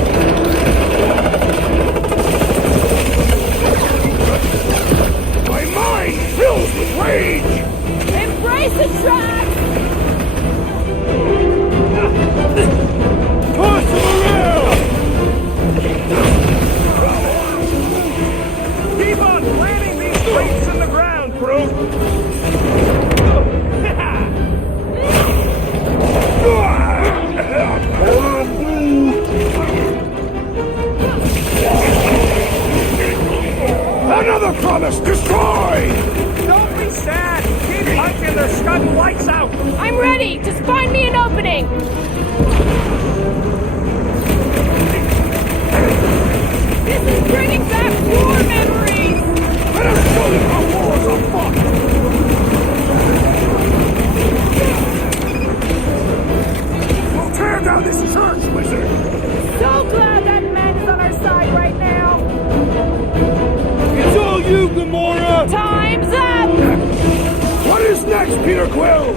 our promise! Destroy! Don't be sad! Keep punching their scud lights out! I'm ready! Just find me an opening! This is bringing back war memories! Let us show them how wars are fought! We'll tear down this church, wizard! So glad that man is on our side right now. It's all you, Gamora! Time's up! What is next, Peter Quill?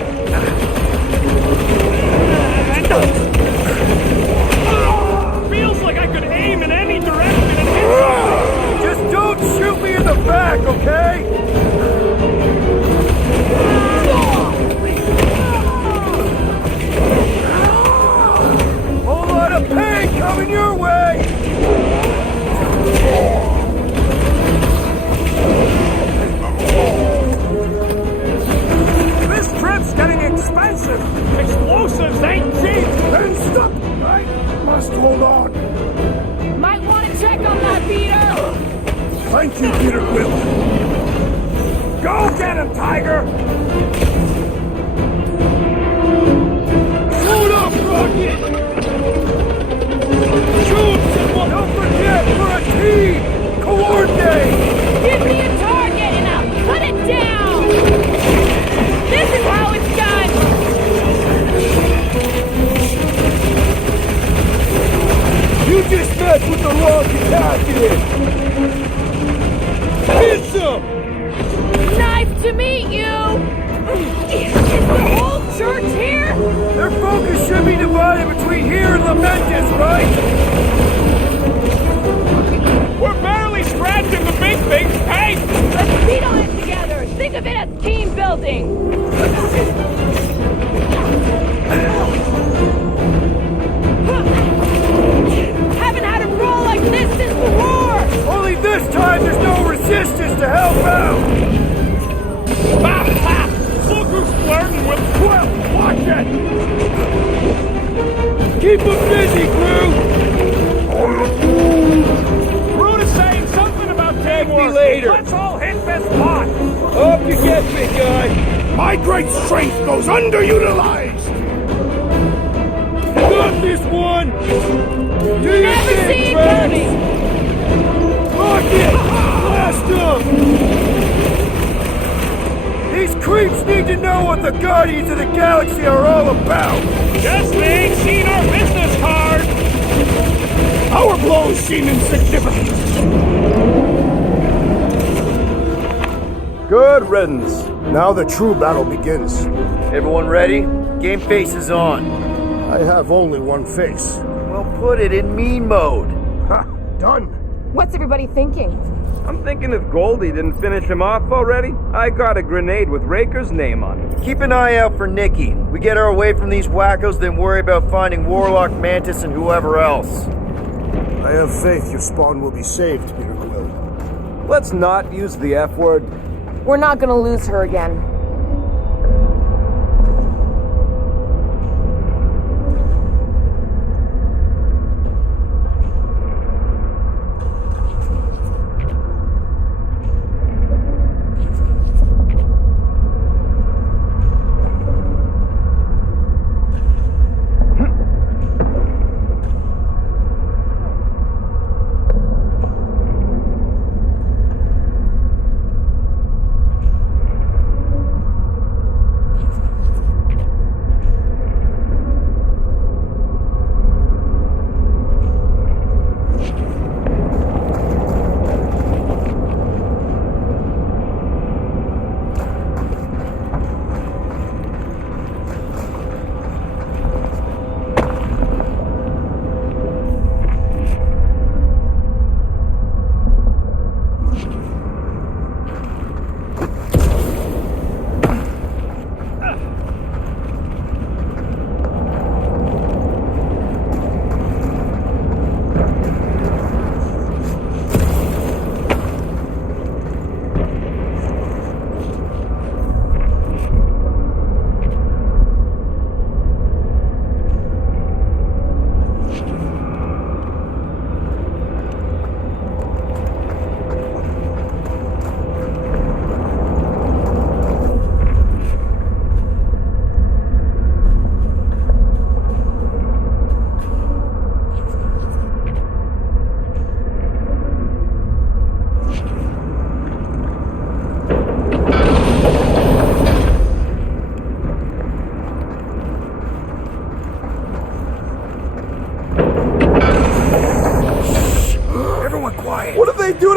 Feels like I could aim in any direction and hit. Just don't shoot me in the back, okay? Whole lot of pain coming your way! This trip's getting expensive! Explosives ain't cheap! Then stop! I must hold on! Might want to check on that, Peter! Thank you, Peter Quill! Go get him, Tiger! Hold up, Rocket! Shoot someone! Don't forget, we're a team! Coordinate! Give me a target and I'll cut it down! This is how it's done! You just messed with the wrong detachment! Hit some! Nice to meet you! Is the whole church here? Their focus should be divided between here and Lamentis, right? We're barely scratching the big thing! Hey! Let's beat on it together! Think of it as team building! Haven't had a roll like this since the war! Only this time there's no resistance to help out! Ha ha! Look who's flirting with Quill! Watch it! Keep them busy, crew! Groot is saying something about teamwork! later. Let's all hit this pot! Up you get, big guy! My great strength goes underutilized! Got this one! Do your Never thing, see it Drax. coming! Rocket! Blast them! These creeps need to know what the Guardians of the Galaxy are all about! Guess they ain't seen our business card! Our blows seem insignificant! Good riddance. Now the true battle begins. Everyone ready? Game face is on. I have only one face. Well, put it in mean mode. Ha! Done! What's everybody thinking? I'm thinking if Goldie didn't finish him off already, I got a grenade with Raker's name on it. Keep an eye out for Nikki. We get her away from these wackos, then worry about finding Warlock, Mantis, and whoever else. I have faith your spawn will be saved, Peter Quill. Let's not use the F word. We're not gonna lose her again.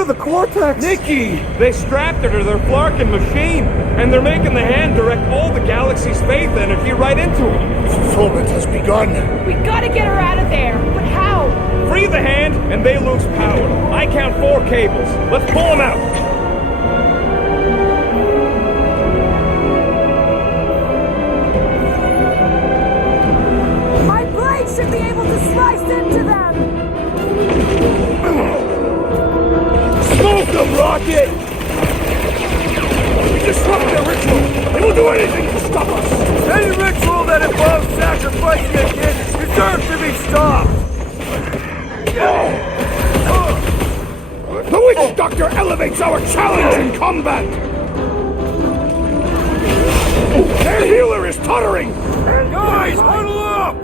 the Cortex! Nikki! They strapped her to their Flarkin machine, and they're making the hand direct all the galaxy's faith energy right into it. Fulfillment has begun. We gotta get her out of there, but how? Free the hand, and they lose power. I count 4 cables. Let's pull them out. My blade should be able to slice into them! Smoke them, Rocket! We disrupt their ritual, and we'll do anything to stop us! Any ritual that involves sacrificing a kid deserves to be stopped! The Witch Doctor elevates our challenge in combat! Their healer is tottering! Guys, huddle up!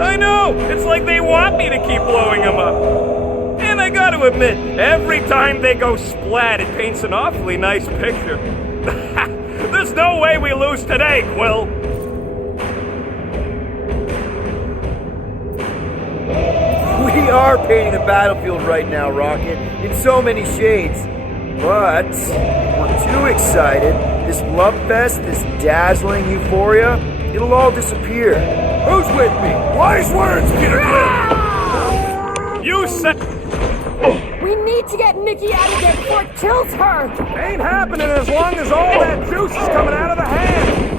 I know! It's like they want me to keep blowing them up. And I gotta admit, every time they go splat, it paints an awfully nice picture. There's no way we lose today, Quill! We are painting the battlefield right now, Rocket, in so many shades. But we're too excited. This love fest, this dazzling euphoria, it'll all disappear. Who's with me? Wise words, Peter Quill! You said... We need to get Nikki out of there before it kills her! Ain't happening as long as all that juice is coming out of the hand!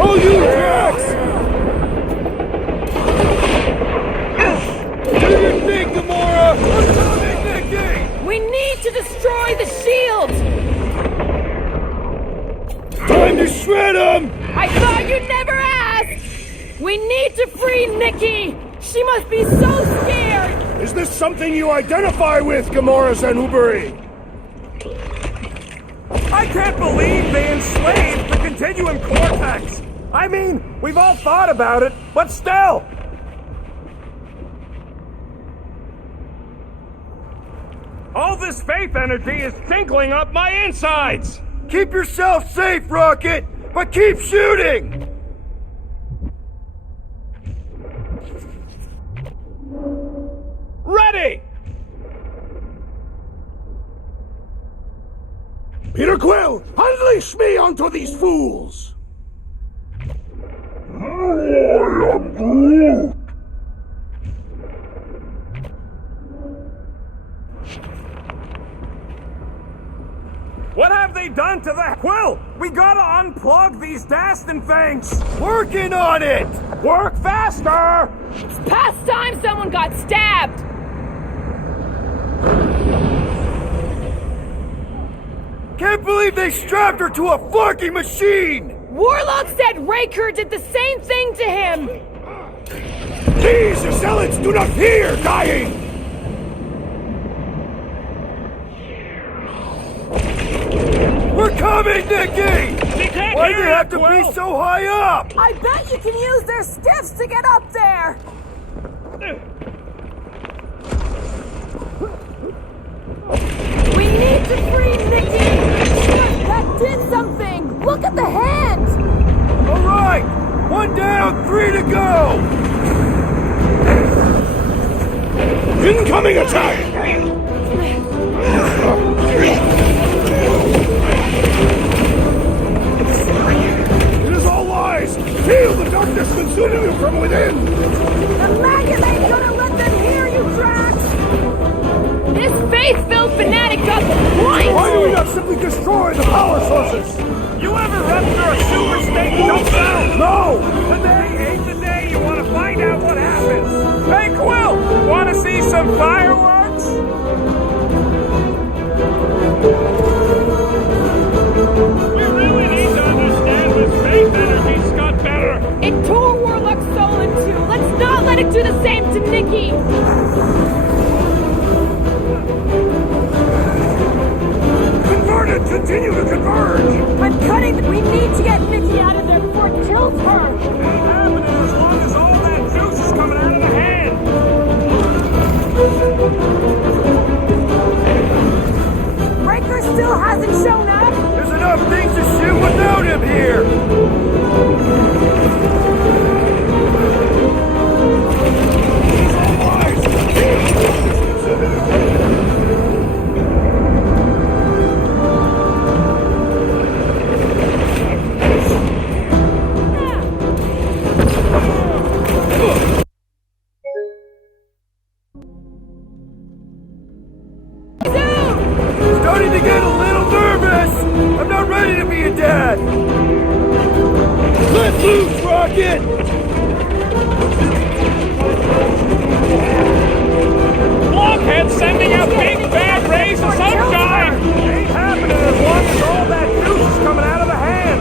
Oh, you Drax! What do you think, Gamora? We're coming, Nikki! We need to destroy the shield! Time to shred him! I thought you'd never ask! We need to free Nikki! She must be so scared! Is this something you identify with, Gamora Zanubari? I can't believe they enslaved the Continuum Cortex! I mean, we've all thought about it, but still! All this faith energy is tinkling up my insides! Keep yourself safe, Rocket, but keep shooting! Ready! Peter Quill, unleash me onto these fools! I am Groot! What have they done to the... Quill, we gotta unplug these Dastan things! Working on it! Work faster! It's past time someone got stabbed! Can't believe they strapped her to a fucking machine! Warlock said Raker did the same thing to him! These zealots do not fear dying! We're coming, Nikki! Why do they have to be so high up? I bet you can use their stiffs to get up there! We need to free Nikki! That did something! Look at the hand! All right! 1 down, 3 to go! Incoming attack! It is all lies! Feel the darkness consuming you from within! The maggot ain't gonna let them hear you, Drax! This faith-filled fanatic got the point! Why do we not simply destroy the power sources? You ever rupture a super state jump down? No! Today ain't the day you want to find out what happens. Hey, Quill, want to see some fireworks? We really need to understand this faith energy's got better. It tore Warlock's soul in two. Let's not let it do the same to Nikki! Converted! Continue to converge! I'm cutting. We need to get Nikki out of there before it kills her! Ain't happening as long as all that juice is coming out of the hand. Raker still hasn't shown up! There's enough things to shoot without without him here! Starting to get a little nervous! I'm not ready to be a dad! Let loose, Rocket! Blockhead sending out big bad rays of sunshine! Ain't happening as long as all that juice is coming out of the hand!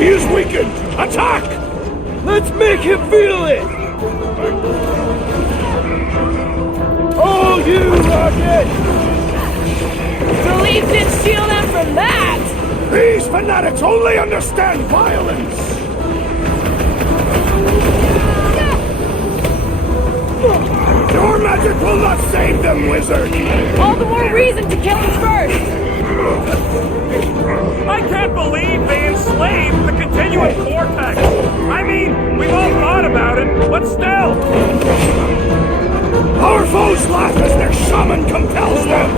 He is weakened! Attack! Let's make him feel it! All you, Rocket! The leaf didn't shield them from that! These fanatics only understand violence! Your magic will not save them, wizard! All the more reason to kill him first! I can't believe they enslaved the continuous vortex! I mean, we've all thought about it, but still! Our foes laugh as their shaman compels them!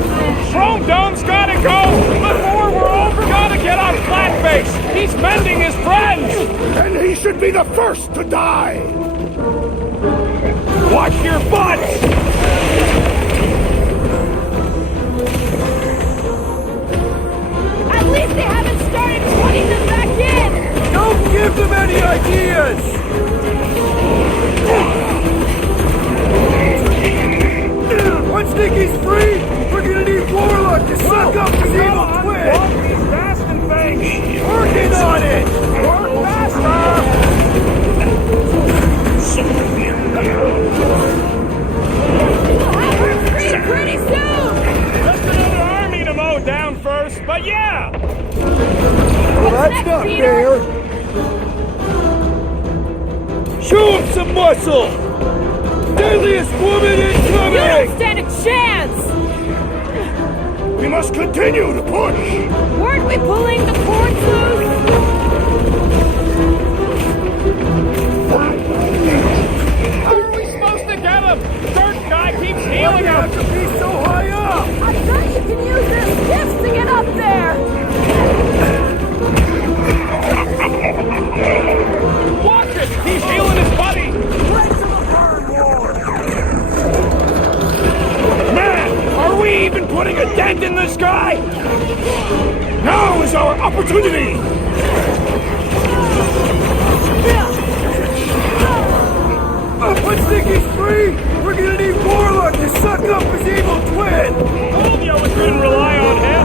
Chrome Dome's gotta go! Before we're over, gotta get on Flatface! He's mending his friends! And he should be the first to die! Watch your butts! At least they haven't started putting them back in! Don't give them any ideas! Once Nicky's free, we're gonna need Warlock to suck up his evil twin! These Bastion things! Working on it! Work faster! We'll have her free pretty soon! Just another army to mow down first, but yeah! Well, that's next, not Peter? fair! Show him some muscle! Deadliest woman You incoming! don't stand a chance! We must continue to push! Weren't we pulling the cords loose? How are we supposed to get him? Dirt guy keeps healing have him! to be so high up! I bet you can use their skiffs to get up there! Watch it! He's healing his buddy! Man, are we even putting a dent in this guy? Now is our opportunity! Once Nicky's free, we're gonna need Warlock to suck up his evil twin! Told you we couldn't rely on him!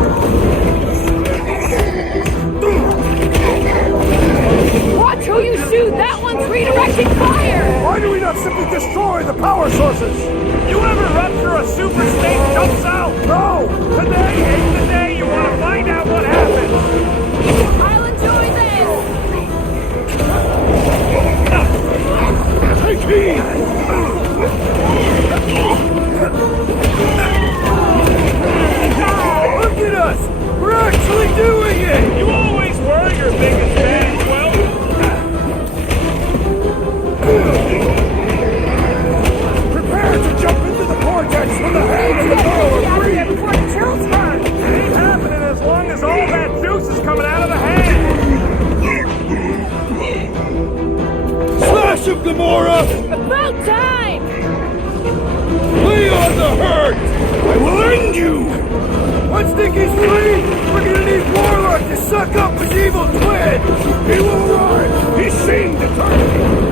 Watch who you shoot! That one's redirecting fire! Why do we not simply destroy the power sources? You ever rupture a super state jump cell? No! Today ain't the day you want to find out what happens! I'll enjoy this! Take heed! Look at us! We're actually doing it! You always were your biggest fan, Quill! Prepare to jump into the vortex when the hands of the foe are free! Before it kills her! It ain't happening as long as all that juice is coming out of the hand! Slash him, Gamora! About time! Lay on the hurt! I will end you! Once Nicky's free, we're gonna need Warlock to suck up his evil twin! He will arrive! He seemed determined!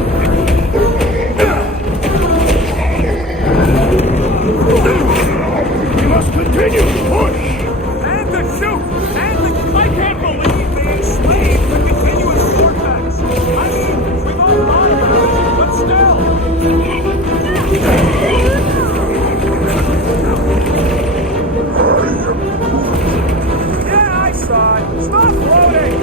We must continue to push! And to shoot! And to... I can't believe they enslaved the continuous vortex! I mean, we've all thought about it, but still! Yeah, I saw it! Stop floating!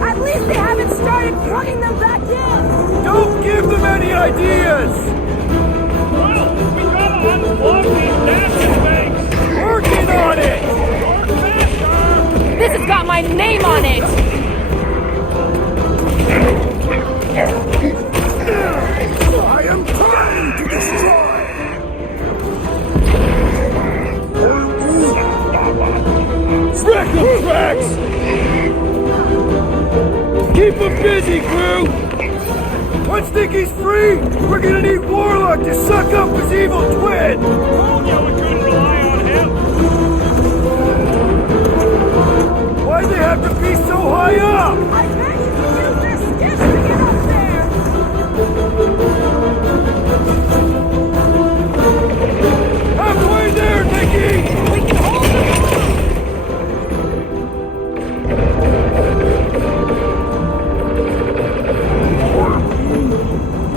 At least they haven't started plugging them back in! Don't give them any ideas! Well, we gotta unplug these dancing things! Working on backup tracks! Keep them busy, crew! Once Nicky's free, we're gonna need Warlock to suck up his evil twin! Told you we couldn't rely on him. Why'd they have to be so high up? I bet you can use their sticks to get up there! Halfway there, Nicky! We can hold them!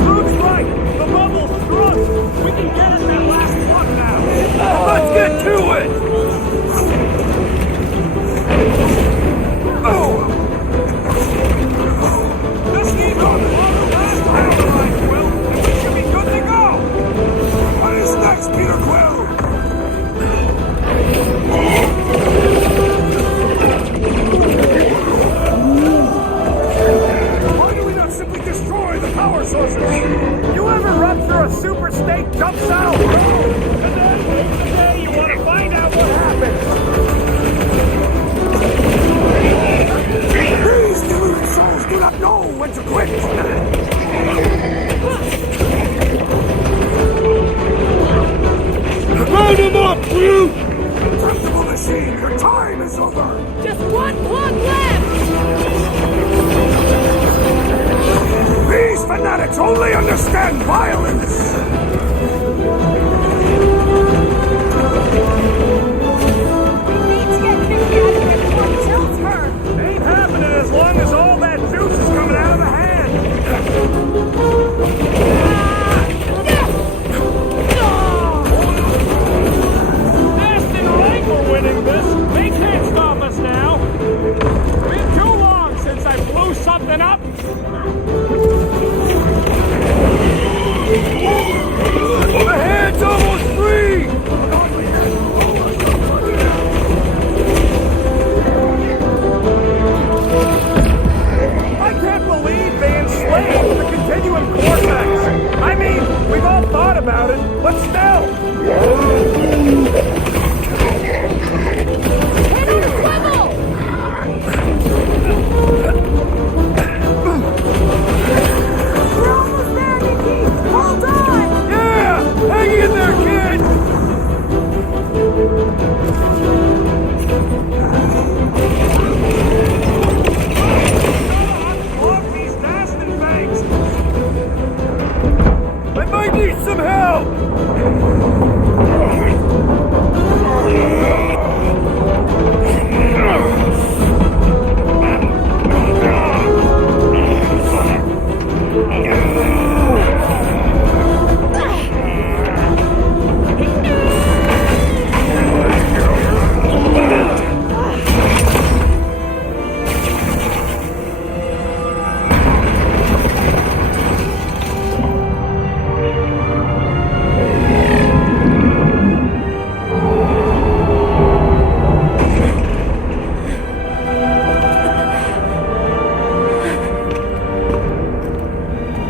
Looks like the bubble's thrust. We can get at that last one now. Let's get to it! Just need on the last power line, Quill, and we should be good to go. What is next, Peter Quill? Why do we not simply destroy the power sources? You ever rupture a super state jump cell? And then wait the day you want to find out what happened. These deluded souls do not know when to quit. Round him up, crew! Contemptible machine, your time is over. Just one plug left! These fanatics only understand violence. We need to get Nicky out of there before he kills her! Ain't happening as long as all that juice is coming out of the hand. Aston right for winning this. They can't stop us now. Been too long since I blew something up. The hand's almost free! I can't believe they enslaved the continuum cortex. I mean, we've all thought about it, but still. Hit on the swivel! We're almost there, Nicky! Hold on! Yeah! Hang in there, kid! Love these Aston banks. I might need some help!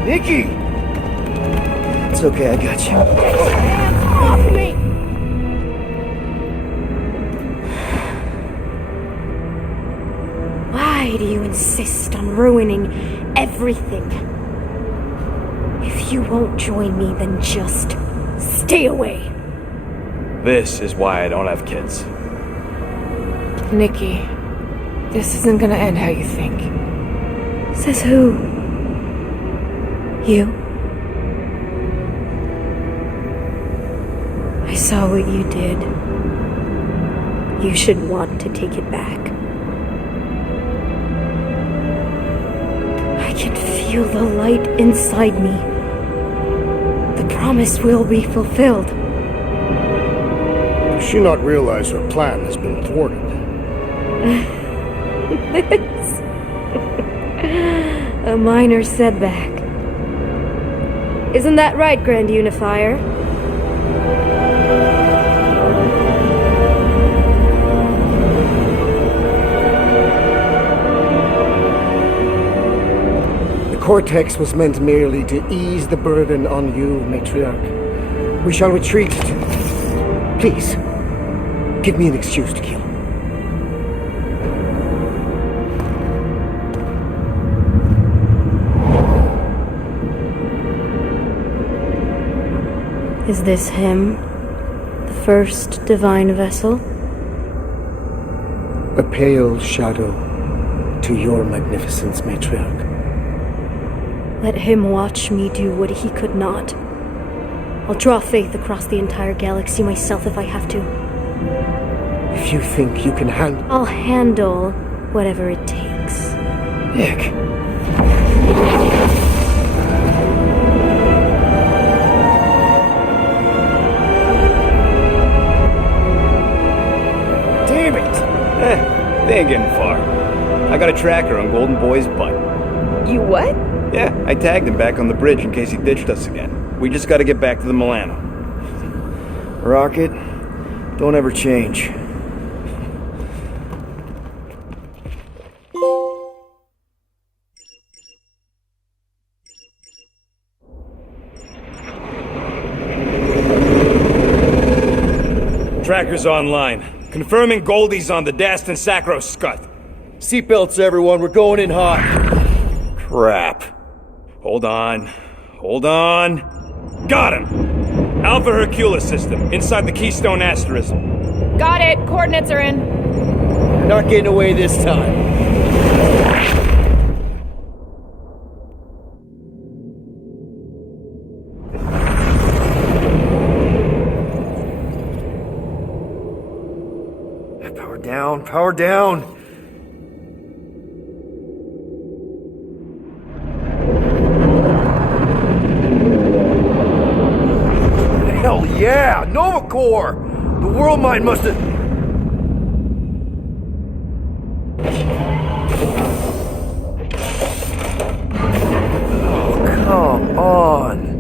Nicky! It's okay, I got you. Hands off me! Why do you insist on ruining everything? If you won't join me, then just stay away. This is why I don't have kids. Nicky, this isn't gonna end how you think. Says who? You? I saw what you did. You should want to take it back. I can feel the light inside me. The promise will be fulfilled. Does she not realize her plan has been thwarted? A minor setback. Isn't that right, Grand Unifier? The Cortex was meant merely to ease the burden on you, Matriarch. We shall retreat to... Please, give me an excuse to kill. Is this him? The first divine vessel? A pale shadow to your magnificence, matriarch. Let him watch me do what he could not. I'll draw faith across the entire galaxy myself if I have to. If you think you can handle... I'll handle whatever it takes. Nick. Damn it! They ain't getting far. I got a tracker on Golden Boy's butt. You what? Yeah, I tagged him back on the bridge in case he ditched us again. We just gotta get back to the Milano. Rocket, don't ever change. Tracker's online. Confirming Goldie's on the Dastan Sacro Scut. Seatbelts, everyone. We're going in hot. Crap. Hold on. Got him! Alpha Hercules system, inside the Keystone Asterism. Got it. Coordinates are in. You're not getting away this time. Power down! Hell yeah! Nova Corps! The World Mind must have... Oh, come on!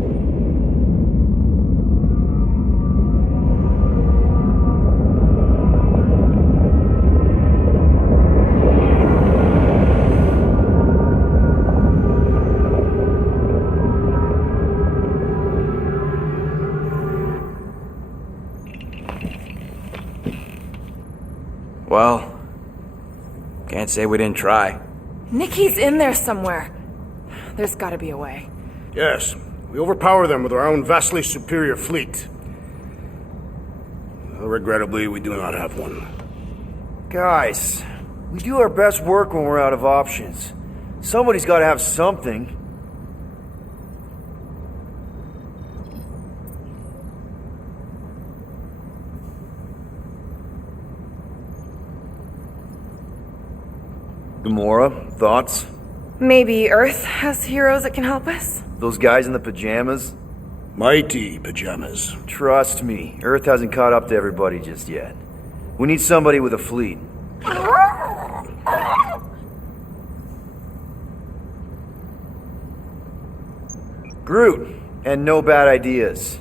Well, can't say we didn't try. Nikki's in there somewhere. There's gotta be a way. Yes, we overpower them with our own vastly superior fleet. Regrettably, we do not have one. Guys, we do our best work when we're out of options. Somebody's got to have something. Gamora, thoughts? Maybe Earth has heroes that can help us? Those guys in the pajamas? Mighty pajamas. Trust me, Earth hasn't caught up to everybody just yet. We need somebody with a fleet. Groot, and no bad ideas.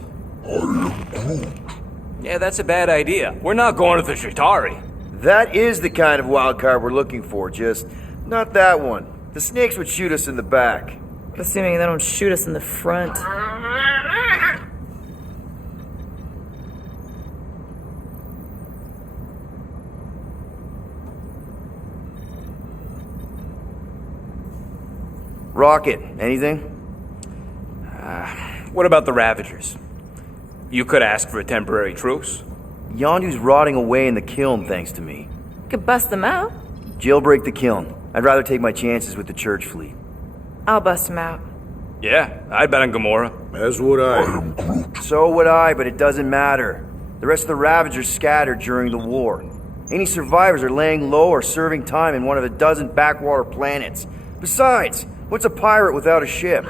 Yeah, that's a bad idea. We're not going to the Chitauri. That is the kind of wild card we're looking for, just not that one. The snakes would shoot us in the back. Assuming they don't shoot us in the front. Rocket, anything? What about the Ravagers? You could ask for a temporary truce. Yondu's rotting away in the kiln, thanks to me. Could bust them out. Jailbreak the kiln. I'd rather take my chances with the church fleet. I'll bust them out. Yeah, I'd bet on Gamora. As would I. So would I, but it doesn't matter. The rest of the Ravagers scattered during the war. Any survivors are laying low or serving time in one of a dozen backwater planets. Besides, what's a pirate without a ship?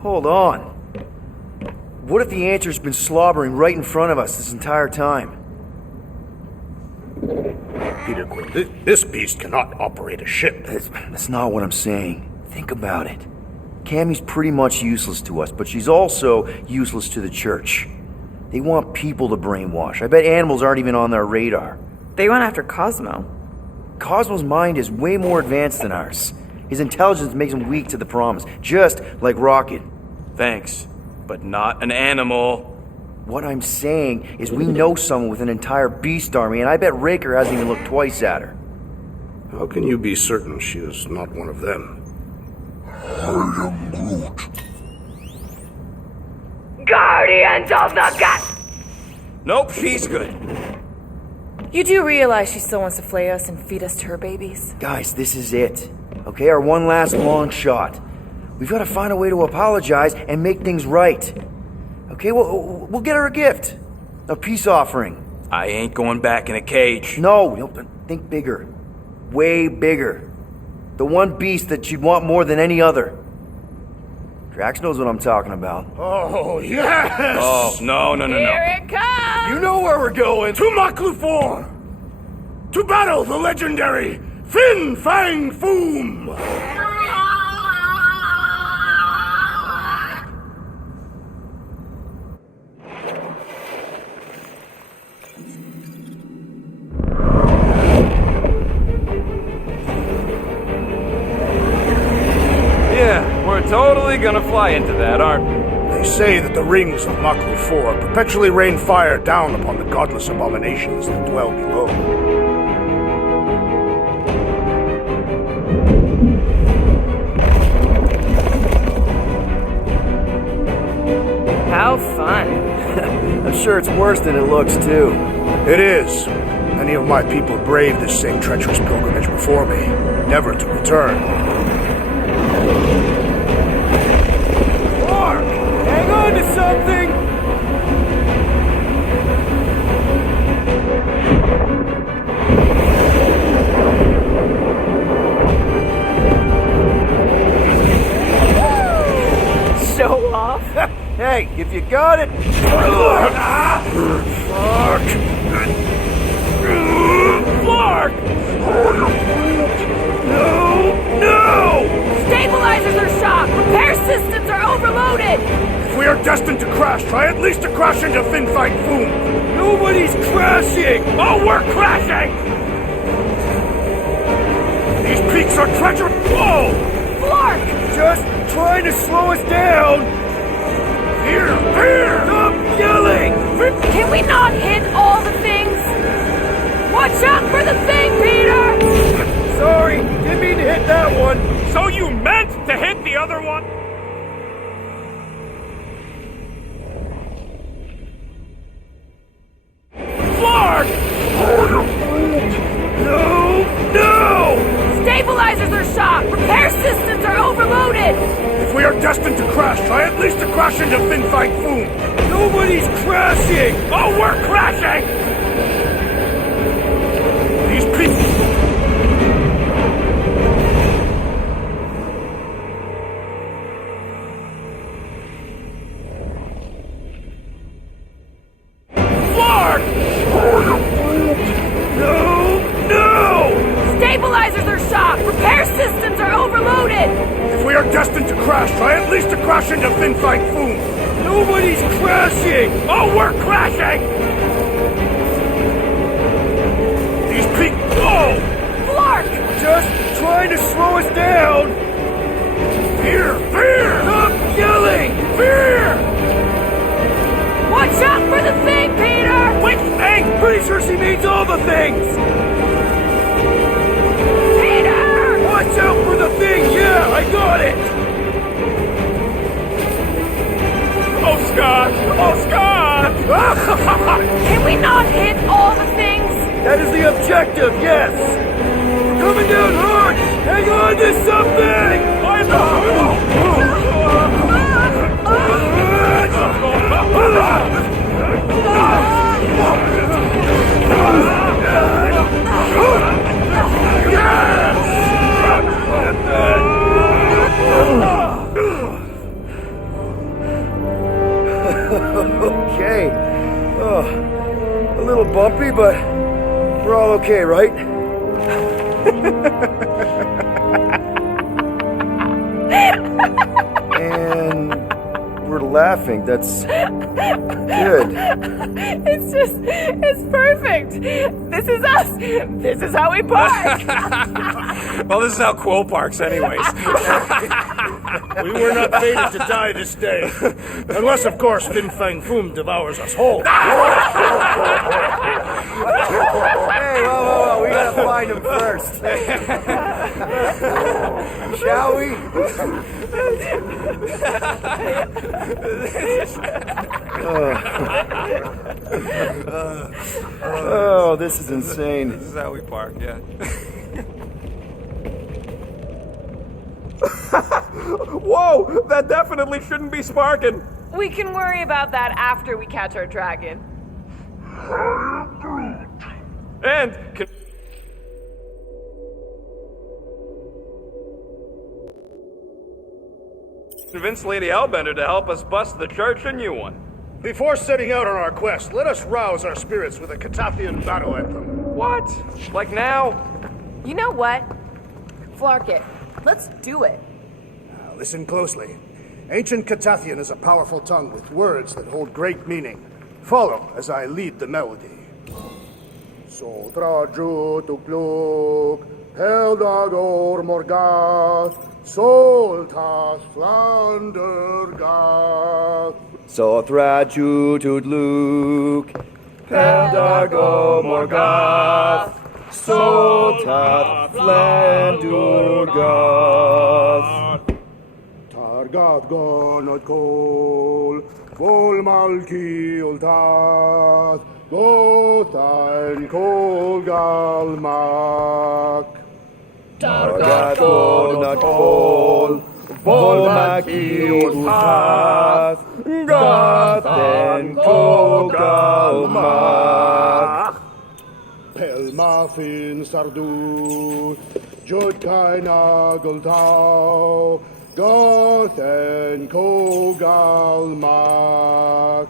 Hold on. What if the Answer's been slobbering right in front of us this entire time? Peter Quill, this beast cannot operate a ship. That's not what I'm saying. Think about it. Cammy's pretty much useless to us, but she's also useless to the church. They want people to brainwash. I bet animals aren't even on their radar. They went after Cosmo. Cosmo's mind is way more advanced than ours. His intelligence makes him weak to the promise, just like Rocket. Thanks, but not an animal. What I'm saying is we know someone with an entire beast army, and I bet Raker hasn't even looked twice at her. How can you be certain she is not one of them? I am Groot. Guardians of the Gut! Nope, she's good. You do realize she still wants to flay us and feed us to her babies? Guys, this is it. Okay, our one last long shot. We've got to find a way to apologize and make things right. Okay, we'll get her a gift. A peace offering. I ain't going back in a cage. No, think bigger. Way bigger. The one beast that she'd want more than any other. Drax knows what I'm talking about. Oh, yes! Oh, no. Here it comes! You know where we're going. To Maklufor! To battle the legendary Fin Fang Foom! Yeah, we're totally gonna fly into that, aren't we? They say that the rings of Maklufor perpetually rain fire down upon the godless abominations that dwell below. How fun. I'm sure it's worse than it looks, too. It is. Many of my people braved this same treacherous pilgrimage before me, never to return. Mark! Hang on to something! Show off? Hey, if you got it... Flark! No! Stabilizers are shot! Repair systems are overloaded! If we are destined to crash, try at least to crash into Fin Fang Foom! Nobody's crashing! Oh, we're crashing! These peaks are treacherous! Whoa! Flark! Just trying to slow us down! Here! Stop yelling! Can we not hit all the things? Watch out for the thing, Peter! Sorry, didn't mean to hit that one. So you meant to hit the other one? Flark! No! Stabilizers are shot! Repair systems are overloaded! If we are destined to crash, try at least to crash into Fin Fang Foom! Nobody's crashing! Oh, we're crashing! These people... Flark! No! Stabilizers are shot! Repair systems are overloaded! If we are destined to crash, try at least to crash into Fin Fang Foom! Nobody's crashing! Oh, we're crashing! These people... Whoa! Flark! Just trying to slow us down! Fear! Stop yelling! Fear! Watch out for the thing, Peter! Which thing? Pretty sure she means all the things! Peter! Watch out for the thing! Yeah, I got it! Oh, Scott! Oh, Scott! Can we not hit all the things? That is the objective, yes! We're coming down hard! Hang on to something! I know! Okay. Oh, a little bumpy, but we're all okay, right? And we're laughing. That's good. It's perfect. This is us. This is how we park. Well, this is how Quill parks anyways. We were not fated to die this day. Unless, of course, Fin Fang Foom devours us whole. Hey, whoa, we gotta find him first. Shall we? Oh, this is insane. This is how we park, yeah. Whoa! That definitely shouldn't be sparking! We can worry about that after we catch our dragon. And convince Lady Hellbender to help us bust the church a new one. Before setting out on our quest, let us rouse our spirits with a Catathian battle anthem. What? Like now? You know what? Flark it. Let's do it. Now, listen closely. Ancient Catathian is a powerful tongue with words that hold great meaning. Follow as I lead the melody. Sotraju tukluk, Heldagor Morgath, Soltas Flandergath. Sothraju Tudluk, Pendago Morgath, Soltat Flandurgath. Targath Gonot Kol, Vol Malki Ultath, Gothain Kol Galmak. Targath Gonot Kol, Vol Malki Ultath, Gothain Kol Galmak. Pelmafin Sardut, Jodkai Nageltau, Gothain Kol Galmak.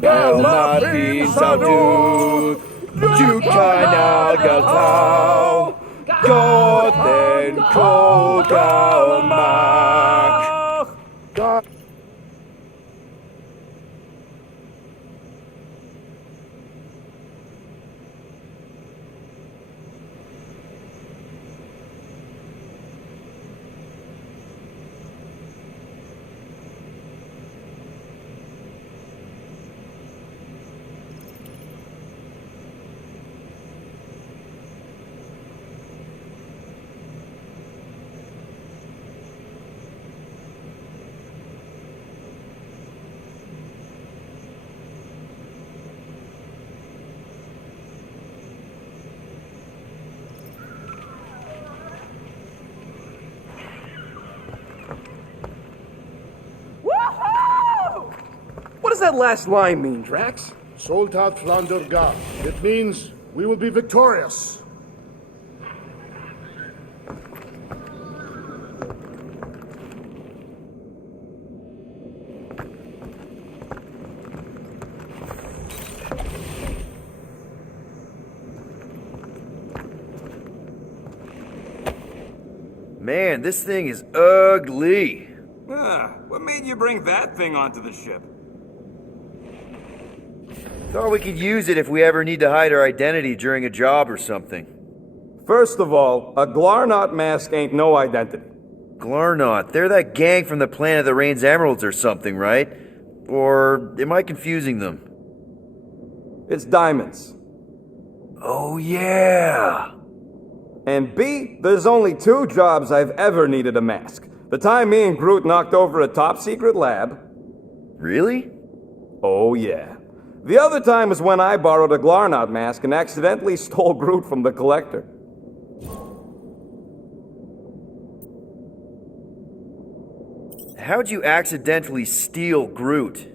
Pelmafin Sardut, Jodkai Nageltau, Gothain Kol Galmak. What does that last line mean, Drax? Soltat Flandurgath. It means we will be victorious. Man, this thing is ugly. What made you bring that thing onto the ship? Thought we could use it if we ever need to hide our identity during a job or something. First of all, a Glarnot mask ain't no identity. Glarnot, they're that gang from the Planet of the Rain's Emeralds or something, right? Or am I confusing them? It's diamonds. Oh, yeah. And B, there's only 2 jobs I've ever needed a mask. The time me and Groot knocked over a top-secret lab. Really? Oh, yeah. The other time was when I borrowed a Glarnot mask and accidentally stole Groot from the Collector. How'd you accidentally steal Groot?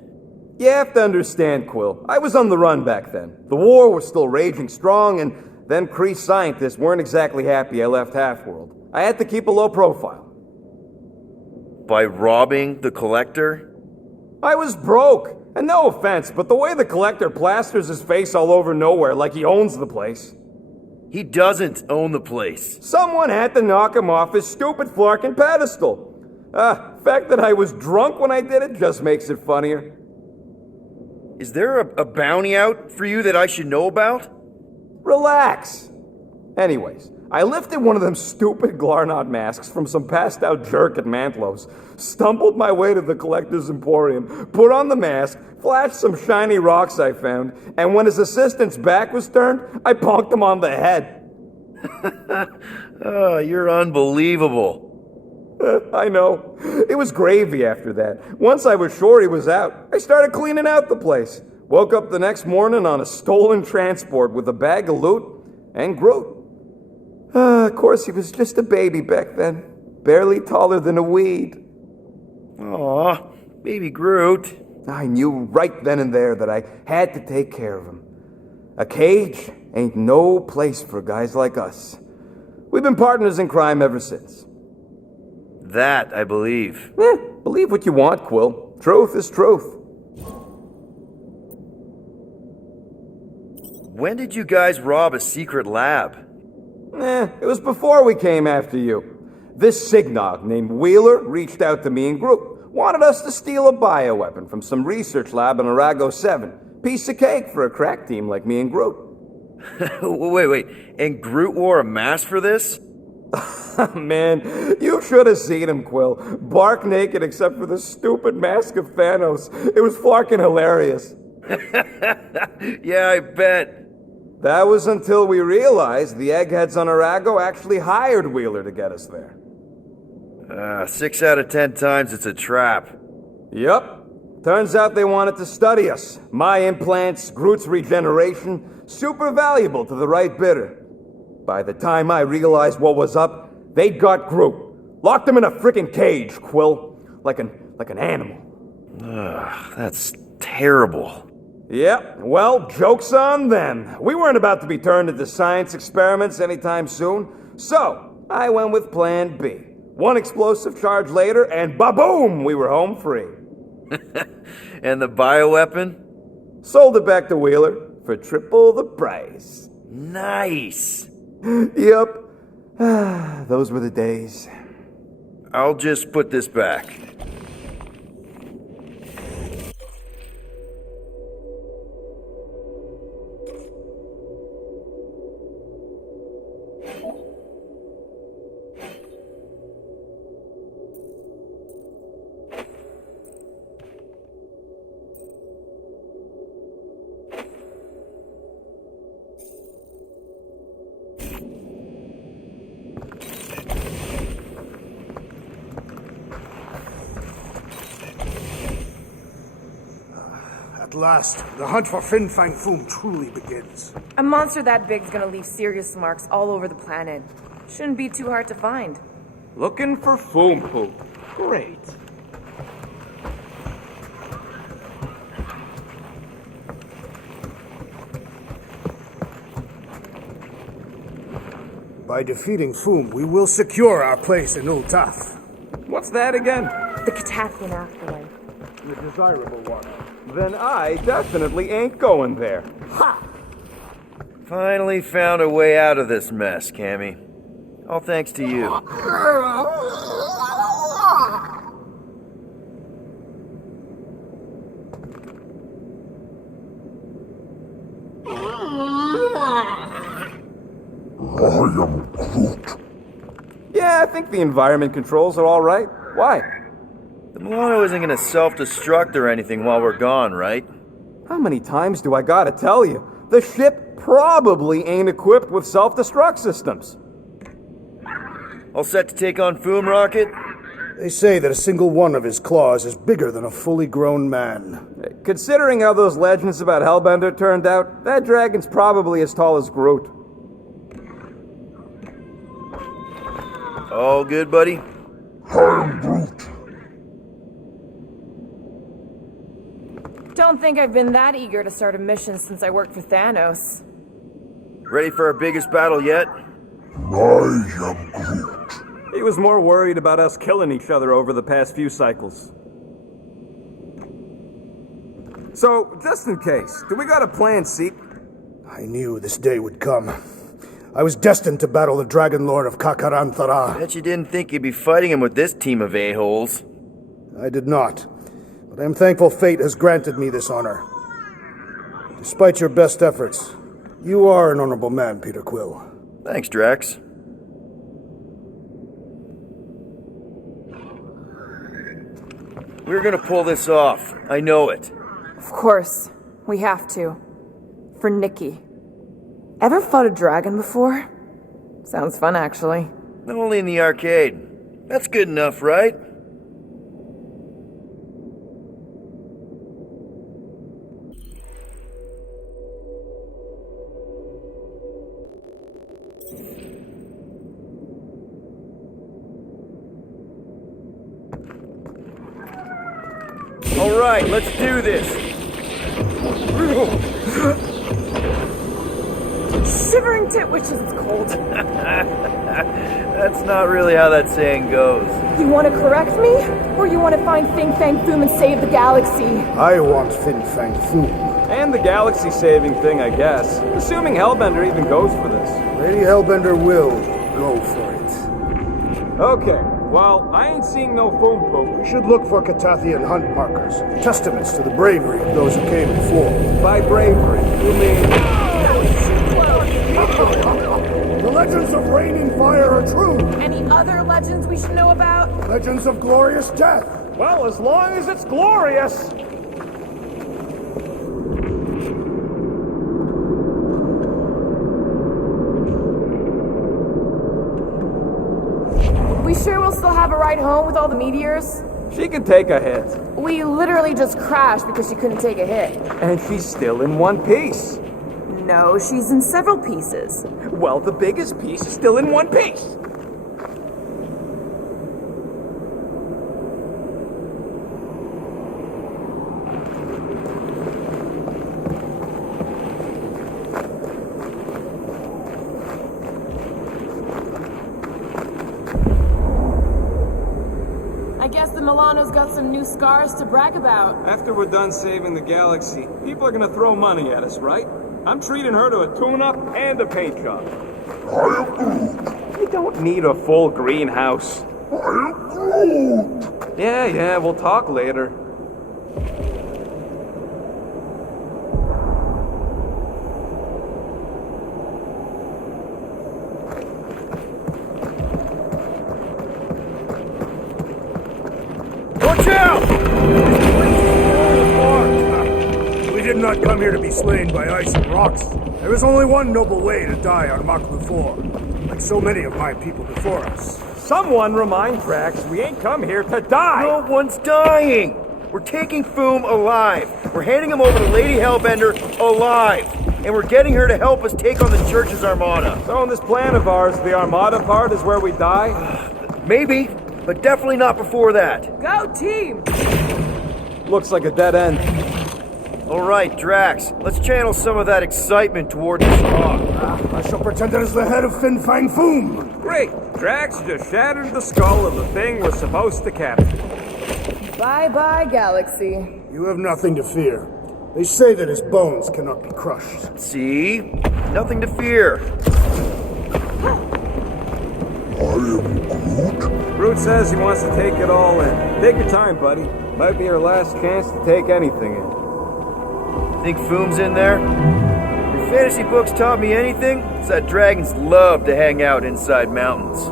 You have to understand, Quill. I was on the run back then. The war was still raging strong, and them Kree scientists weren't exactly happy I left Half-World. I had to keep a low profile. By robbing the Collector? I was broke. And no offense, but the way the Collector plasters his face all over nowhere like he owns the place. He doesn't own the place. Someone had to knock him off his stupid flarkin' pedestal. The fact that I was drunk when I did it just makes it funnier. Is there a bounty out for you that I should know about? Relax. Anyways, I lifted one of them stupid Glarnot masks from some passed out jerk at Mantlo's, stumbled my way to the Collector's Emporium, put on the mask, flashed some shiny rocks I found, and when his assistant's back was turned, I bonked him on the head. Oh, you're unbelievable. I know. It was gravy after that. Once I was sure he was out, I started cleaning out the place. Woke up the next morning on a stolen transport with a bag of loot and Groot. Of course, he was just a baby back then, barely taller than a weed. Aw, baby Groot. I knew right then and there that I had to take care of him. A cage ain't no place for guys like us. We've been partners in crime ever since. That I believe. Believe what you want, Quill. Truth is truth. When did you guys rob a secret lab? It was before we came after you. This Signog named Wheeler reached out to me and Groot. Wanted us to steal a bioweapon from some research lab in Arago 7. Piece of cake for a crack team like me and Groot. Wait. And Groot wore a mask for this? Man, you should have seen him, Quill. Bark naked except for the stupid mask of Thanos. It was fucking hilarious. Yeah, I bet. That was until we realized the eggheads on Arago actually hired Wheeler to get us there. 6 out of 10 times it's a trap. Yup. Turns out they wanted to study us. My implants, Groot's regeneration, super valuable to the right bidder. By the time I realized what was up, they'd got Groot. Locked him in a frickin' cage, Quill. Like an animal. That's terrible. Yep, well, joke's on them. We weren't about to be turned into science experiments anytime soon, so I went with Plan B. One explosive charge later, and ba-boom, we were home free. And the bioweapon? Sold it back to Wheeler for triple the price. Nice. Yep. Those were the days. I'll just put this back. At last, the hunt for Fin Fang Foom truly begins. A monster that big's gonna leave serious marks all over the planet. Shouldn't be too hard to find. Looking for Foom Poop. Great. By defeating Foom, we will secure our place in Ultaf. What's that again? The Catathian afterlife. The desirable one. Then I definitely ain't going there. Ha! Finally found a way out of this mess, Cammy. All thanks to you. I am Groot. Yeah, I think the environment controls are all right. Why? The Milano isn't gonna self-destruct or anything while we're gone, right? How many times do I gotta tell you? The ship probably ain't equipped with self-destruct systems. All set to take on Foom Rocket? They say that a single one of his claws is bigger than a fully grown man. Considering how those legends about Hellbender turned out, that dragon's probably as tall as Groot. All good, buddy? I am Groot. Don't think I've been that eager to start a mission since I worked for Thanos. Ready for our biggest battle yet? I am Groot. He was more worried about us killing each other over the past few cycles. So, just in case, do we got a plan, C? I knew this day would come. I was destined to battle the Dragon Lord of Kakaranthara. Bet you didn't think you'd be fighting him with this team of a-holes. I did not, but I am thankful fate has granted me this honor. Despite your best efforts, you are an honorable man, Peter Quill. Thanks, Drax. We're gonna pull this off. I know it. Of course. We have to. For Nikki. Ever fought a dragon before? Sounds fun, actually. Only in the arcade. That's good enough, right? All right, let's do this. Shivering tit witches, it's cold. That's not really how that saying goes. You want to correct me? Or you want to find Fin Fang Foom and save the galaxy? I want Fin Fang Foom. And the galaxy-saving thing, I guess. Assuming Hellbender even goes for this. Lady Hellbender will go for it. Okay, well, I ain't seeing no foam poop. We should look for Catathian hunt markers, testaments to the bravery of those who came before. By bravery, you mean... The legends of raining fire are true. Any other legends we should know about? Legends of glorious death. Well, as long as it's glorious. We sure we'll still have a ride home with all the meteors? She can take a hit. We literally just crashed because she couldn't take a hit. And she's still in one piece. No, she's in several pieces. Well, the biggest piece is still in one piece. I guess the Milano's got some new scars to brag about. After we're done saving the galaxy, people are gonna throw money at us, right? I'm treating her to a tune-up and a paint job. You don't need a full greenhouse. Yeah, we'll talk later. Watch out! We did not come here to be slain by ice and rocks. There is only one noble way to die on Maklu 4, like so many of my people before us. Someone remind Drax we ain't come here to die! No one's dying! We're taking Foom alive. We're handing him over to Lady Hellbender alive. And we're getting her to help us take on the Church's Armada. So in this plan of ours, the Armada part is where we die? Maybe, but definitely not before that. Go team! Looks like a dead end. All right, Drax, let's channel some of that excitement toward this rock. I shall pretend it is the head of Fin Fang Foom. Great! Drax just shattered the skull of the thing we're supposed to capture. Bye-bye, galaxy. You have nothing to fear. They say that his bones cannot be crushed. See? Nothing to fear. Groot says he wants to take it all in. Take your time, buddy. Might be our last chance to take anything in. Think Foom's in there? If fantasy books taught me anything, it's that dragons love to hang out inside mountains.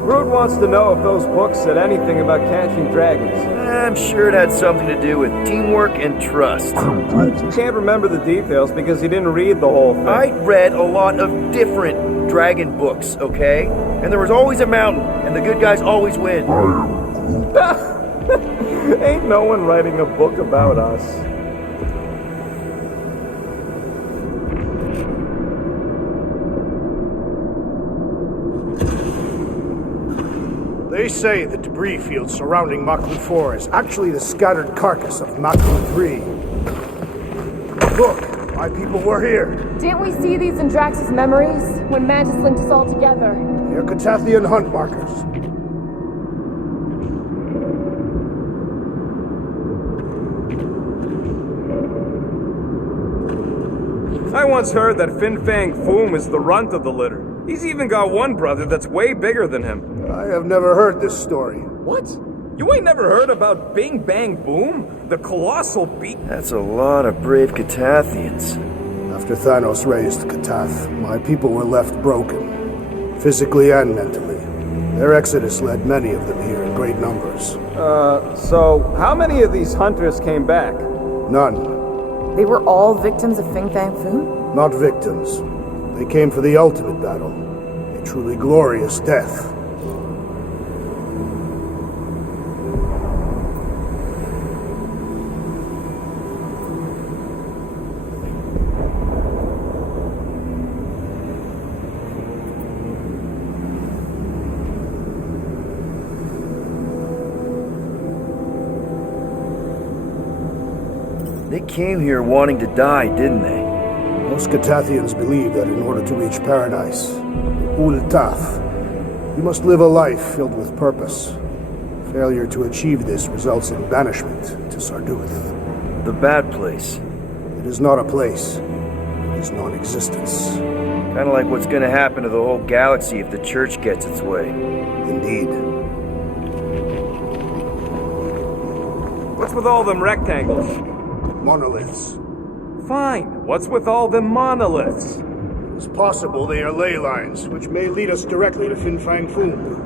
Groot wants to know if those books said anything about catching dragons. I'm sure it had something to do with teamwork and trust. You can't remember the details because he didn't read the whole thing. I read a lot of different dragon books, okay? And there was always a mountain, and the good guys always win. Ain't no one writing a book about us. They say the debris field surrounding Maklu 4 is actually the scattered carcass of Maklu 3. Look, my people were here. Didn't we see these in Drax's memories when Mantis linked us all together? They're Catathian hunt markers. I once heard that Fin Fang Foom is the runt of the litter. He's even got one brother that's way bigger than him. I have never heard this story. What? You ain't never heard about Bing Bang Boom? The colossal beast? That's a lot of brave Catathians. After Thanos raised Katath, my people were left broken, physically and mentally. Their exodus led many of them here in great numbers. So how many of these hunters came back? None. They were all victims of Fin Fang Foom? Not victims. They came for the ultimate battle. A truly glorious death. They came here wanting to die, didn't they? Most Katathians believe that in order to reach paradise, Ul-Tath, you must live a life filled with purpose. Failure to achieve this results in banishment to Sarduth. The bad place. It is not a place. It is non-existence. Kinda like what's gonna happen to the whole galaxy if the Church gets its way. Indeed. What's with all them rectangles? Monoliths. Fine. What's with all them monoliths? It's possible they are ley lines, which may lead us directly to Fin Fang Foom.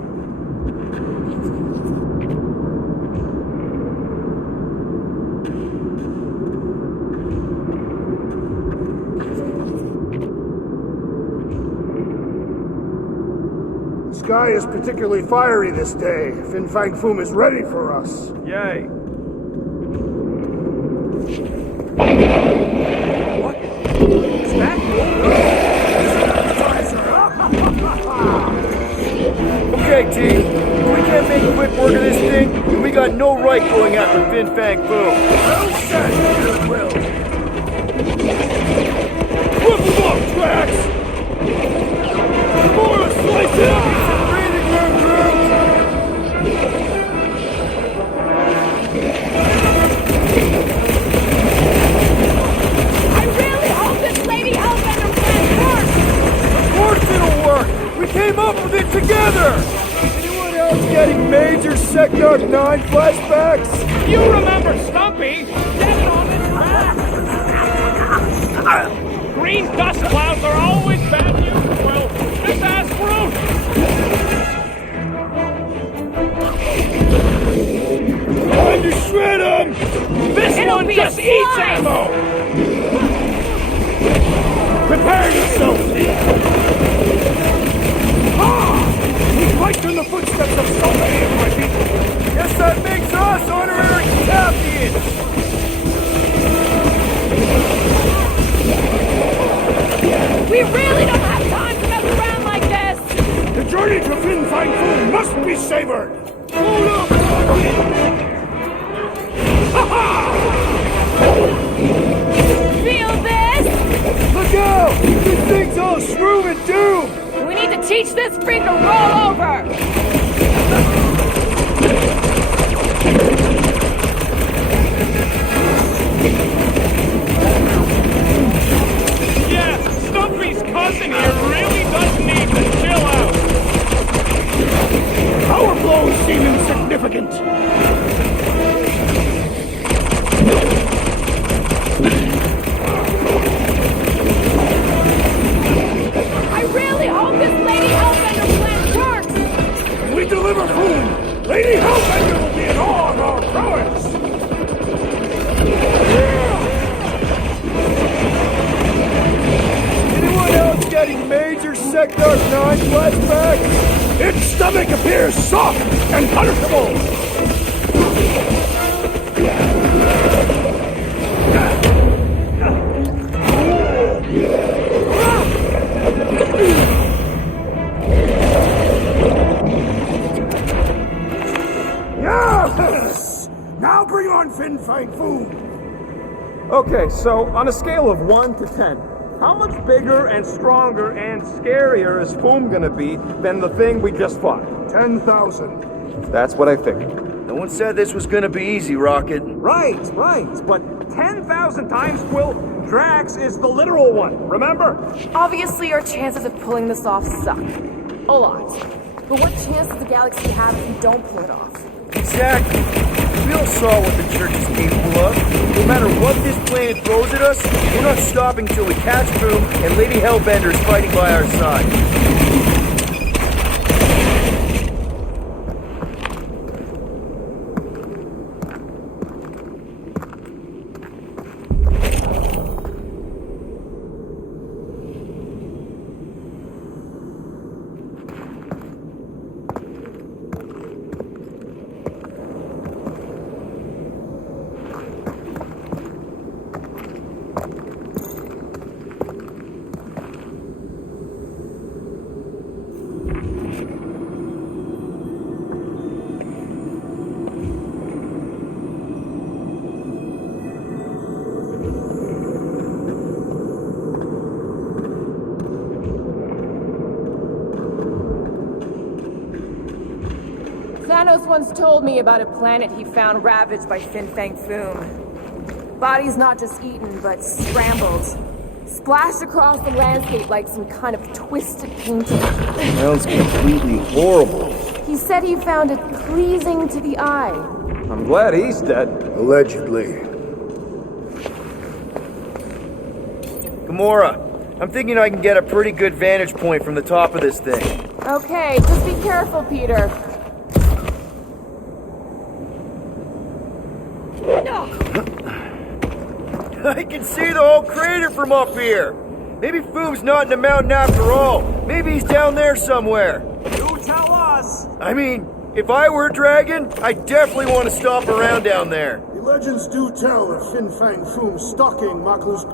The sky is particularly fiery this day. Fin Fang Foom is ready for us. Yay. What? Is that? Okay, team. If we can't make quick work of this thing, then we got no right going after Fin Fang Foom. Well said, Goodwill. Whip them up, Drax! More slice it up! Breathing room, Groot! I really hope this Lady Hellbender plan works! Of course it'll work! We came up with it together! Anyone else getting major Sector 9 flashbacks? You remember Stumpy? Get on his back! Green dust clouds are always bad news, Will. Just ask Groot! Time to shred him! This It'll one be just a eats slice! ammo! Prepare yourself! He's right in the footsteps of so many of my people! Guess that makes us honorary Katathians! We really don't have time to mess around like this! The journey to Fin Fang Foom must be savored! Hold up! Feel this? Look out! This thing's all shroom and doom! We need to teach this freak to roll over! Yeah, Stumpy's cousin here really does need to chill out. Our blows seem insignificant! I really hope this Lady Hellbender plan works! When we deliver Foom, Lady Hellbender will be in awe of our prowess! Anyone else getting major Sector 9 flashbacks? Its stomach appears soft and punishable! Yes! Now bring on Fin Fang Foom! Okay, so on a scale of 1 to 10, how much bigger and stronger and scarier is Foom gonna be than the thing we just fought? 10,000. That's what I figured. No one said this was gonna be easy, Rocket. Right, but 10,000 times, Quill, Drax is the literal one, remember? Obviously, our chances of pulling this off suck. A lot. But what chance does the galaxy have if we don't pull it off? Exactly. We all saw what the church is capable of. No matter what this planet throws at us, we're not stopping till we catch Boom and Lady Hellbender is fighting by our side. Thanos once told me about a planet he found ravaged by Fin Fang Foom. Bodies not just eaten, but scrambled. Splashed across the landscape like some kind of twisted painting. Sounds completely horrible. He said he found it pleasing to the eye. I'm glad he's dead. Allegedly. Gamora, I'm thinking I can get a pretty good vantage point from the top of this thing. Okay, just be careful, Peter. I can see the whole crater from up here. Maybe Foom's not in the mountain after all. Maybe he's down there somewhere. You tell us! I mean, if I were a dragon, I definitely want to stomp around down there. The legends do tell of Fin Fang Foom stalking Maklu's...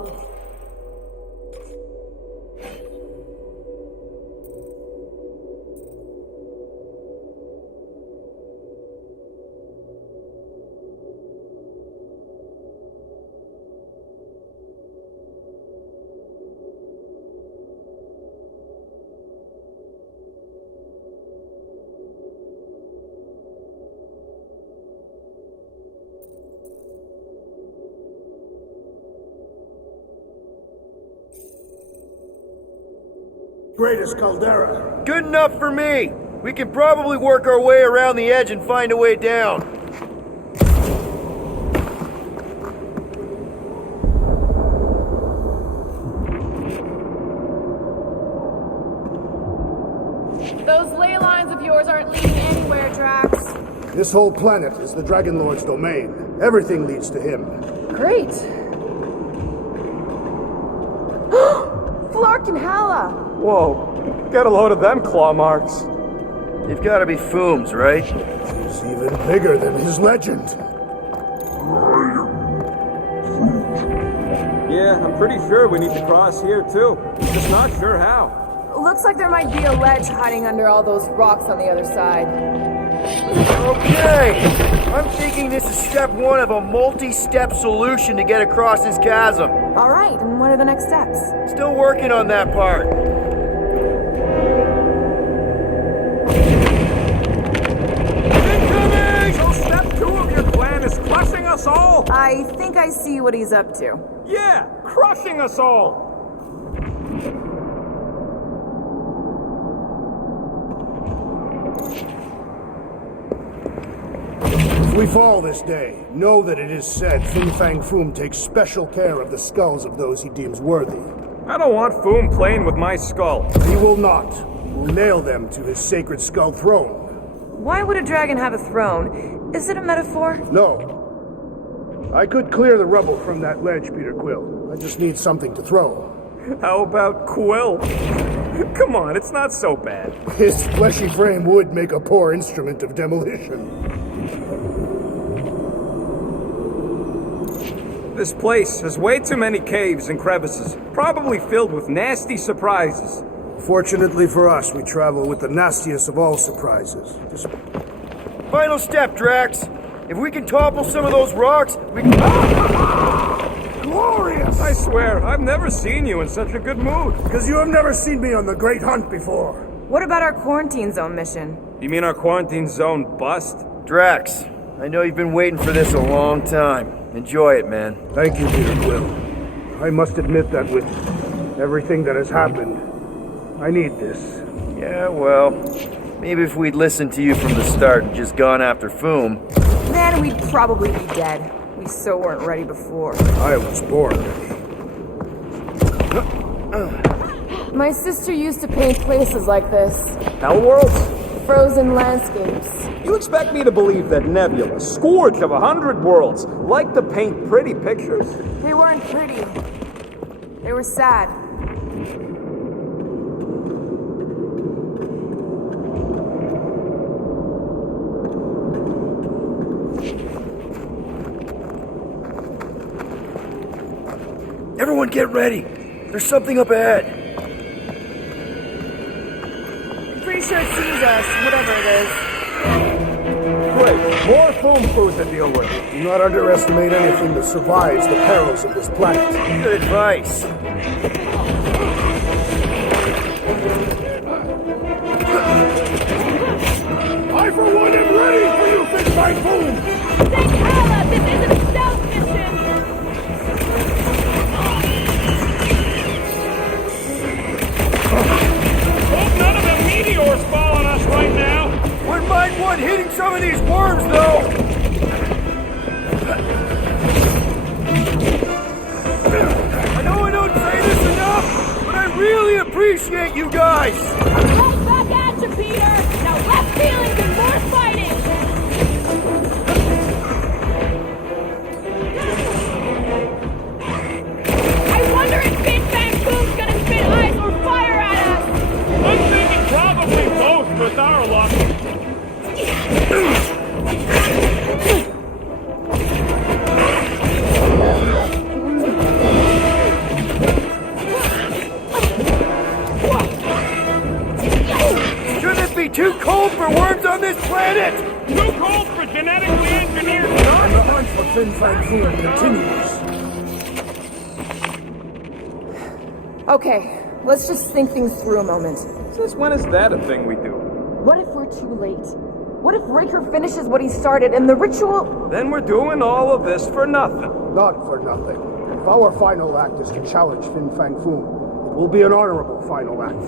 greatest caldera. Good enough for me. We can probably work our way around the edge and find a way down. Those ley lines of yours aren't leading anywhere, Drax. This whole planet is the Dragon Lord's domain. Everything leads to him. Great. Flark and Hala! Whoa, get a load of them claw marks. They've got to be Foom's, right? He's even bigger than his legend. Yeah, I'm pretty sure we need to cross here too. Just not sure how. Looks like there might be a ledge hiding under all those rocks on the other side. Okay, I'm thinking this is step one of a multi-step solution to get across this chasm. All right, and what are the next steps? Still working on that part. Incoming! So step 2 of your plan is crushing us all? I think I see what he's up to. Yeah, crushing us all! If we fall this day, know that it is said Fin Fang Foom takes special care of the skulls of those he deems worthy. I don't want Foom playing with my skull. He will not. He will nail them to his sacred skull throne. Why would a dragon have a throne? Is it a metaphor? No. I could clear the rubble from that ledge, Peter Quill. I just need something to throw. How about Quill? Come on, it's not so bad. His fleshy frame would make a poor instrument of demolition. This place has way too many caves and crevices, probably filled with nasty surprises. Fortunately for us, we travel with the nastiest of all surprises. Final step, Drax. If we can topple some of those rocks, we can... Glorious! I swear, I've never seen you in such a good mood. Because you have never seen me on the Great Hunt before. What about our quarantine zone mission? You mean our quarantine zone bust? Drax, I know you've been waiting for this a long time. Enjoy it, man. Thank you, Peter Quill. I must admit that with everything that has happened, I need this. Yeah, well, maybe if we'd listened to you from the start and just gone after Foom. Then then we'd probably be dead. We so weren't ready before. I was born ready. My sister used to paint places like this. Hell worlds? Frozen landscapes. You expect me to believe that Nebula, scourge of 100 worlds, liked to paint pretty pictures? They weren't pretty. They were sad. Everyone get ready. There's something up ahead. I'm pretty sure it sees us, whatever it is. Great. More foam food to deal with. Do not underestimate anything that survives the perils of this planet. Good advice. I, for one, am ready for you, Fish Typhoon! Thank Allah, this isn't a stealth mission! Hope none of the meteors fall on us right now! Wouldn't mind one hitting some of these worms, though. I know I don't say this enough, but I really appreciate you guys. Right back at you, Peter! Now less feelings and more fighting! I wonder if Fin Fang Foom's gonna spit ice or fire at us! I'm thinking probably both with our luck. Shouldn't it be too cold for worms on this planet? Too cold for genetically engineered And the sharks? hunt for Fin Fang Foom continues. Okay, let's just think things through a moment. Since when is that a thing we do? What if we're too late? What if Raker finishes what he started and the ritual... Then we're doing all of this for nothing. Not for nothing. If our final act is to challenge Fin Fang Foom, it will be an honorable final act.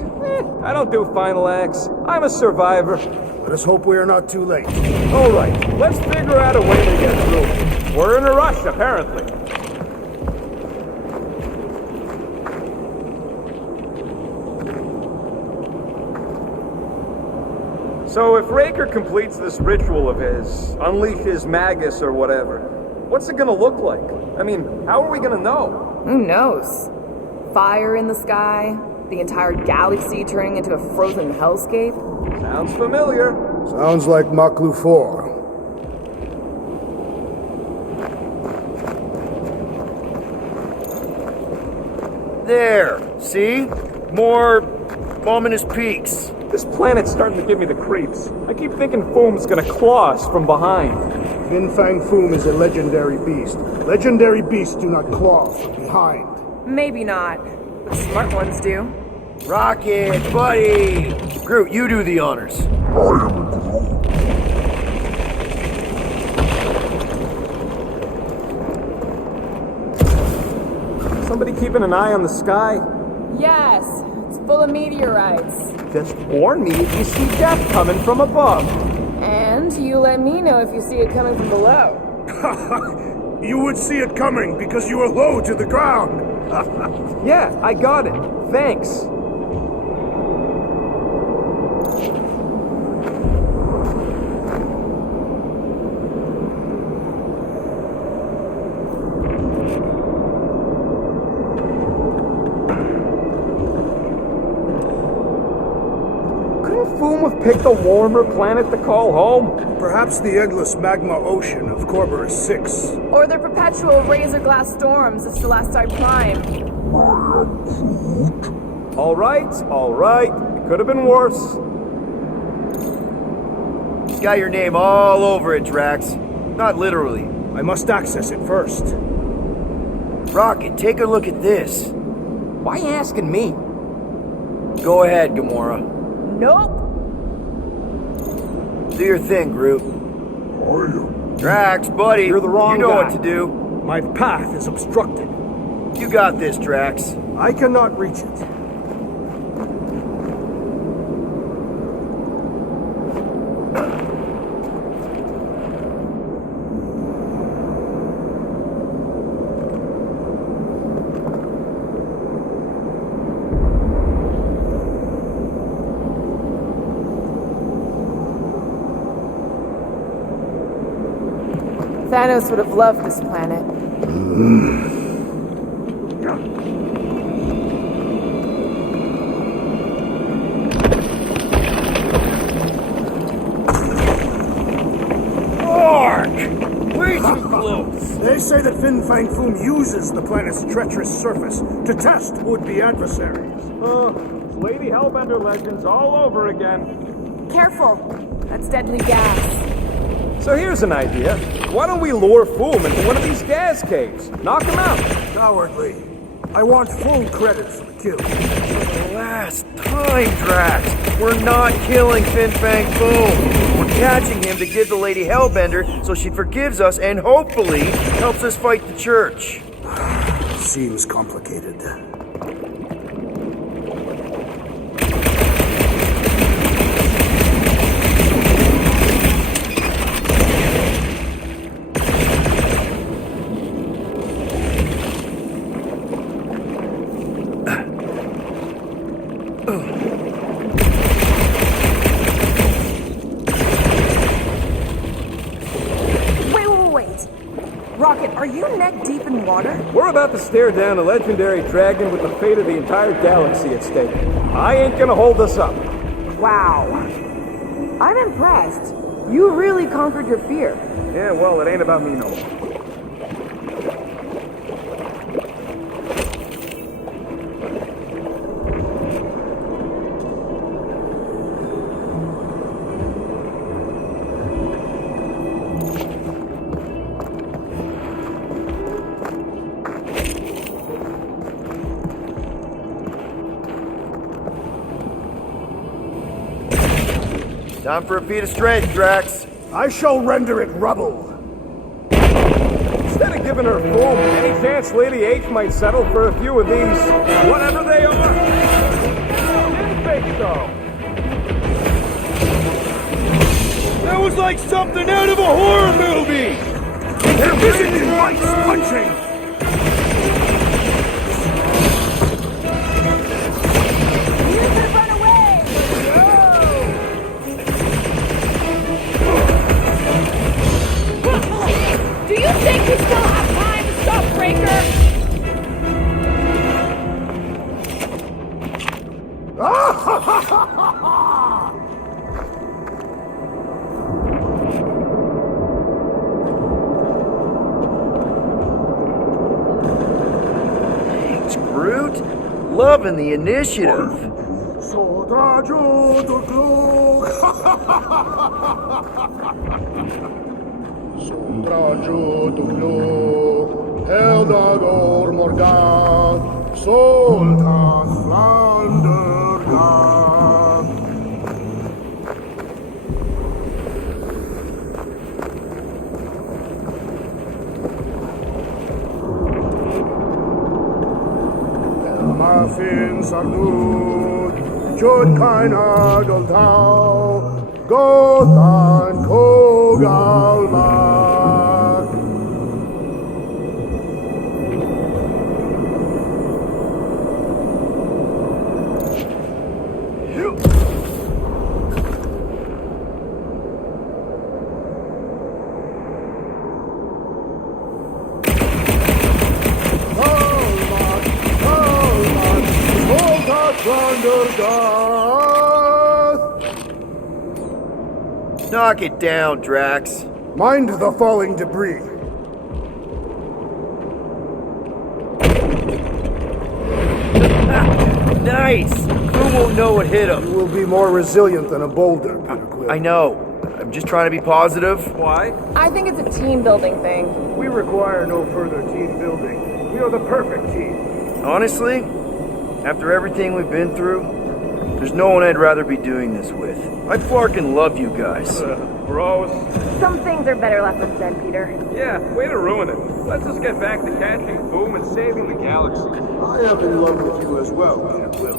I don't do final acts. I'm a survivor. Let us hope we are not too late. All right, let's figure out a way to get through. We're in a rush, apparently. So if Raker completes this ritual of his, unleashes Magus or whatever, what's it gonna look like? I mean, how are we gonna know? Who knows? Fire in the sky? The entire galaxy turning into a frozen hellscape? Sounds familiar. Sounds like Maklu 4. There. See? More ominous peaks. This planet's starting to give me the creeps. I keep thinking Foom's gonna claw us from behind. Fin Fang Foom is a legendary beast. Legendary beasts do not claw from behind. Maybe not, but smart ones do. Rocket, buddy! Groot, you do the honors. Somebody keeping an eye on the sky? Yes, it's full of meteorites. Just warn me if you see death coming from above. And you let me know if you see it coming from below. You would see it coming because you are low to the ground. Yeah, I got it. Thanks. Foom have picked a warmer planet to call home? Perhaps the endless magma ocean of Corberus 6. Or the perpetual razor glass storms of Celestite Prime. All right. It could have been worse. It's got your name all over it, Drax. Not literally. I must access it first. Rocket, take a look at this. Why asking me? Go ahead, Gamora. Nope. Do your thing, Groot. Drax, buddy. You're the wrong You know guy. what to do. My path is obstructed. You got this, Drax. I cannot reach it. Thanos would have loved this planet. Way too close! They say that Fin Fang Foom uses the planet's treacherous surface to test would-be adversaries. Lady Hellbender legends all over again. Careful. That's deadly gas. So here's an idea. Why don't we lure Foom into one of these gas caves? Knock him out. Cowardly. I want full credit for the kill. Last time, Drax. We're not killing Fin Fang Foom. We're catching him to give the Lady Hellbender so she forgives us and hopefully helps us fight the church. Seems complicated. Rocket, are you neck deep in water? We're about to stare down a legendary dragon with the fate of the entire galaxy at stake. I ain't gonna hold us up. Wow. I'm impressed. You really conquered your fear. Yeah, well, it ain't about me no more. Time for a feat of strength, Drax. I shall render it rubble. Instead of giving her Foom, any chance Lady H might settle for a few of these, whatever they are? Didn't think so. That was like something out of a horror movie! They're busy lights punching! Do you think we still have time to stop Breaker? Thanks, Groot. Loving the initiative. Eldador Morgan, Soltas Landergan. Elmafin Sardut, Jod Kaina Goltau, Gothan Kogalma. Knock it down, Drax. Mind the falling debris. Nice! Who won't know what hit him? You will be more resilient than a boulder, Peter Quill. I know. I'm just trying to be positive. Why? I think it's a team building thing. We require no further team building. We are the perfect team. Honestly, after everything we've been through, there's no one I'd rather be doing this with. I flarkin' love you guys. Bros. Some things are better left unsaid, Peter. Yeah, way to ruin it. Let's just get back to catching Foom and saving the galaxy. I am in love with you as well, Peter Quill.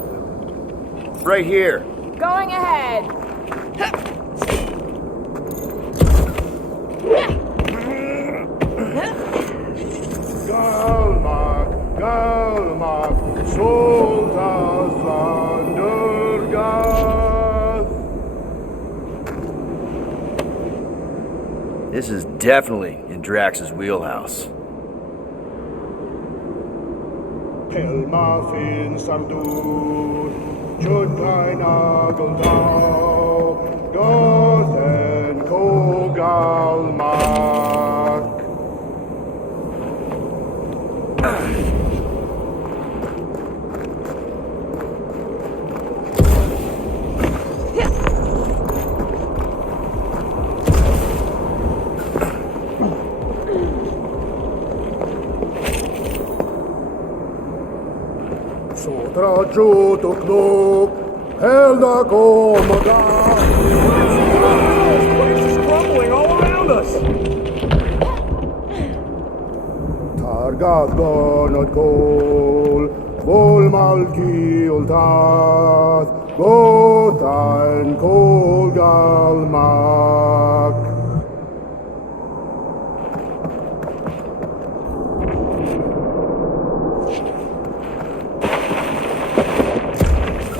Right here. Going ahead. Galmak, Galmak, Soltas Landergath. This is definitely in Drax's wheelhouse. Helma fin sardun, Junkai Nagundau, Dothen Kogalmak. Sotra Jutuk, Helda Gomaga. This place is crumbling all around us. Targat Gonot Gol, Gol Malki Ultath, Gotain Kol Galmak.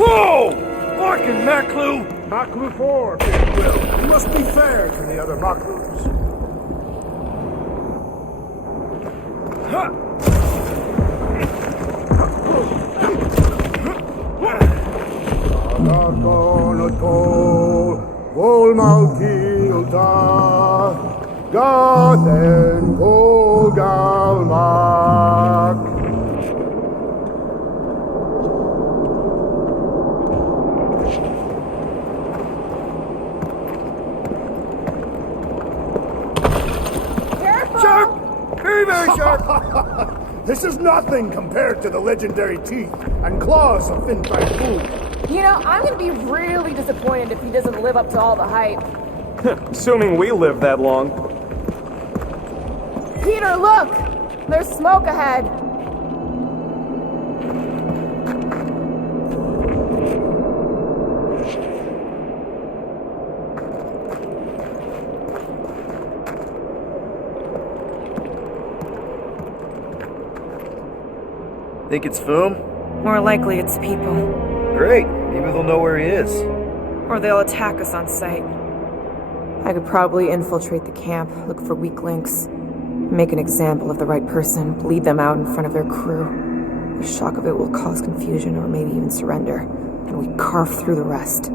Whoa! Fucking Maklu! Maklu 4, Big Will. You must be fair to the other Maklus. Gargonot Kol, Vol Malki Ultath, Gathen Kol Galmak. Sharp! Very, very sharp! This is nothing compared to the legendary teeth and claws of Fin Fang Foom. You know, I'm gonna be really disappointed if he doesn't live up to all the hype. Assuming we live that long. Peter, look! There's smoke ahead. Think it's Foom? More likely it's people. Great. Maybe they'll know where he is. Or they'll attack us on sight. I could probably infiltrate the camp, look for weak links, make an example of the right person, bleed them out in front of their crew. The shock of it will cause confusion or maybe even surrender, and we carve through the rest.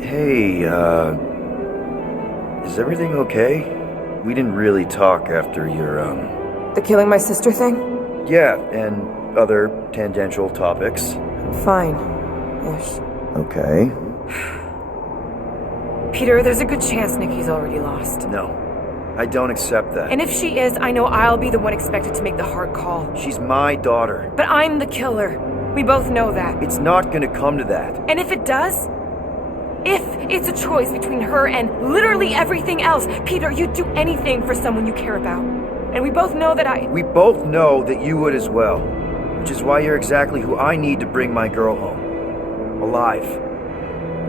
Hey, is everything okay? We didn't really talk after your, The killing my sister thing? Yeah, and other tangential topics. I'm fine. Ish. Okay. Peter, there's a good chance Nikki's already lost. No, I don't accept that. And if she is, I know I'll be the one expected to make the hard call. She's my daughter. But I'm the killer. We both know that. It's not gonna come to that. And if it does? If it's a choice between her and literally everything else, Peter, you'd do anything for someone you care about. And we both know that We both know that you would as well. Which is why you're exactly who I need to bring my girl home. Alive.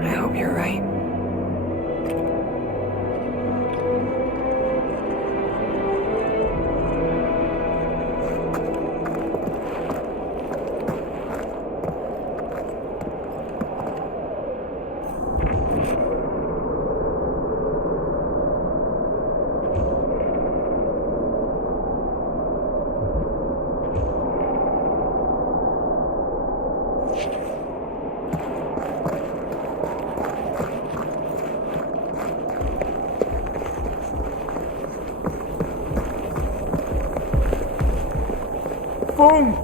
I hope you're right. Boom!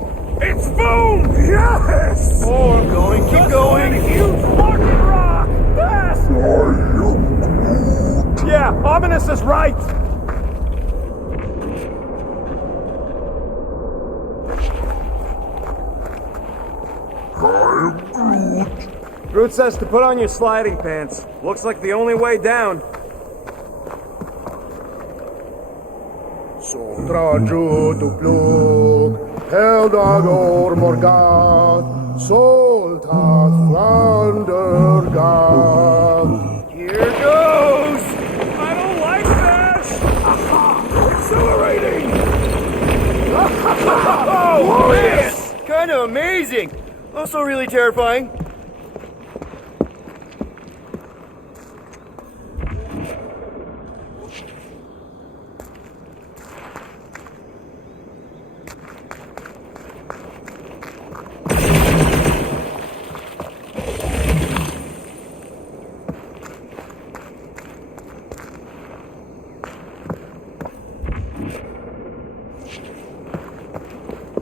It's boom! Yes! Oh, I'm going. Keep going. Huge fucking rock! Fast! Yeah, Ominous is right! Groot says to put on your sliding pants. Looks like the only way down. Sotra Jutupluk, Heldagor Morgat, Soltat Flandergat. Here goes! Oh, man! Kind of amazing. Also really terrifying.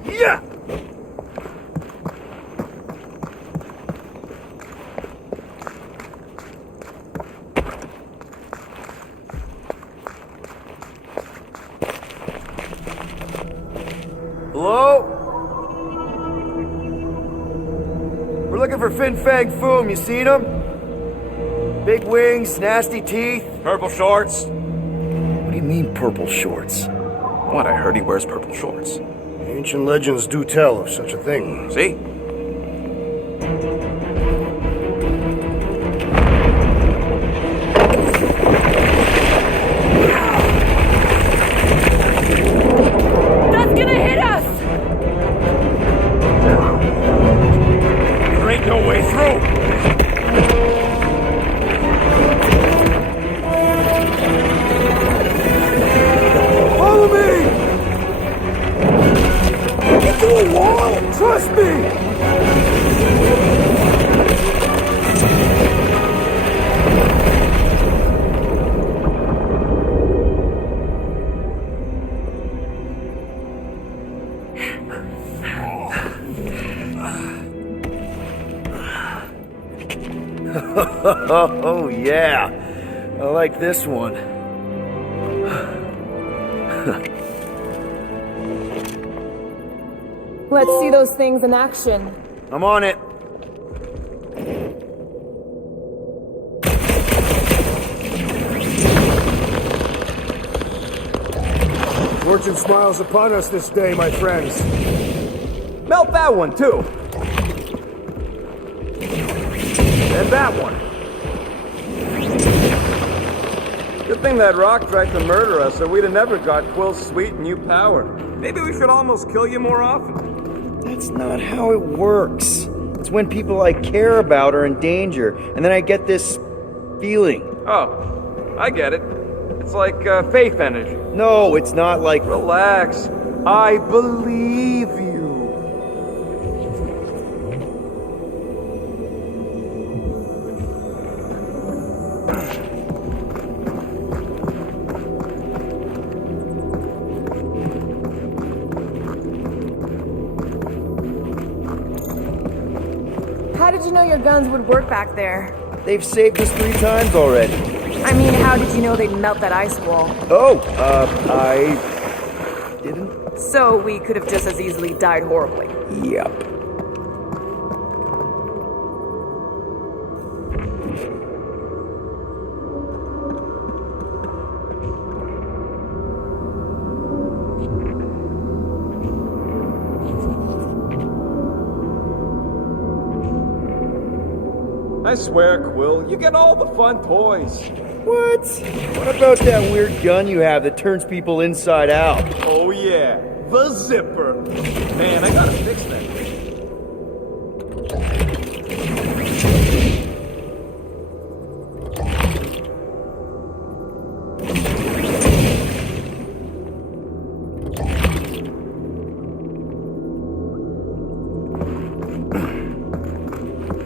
Yeah! Hello? We're looking for Fin Fang Foom. You seen him? Big wings, nasty teeth. Purple shorts? What do you mean, purple shorts? What? I heard he wears purple shorts. Ancient legends do tell of such a thing. See? That's gonna hit us! There ain't no way through! Follow me! Get to a wall! Trust me! Oh, yeah. I like this one. Let's see those things in action. I'm on it. Fortune smiles upon us this day, my friends. Melt that one, too. And that one. Good thing that rock tried to murder us, or we'd have never got Quill's sweet new power. Maybe we should almost kill you more often. That's not how it works. It's when people I care about are in danger, and then I get this feeling. Oh, I get it. It's like faith energy. No, it's not like... Relax. I believe you. How did you know your guns would work back there? They've saved us 3 times already. I mean, how did you know they'd melt that ice wall? Oh, I... didn't? So we could have just as easily died horribly. Yep. I swear, Quill, you get all the fun toys. What? What about that weird gun you have that turns people inside out? Oh yeah, the zipper. Man, I gotta fix that.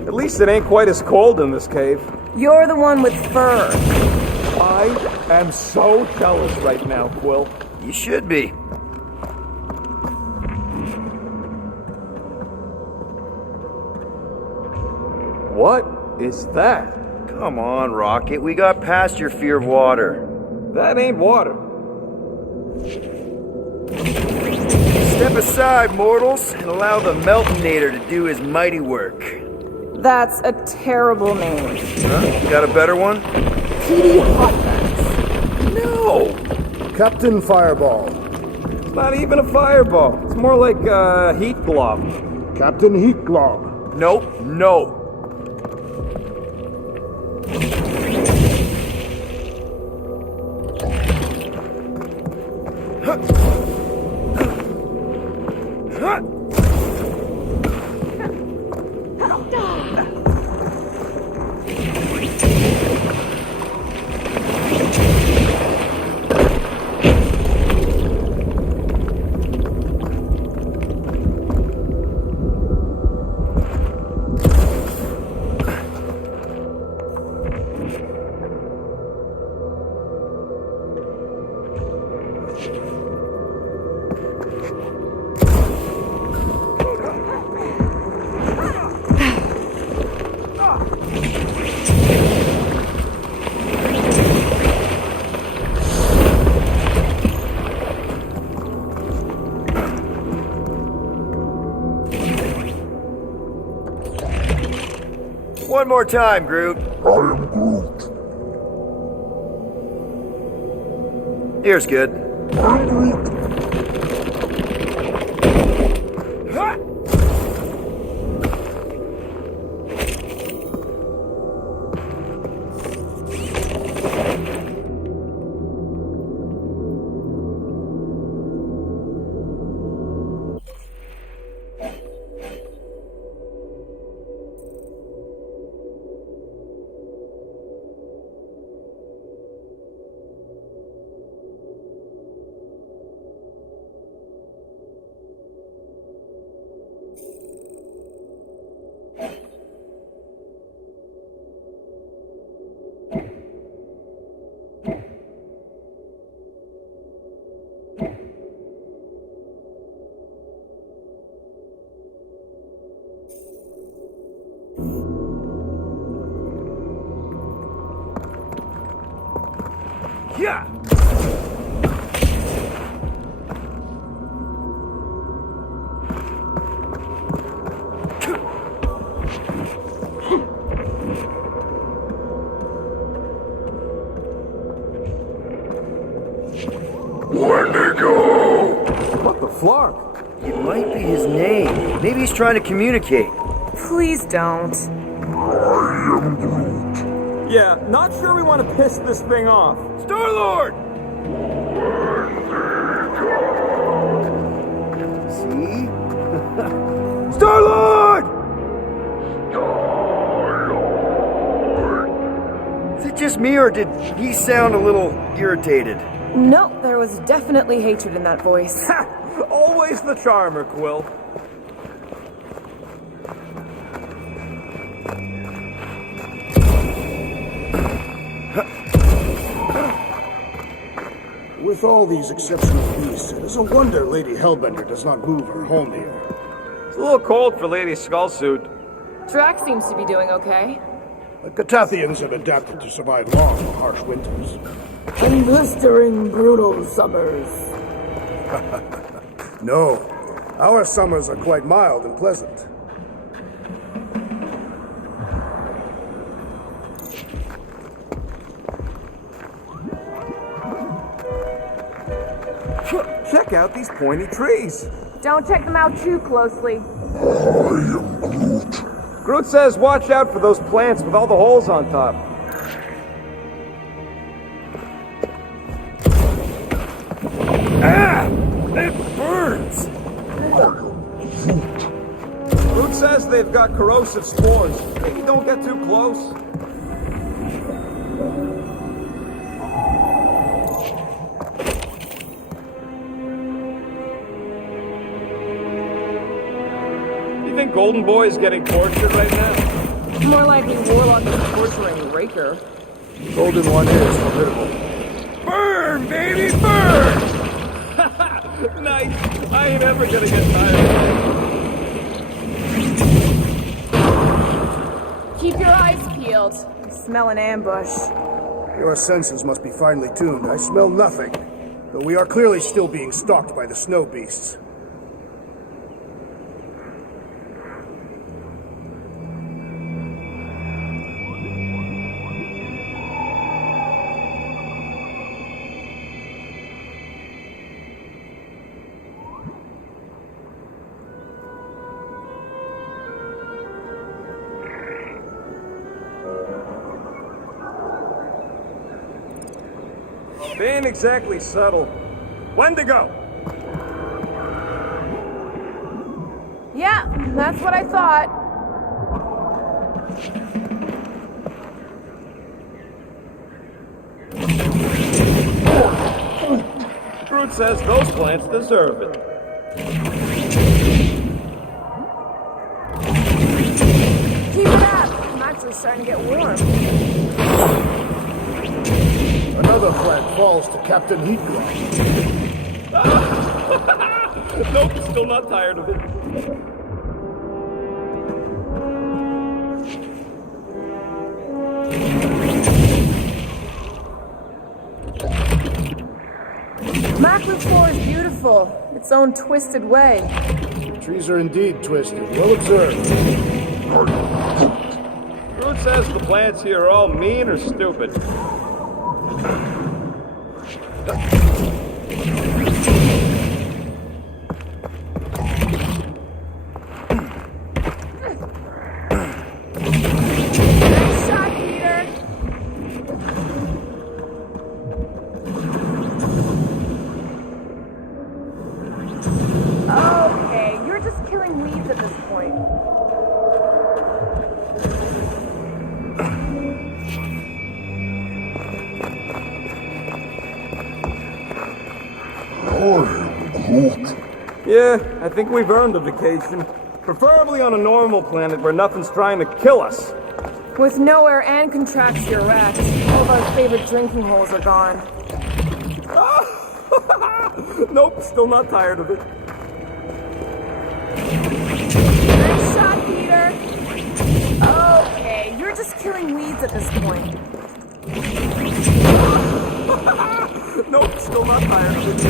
At least it ain't quite as cold in this cave. You're the one with fur. I am so jealous right now, Quill. You should be. What is that? Come on, Rocket. We got past your fear of water. That ain't water. Step aside, mortals, and allow the Meltonator to do his mighty work. That's a terrible name. Huh? Got a better one? Petey Hotbacks. No! Captain Fireball. It's not even a fireball. It's more like a heat glob. Captain Heat Glob. Nope, no. One more time, Groot. I am Groot. Here's good. I'm Groot. Yeah! Wendigo! What the flark? It might be his name. Maybe he's trying to communicate. Please don't. I am Groot. Yeah, not sure we want to piss this thing off. Star-Lord! See? Star-Lord! Is it just me, or did he sound a little irritated? No, there was definitely hatred in that voice. Always the charmer, Quill. With all these exceptional beasts, it is a wonder Lady Hellbender does not move her home here. It's a little cold for Lady Skullsuit. Drax seems to be doing okay. The Catathians have adapted to survive long, harsh winters. And blistering, brutal summers. No, our summers are quite mild and pleasant. Check out these pointy trees. Don't check them out too closely. I am Groot. Groot says watch out for those plants with all the holes on top. Ah! It burns! Groot says they've got corrosive spores. Maybe don't get too close. You think Golden Boy is getting tortured right now? More likely Warlock is torturing Raker. Golden One is formidable. Burn, baby, burn! Nice. I ain't ever gonna get tired of it. Keep your eyes peeled. I smell an ambush. Your senses must be finely tuned. I smell nothing, though we are clearly still being stalked by the snow beasts. They ain't exactly subtle. Wendigo! Yeah, that's what I thought. Groot says those plants deserve it. Keep it up. I'm actually starting to get warm. Another plant falls to Captain Heatglow. Nope, still not tired of it. Macklin floor is beautiful. Its own twisted way. Trees are indeed twisted. Well observed. Groot says the plants here are all mean or stupid? Nice shot, Peter! Okay, you're just killing weeds at this point. Yeah, I think we've earned a vacation. Preferably on a normal planet where nothing's trying to kill us. With nowhere and contracture rats, all of our favorite drinking holes are gone. Nope, still not tired of it. Nice shot, Peter! Okay, you're just killing weeds at this point. Nope, still not tired of it.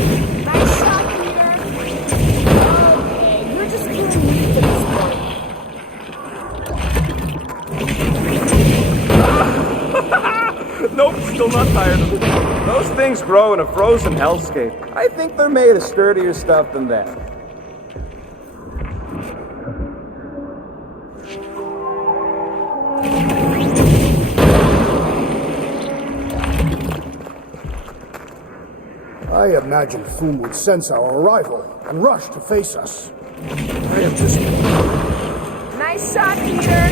Nice shot, Peter! Okay, you're just killing weeds at this point. Nope, still not tired of it. Those things grow in a frozen hellscape. I think they're made of sturdier stuff than that. I imagined Foom would sense our arrival and rush to face us. I am just... Nice shot, Peter!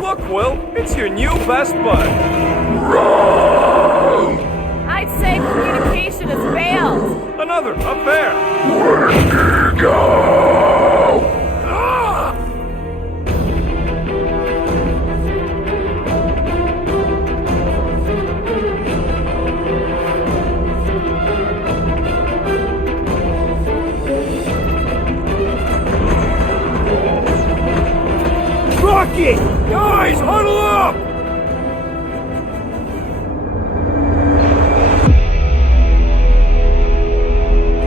Look, Will, it's your new best bud. I'd say communication has failed. Another affair. Where'd he go? Rocky! Guys, huddle up!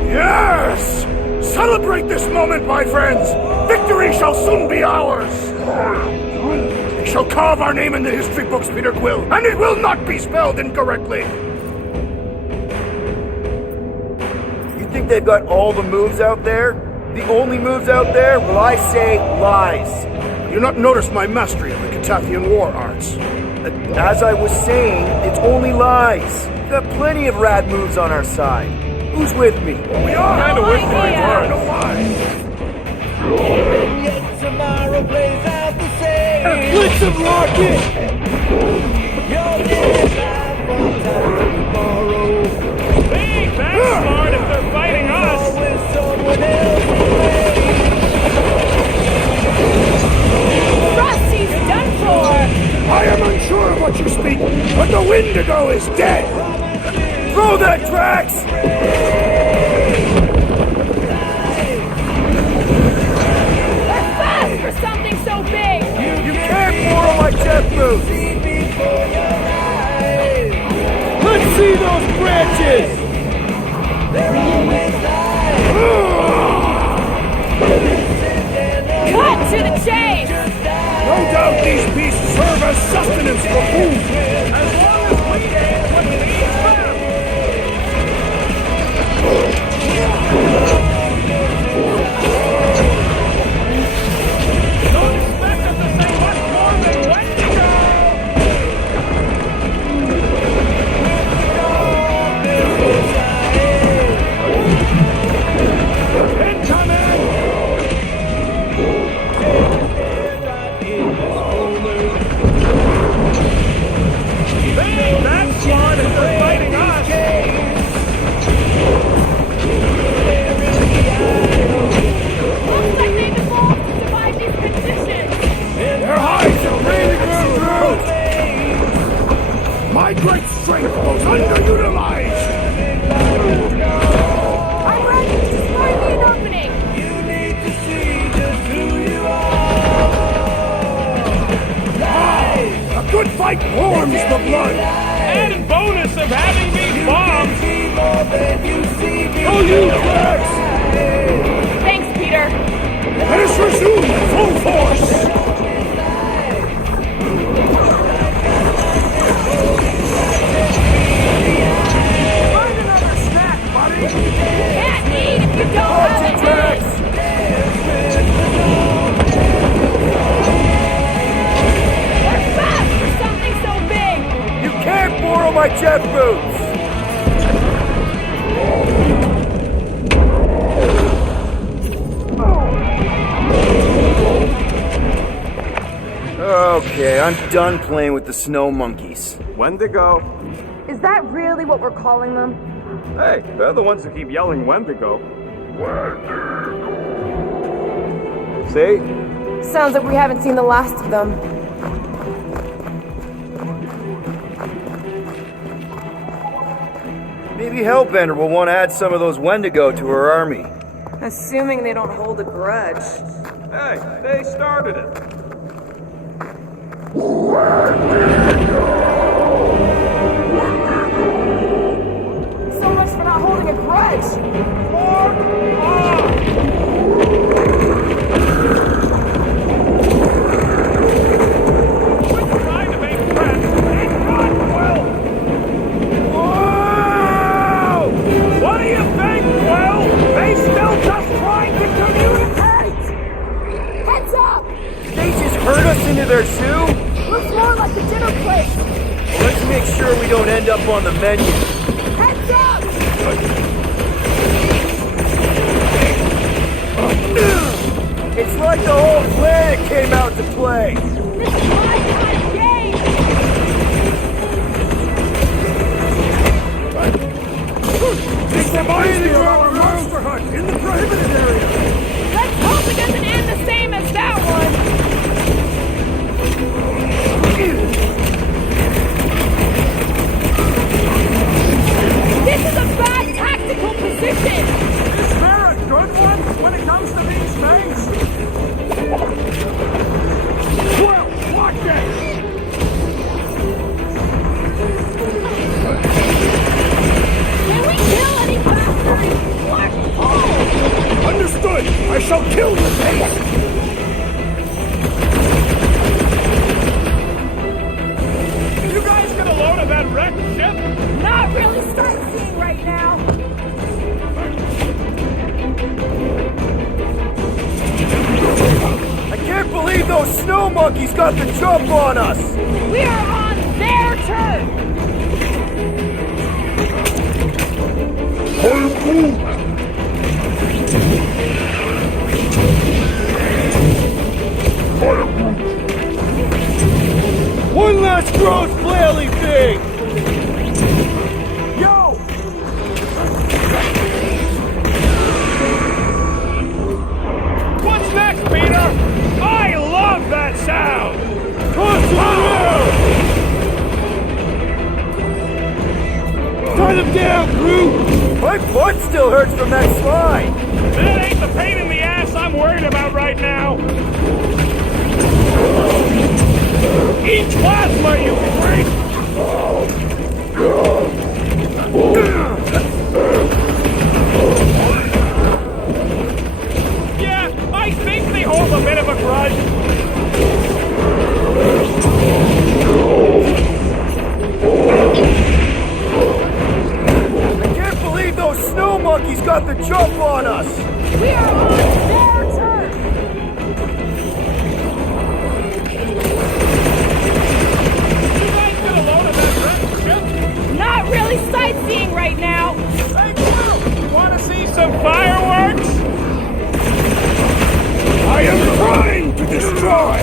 Yes! Celebrate this moment, my friends! Victory shall soon be ours! We shall carve our name in the history books, Peter Quill, and it will not be spelled incorrectly! You think they've got all the moves out there? The only moves out there? Well, I say lies. You not notice my mastery of the Catathian war arts? As I was saying, it's only lies. got plenty of rad moves on our side. Who's with me? We are! Kinda with you, I don't know why. Yet tomorrow plays out the same. Blitz of rocket! You're living life from time tomorrow. Hey, that's smart if they're fighting us! Always someone else away. Rusty's done for! I am unsure of what you speak, but the Wendigo is dead! Throw that, Drax! We're fast for something so big! You can't borrow my jet boots! Let's see those branches! Cut to the chase! No doubt these beasts serve as sustenance for food! As long as we ate what we eat them! Don't expect us to say much more than Wendigo! Incoming! That's smart if they're fighting us! Looks like they've evolved to survive these conditions! Their hides are breathing through! My great strength was underutilized! I'm ready to find me an opening! You need to see just who you are. A good fight warms the blood! Added bonus of having these bombs! Oh, you Drax! Thanks, Peter! Let us resume full force! Find another snack, buddy! Can't eat if you don't have it! We're fast for something so big! You can't borrow my jet boots! Okay, I'm done playing with the snow monkeys. Wendigo. Is that really what we're calling them? Hey, they're the ones who keep yelling Wendigo. See? Sounds like we haven't seen the last of them. Maybe Hellbender will want to add some of those Wendigo to her army. Assuming they don't hold a grudge. Hey, they started it. So much for not holding a grudge! Trying to make friends! Ain't God well! Whoa! What do you think, Will? They still just trying to communicate! Heads up! They just herd us into their zoo? Looks more like the dinner place! Let's make sure we don't end up on the menu. Heads up! It's like the whole planet came out to play. This is my kind of game! This reminds me of our monster hunt in the prohibited area! Let's hope it doesn't end the same as that one! This is a bad tactical position! Is there a good one when it comes to these things? Well, watch it! Can we kill any bastards? What? Oh! Understood! I shall kill your face! You guys get a load of that wrecked ship? Not really sightseeing right now! I can't believe those snow monkeys got the jump on us! We are on their turn! One last gross flaily thing! Yo! What's next, Peter? I love that sound! Tie them down, Groot! My foot still hurts from that slide! That ain't the pain in the ass I'm worried about right now! Eat plasma, you freak! Yeah, I think they hold a bit of a grudge. I can't believe those snow monkeys got the jump on us! We are on their turf! You guys get a load of that ship? Not really sightseeing right now. Hey, you want to see some fireworks? I am trying to destroy!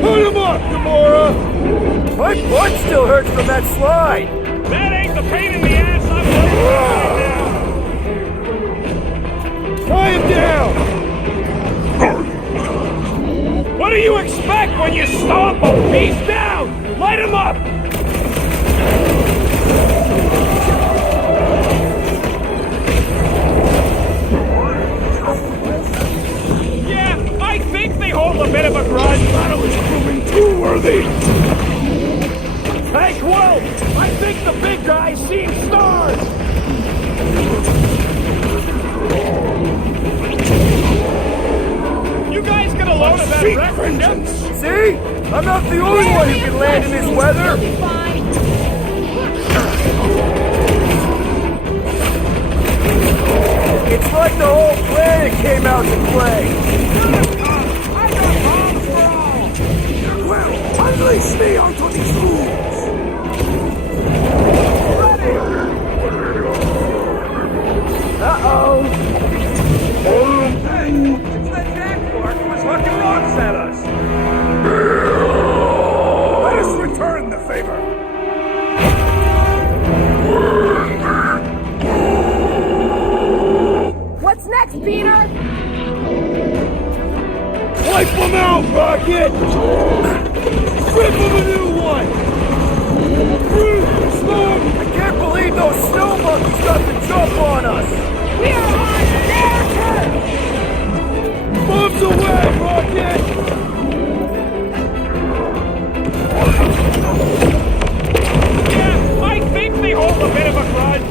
Put him up, Gamora! My butt still hurts from that slide! That ain't the pain in the ass I'm worried about right now. Tie him down! What do you expect when you stomp a beast down? Light him up! Yeah, I think they hold a bit of a grudge. Battle is proving too worthy! Hey, Quill! I think the big guy's seen stars! You guys get a load of that Seek wreck vengeance! See? I'm not the only one who can land in this weather! It's like the whole planet came out to play! Well, unleash me onto these fools! Uh-oh! Hey, it's that jackpot who was hucking rocks at us. Let us return the favor! What's next, Peter? Wipe them out, Rocket! Strip them a new one! Groot, Slug! I can't believe those snow monkeys got the jump on us! We are on their turf! Bombs away, Rocket! Yeah, I think they hold a bit of a grudge.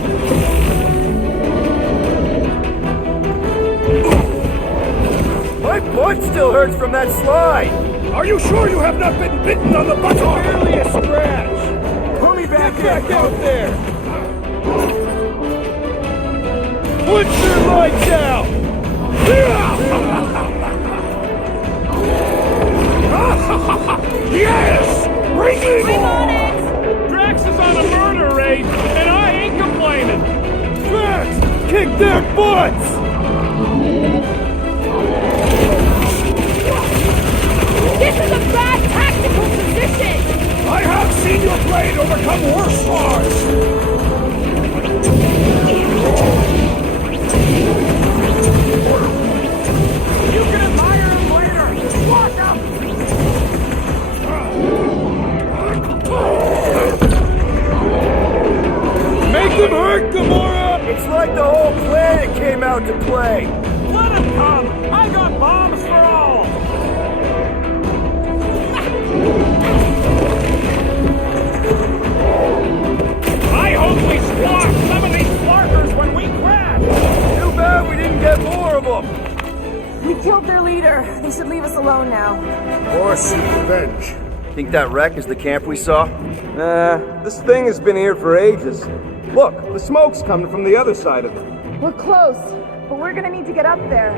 My butt still hurts from that slide! Are you sure you have not been bitten on the buttock? Barely a scratch! Pull me back out there! Put your lights out! Yes! Bring me I'm on more! it! Drax is on a murder raid, and I ain't complaining. Drax, kick their butts! This is a bad tactical position! I have seen your blade overcome worse odds! You can admire him later. Walk out. Make them hurt, Gamora! It's like the whole planet came out to play! Let him come. I got bombs for all. I hope we squash some of these flarkers when we crash. Too bad we didn't get more of them! We killed their leader. They should leave us alone now. Or seek revenge. Think that wreck is the camp we saw? This thing has been here for ages. Look, the smoke's coming from the other side of it. We're close, but we're gonna need to get up there.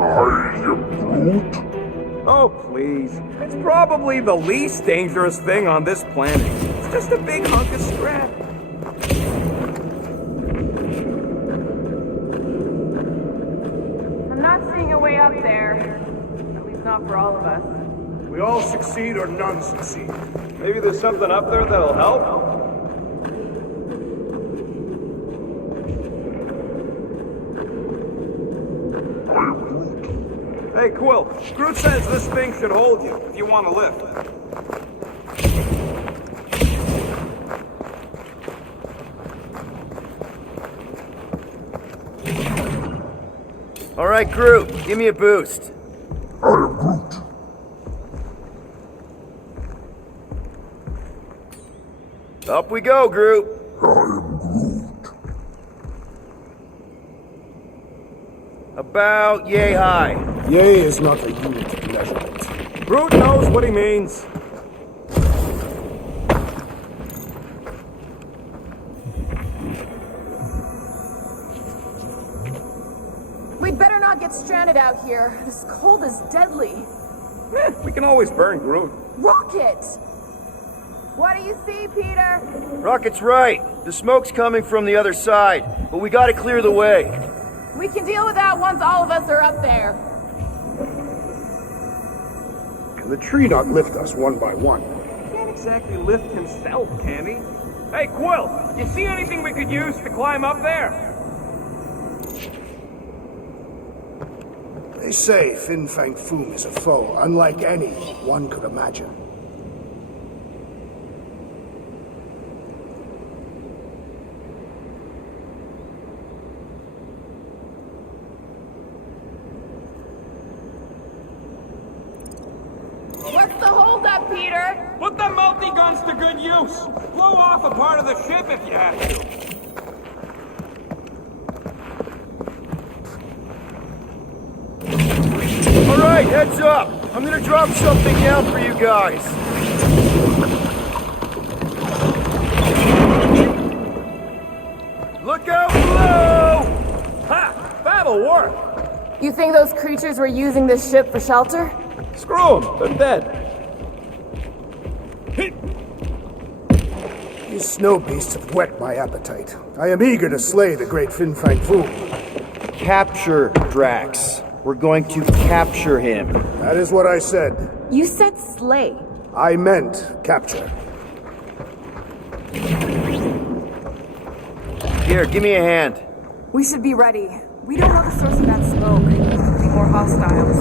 I Oh, please. It's probably the least dangerous thing on this planet. It's just a big hunk of scrap. I'm not seeing a way up there. At least not for all of us. We all succeed or none succeed. Maybe there's something up there that'll help? Hey, Quill. Groot says this thing should hold you if you want to lift. All right, Groot, give me a boost. I am Groot. Up we go, Groot. I am Groot. About yay high. Yay is not a unit of measurement. Groot knows what he means. We'd better not get stranded out here. This cold is deadly. We can always burn Groot. Rocket! What do you see, Peter? Rocket's right. The smoke's coming from the other side, but we gotta clear the way. We can deal with that once all of us are up there. Can the tree not lift us one by one? He can't exactly lift himself, can he? Hey, Quill, you see anything we could use to climb up there? They say Fin Fang Foom is a foe unlike any one could imagine. What's the holdup, Peter? Put the multi-guns to good use. Blow off a part of the ship if you have to. All right, heads up. I'm gonna drop something down for you guys. Look out below! Ha! That'll work! You think those creatures were using this ship for shelter? Screw them! They're dead. These snow beasts have whet my appetite. I am eager to slay the great Fin Fang Foom. Capture Drax. We're going to capture him. That is what I said. You said slay. I meant capture. Here, give me a hand. We should be ready. We don't know the source of that smoke. There could be more hostiles.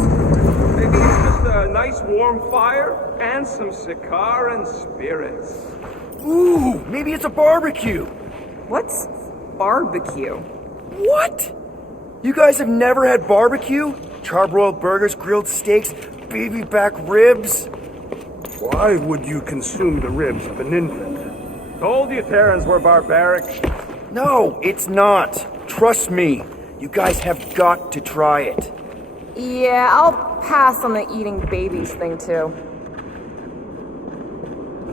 Maybe it's just a nice warm fire and some Sakaar and spirits. Ooh, maybe it's a barbecue. What's barbecue? What? You guys have never had barbecue? Charbroiled burgers, grilled steaks, baby back ribs? Why would you consume the ribs of an infant? Told you Terrans were barbaric. No, it's not. Trust me. You guys have got to try it. Yeah, I'll pass on the eating babies thing too.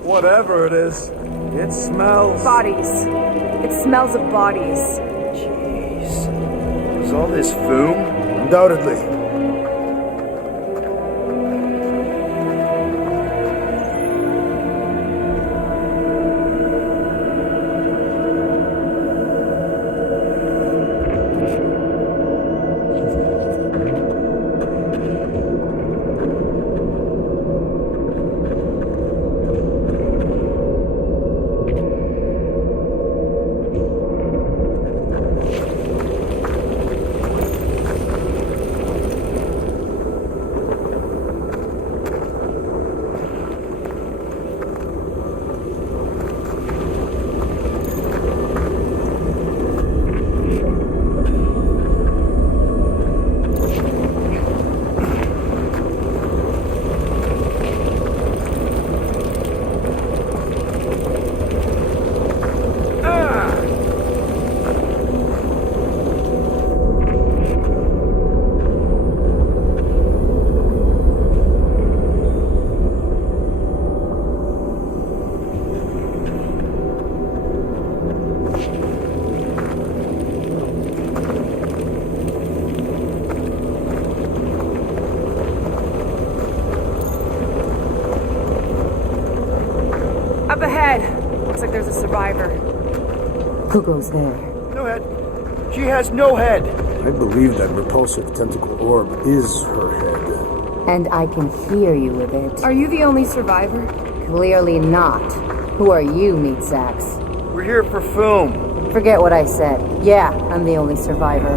Whatever it is, it smells. Bodies. It smells of bodies. Jeez. Was all this foom? Undoubtedly. like there's a survivor. Who goes there? No head. She has no head. I believe that repulsive tentacle orb is her head. And I can hear you with it. Are you the only survivor? Clearly not. Who are you, meat sacks? We're here for Foom. Forget what I said. Yeah, I'm the only survivor.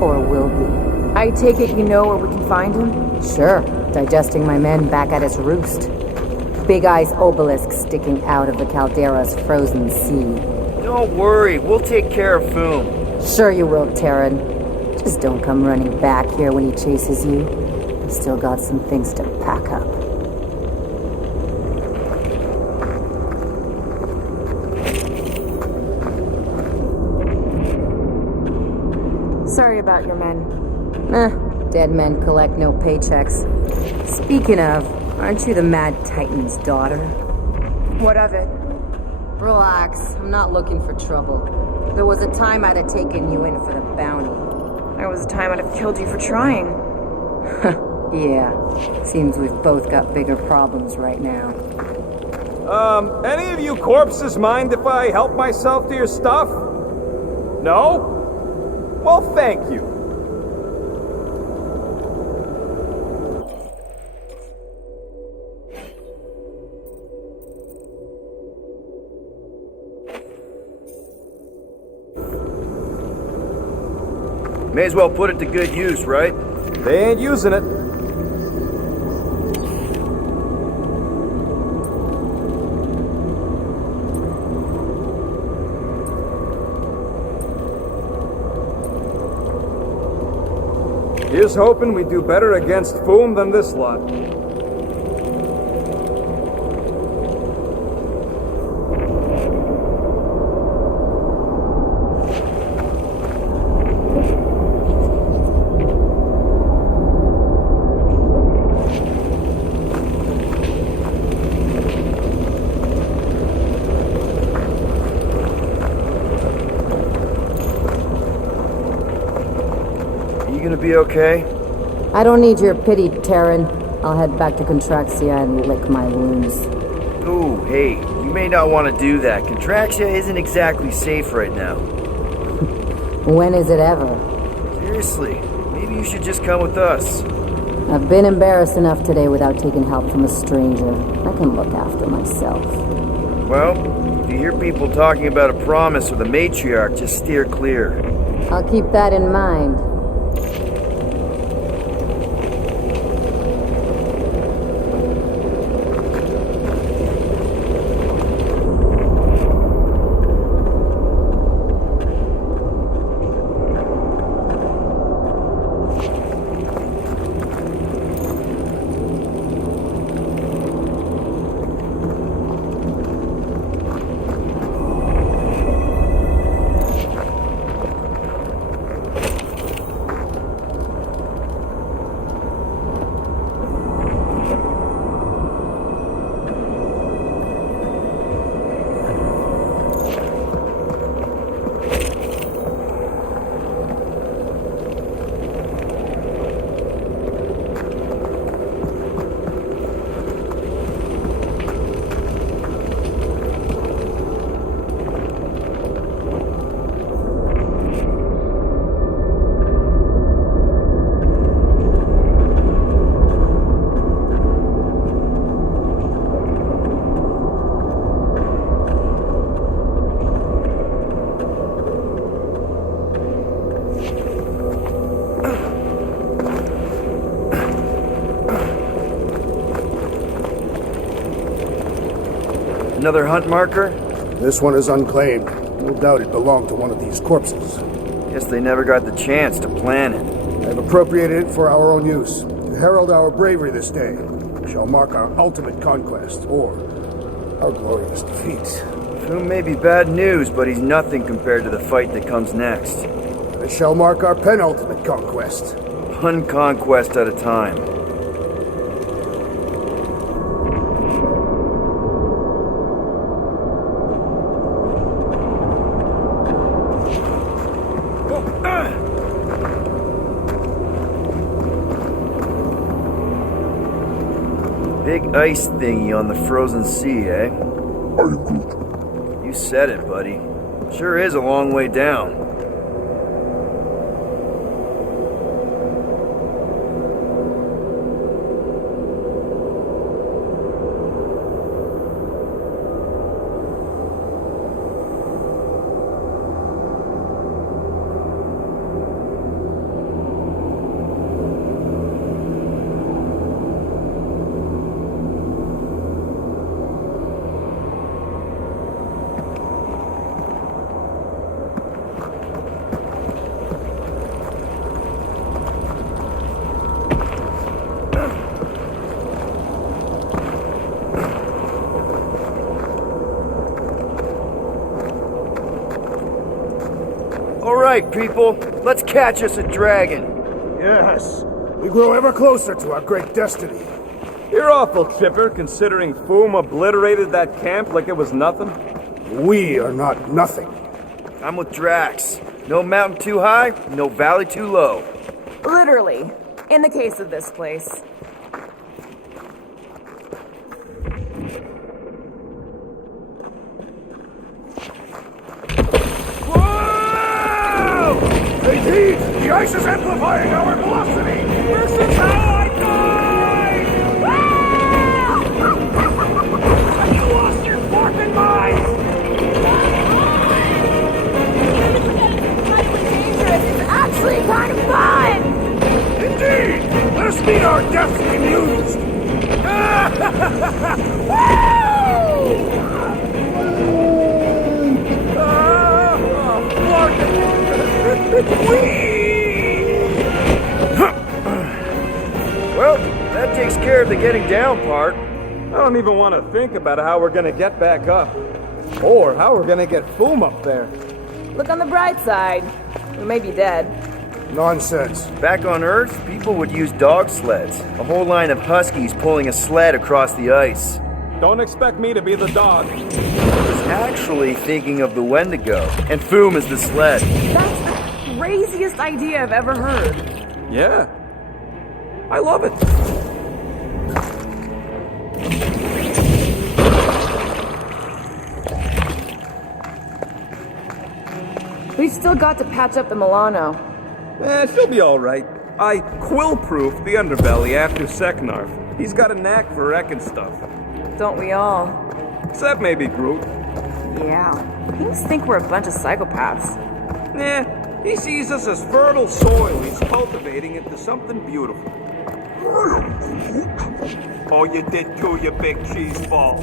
Or will be. I take it you know where we can find him? Sure. Digesting my men back at his roost. Big Eye's obelisk sticking out of the Caldera's frozen sea. Don't worry, we'll take care of Foom. Sure you will, Terran. Just don't come running back here when he chases you. I've still got some things to pack up. Sorry about your men. Dead men collect no paychecks. Speaking of, aren't you the Mad Titan's daughter? What of it? Relax, I'm not looking for trouble. There was a time I'd have taken you in for the bounty. There was a time I'd have killed you for trying. Yeah, seems we've both got bigger problems right now. Any of you corpses mind if I help myself to your stuff? No? Well, thank you. May as well put it to good use, right? They ain't using it. Here's hoping we do better against Foom than this lot. Be okay? I don't need your pity, Terran. I'll head back to Contraxia and lick my wounds. Ooh, hey, you may not want to do that. Contraxia isn't exactly safe right now. When is it ever? Seriously, maybe you should just come with us. I've been embarrassed enough today without taking help from a stranger. I can look after myself. Well, if you hear people talking about a promise with a matriarch, just steer clear. I'll keep that in mind. Another hunt marker? This one is unclaimed. No doubt it belonged to one of these corpses. Guess they never got the chance to plan it. I've appropriated it for our own use. To herald our bravery this day. We shall mark our ultimate conquest, or our glorious defeat. Foom may be bad news, but he's nothing compared to the fight that comes next. It shall mark our penultimate conquest. One conquest at a time. Big ice thingy on the frozen sea, eh? I agree. You said it, buddy. Sure is a long way down. All right, people, let's catch us a dragon. Yes, we grow ever closer to our great destiny. You're awful chipper, considering Foom obliterated that camp like it was nothing. We are not nothing. I'm with Drax. No mountain too high, no valley too low. Literally, in the case of this place. Indeed, the ice is amplifying our velocity! This is how I die! You lost your fucking mind! It's actually kind of fun! Indeed! Let us meet our deaths bemused! Well, that takes care of the getting down part. I don't even want to think about how we're gonna get back up. Or how we're gonna get Foom up there. Look on the bright side. We may be dead. Nonsense. Back on Earth, people would use dog sleds. A whole line of huskies pulling a sled across the ice. Don't expect me to be the dog. I was actually thinking of the Wendigo, and Foom is the sled. That's the craziest idea I've ever heard. Yeah. I love it. We've still got to patch up the Milano. She'll be alright. I quill-proofed the underbelly after Seknarf. He's got a knack for wrecking stuff. Don't we all? Except maybe Groot. Yeah. Things think we're a bunch of psychopaths. Nah, he sees us as fertile soil he's cultivating into something beautiful. Oh, you did too, you big cheese ball.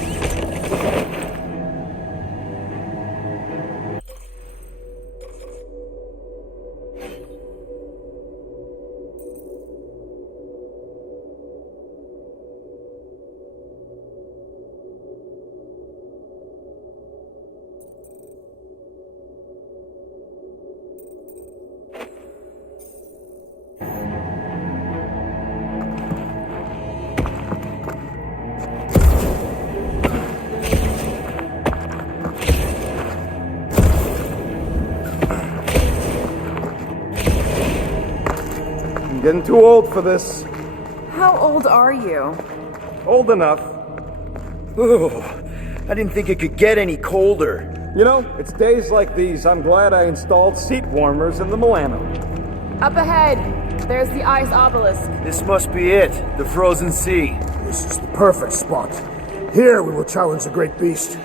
I'm getting too old for this. How old are you? Old enough. Ooh, I didn't think it could get any colder. You know, it's days like these I'm glad I installed seat warmers in the Milano. Up ahead, there's the ice obelisk. This must be it, the frozen sea. This is the perfect spot. Here we will challenge the great beast.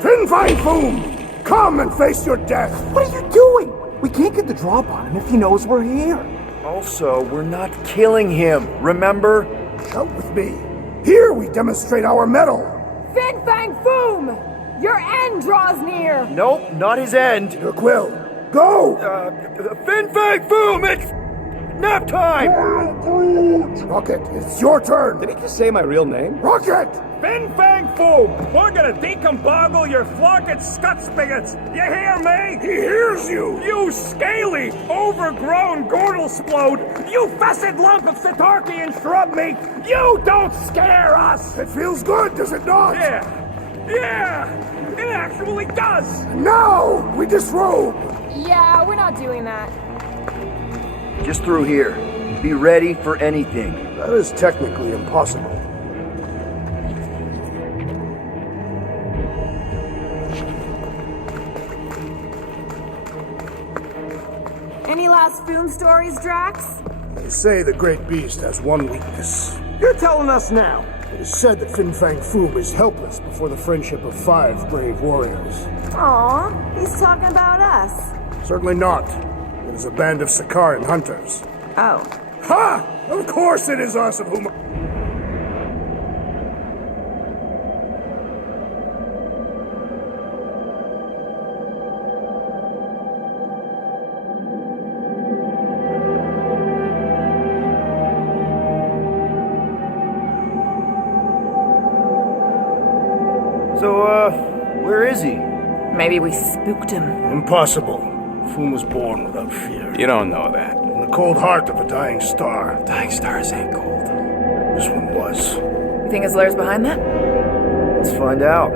Fin Fang Foom! Come and face your death! What are you doing? We can't get the drop on him if he knows we're here. Also, we're not killing him, remember? Shout with me. Here we demonstrate our mettle. Fin Fang Foom! Your end draws near! Nope, not his end. Your quill. Go! Fin Fang Foom, it's nap time! Rocket, it's your turn. Did he just say my real name? Rocket! Fin Fang Foom! We're gonna decomboggle your flunket scut spigots! You hear me? He hears you! You scaly, overgrown gordle splode! You fessed lump of Satarkian shrub meat! You don't scare us! It feels good, does it not? Yeah! It actually does! Now we disrobe! Yeah, we're not doing that. Just through here. Be ready for anything. That is technically impossible. Boss Foom stories, Drax? They say the Great Beast has one weakness. You're telling us now. It is said that Fin Fang Foom is helpless before the friendship of 5 brave warriors. Aw, he's talking about us. Certainly not. It is a band of Sakaran hunters. Oh. Ha! Of course it is us of whom... So, where is he? Maybe we spooked him. Impossible. Foom was born without fear. You don't know that. In the cold heart of a dying star. Dying stars ain't cold. This one was. You think his lair's behind that? Let's find out.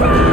Run!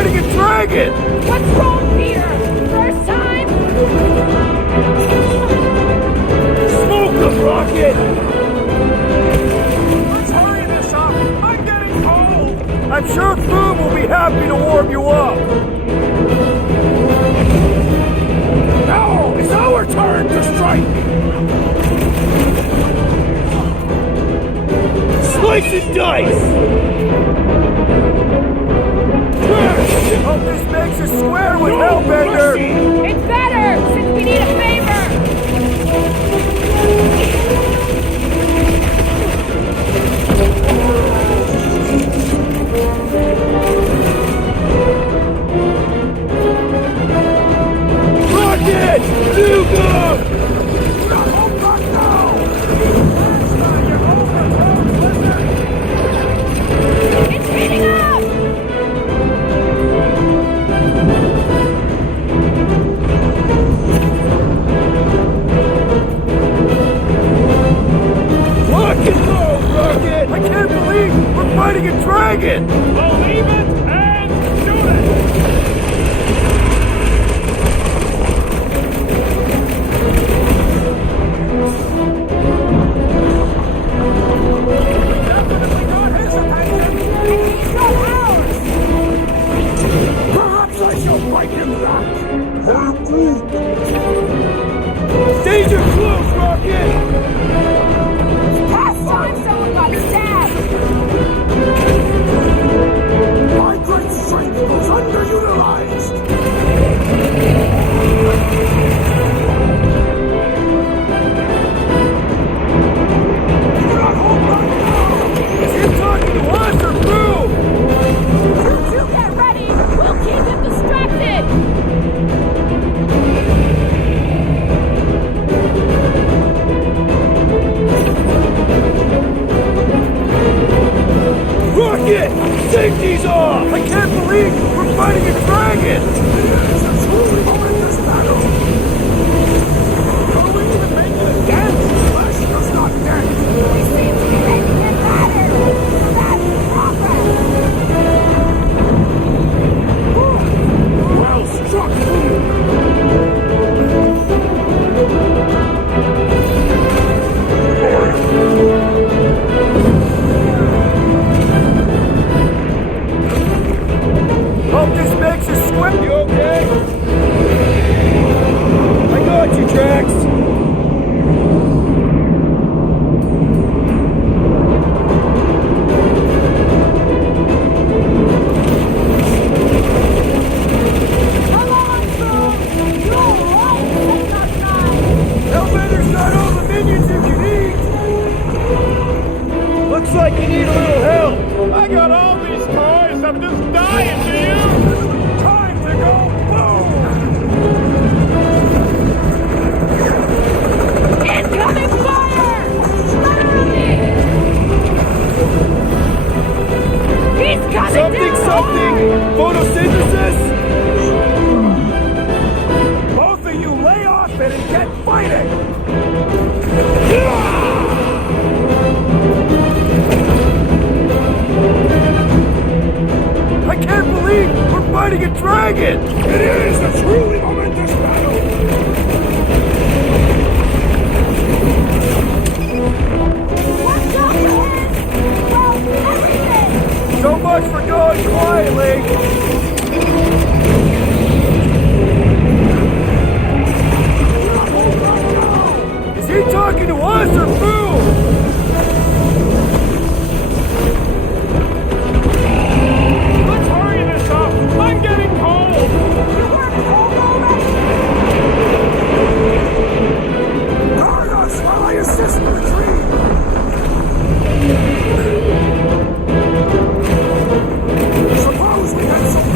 fighting a dragon! What's wrong, Peter? First time? Smoke them, Rocket! Let's hurry this up! I'm getting cold! I'm sure Foom will be happy to warm you up! Now it's our turn to strike! Slice and dice! Hope this makes us square with Hellbender! It's better, since we need a favor! Rocket! Nuke! Hold back now! It's heating up! Rock and roll, Rocket! I can't believe we're fighting a dragon! Believe it and shoot it! Perhaps I shall fight him back! I'm Groot! Danger close, Rocket! Past time someone got stabbed! My great strength goes underutilized! Do not hold back now! Is he talking to us or Boo? You get ready! We'll keep him distracted! Rocket! Safety's off! I can't believe we're fighting a dragon! It is a truly momentous battle! Are we even making a dent? Flesh does not dent! We seem to be making it better! That's progress! Well struck, Boom! Hope this makes us square. You okay? I got you, Drax. Come on, Boom! You're right! That's not nice! Hellbender's got all the minions you can eat. Looks like you need a little help. I got all these toys, I'm just dying to use! Time to go boom! Incoming fire! Literally! He's coming Something! Photosynthesis? Both of you lay off it and get fighting! I can't believe we're fighting a dragon! It is a truly momentous battle! Watch out, man! Well, everything! So much for going quietly! Is he talking to us or Boo? Let's hurry this up! I'm getting cold! Guard us while I assist the retreat! Suppose we had some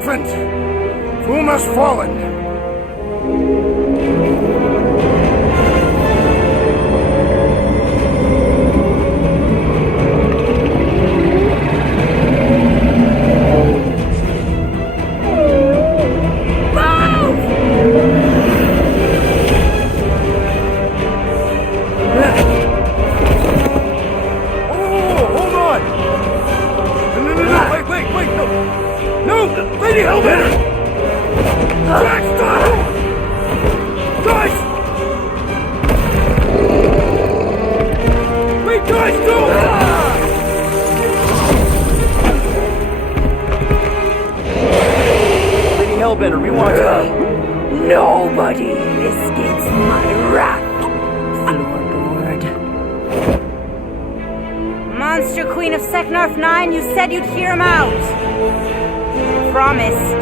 triumphant! Foom has fallen! Lady Hellbender! Jack, stop! Guys! Wait, guys, don't! Lady Hellbender, we want to... Nobody escapes my wrath, floorboard. Monster Queen of Seknarf 9, you said you'd hear him out. Promised.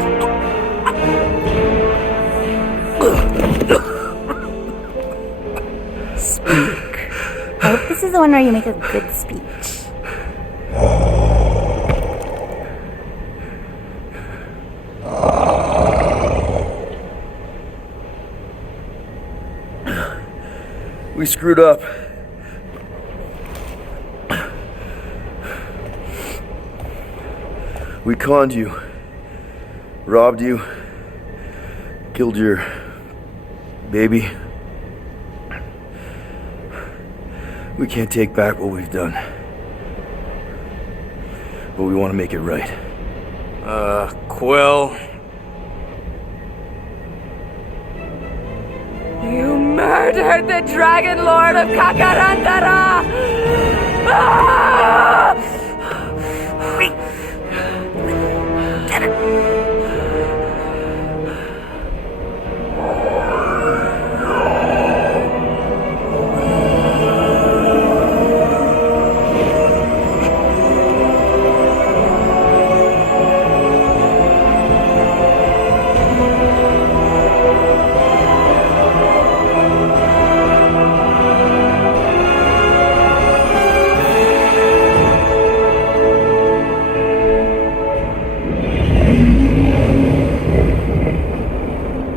Speak. I hope this is the one where you make a good speech. We screwed up. We conned you. Robbed you. Killed your baby. We can't take back what we've done. But we want to make it right. Quill. You murdered the Dragon Lord of Kakarandara! Ah!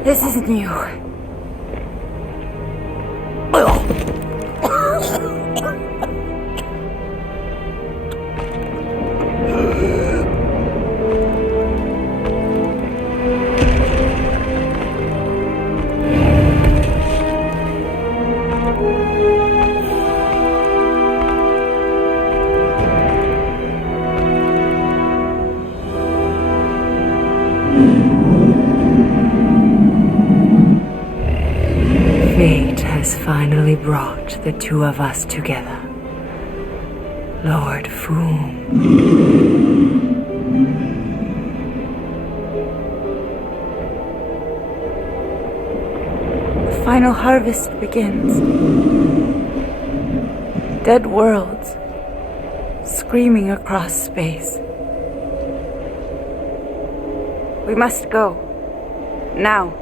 This isn't you. Fate has finally brought the two of us together. Lord Foom. The final harvest begins. Dead worlds screaming across space. We must go. Now.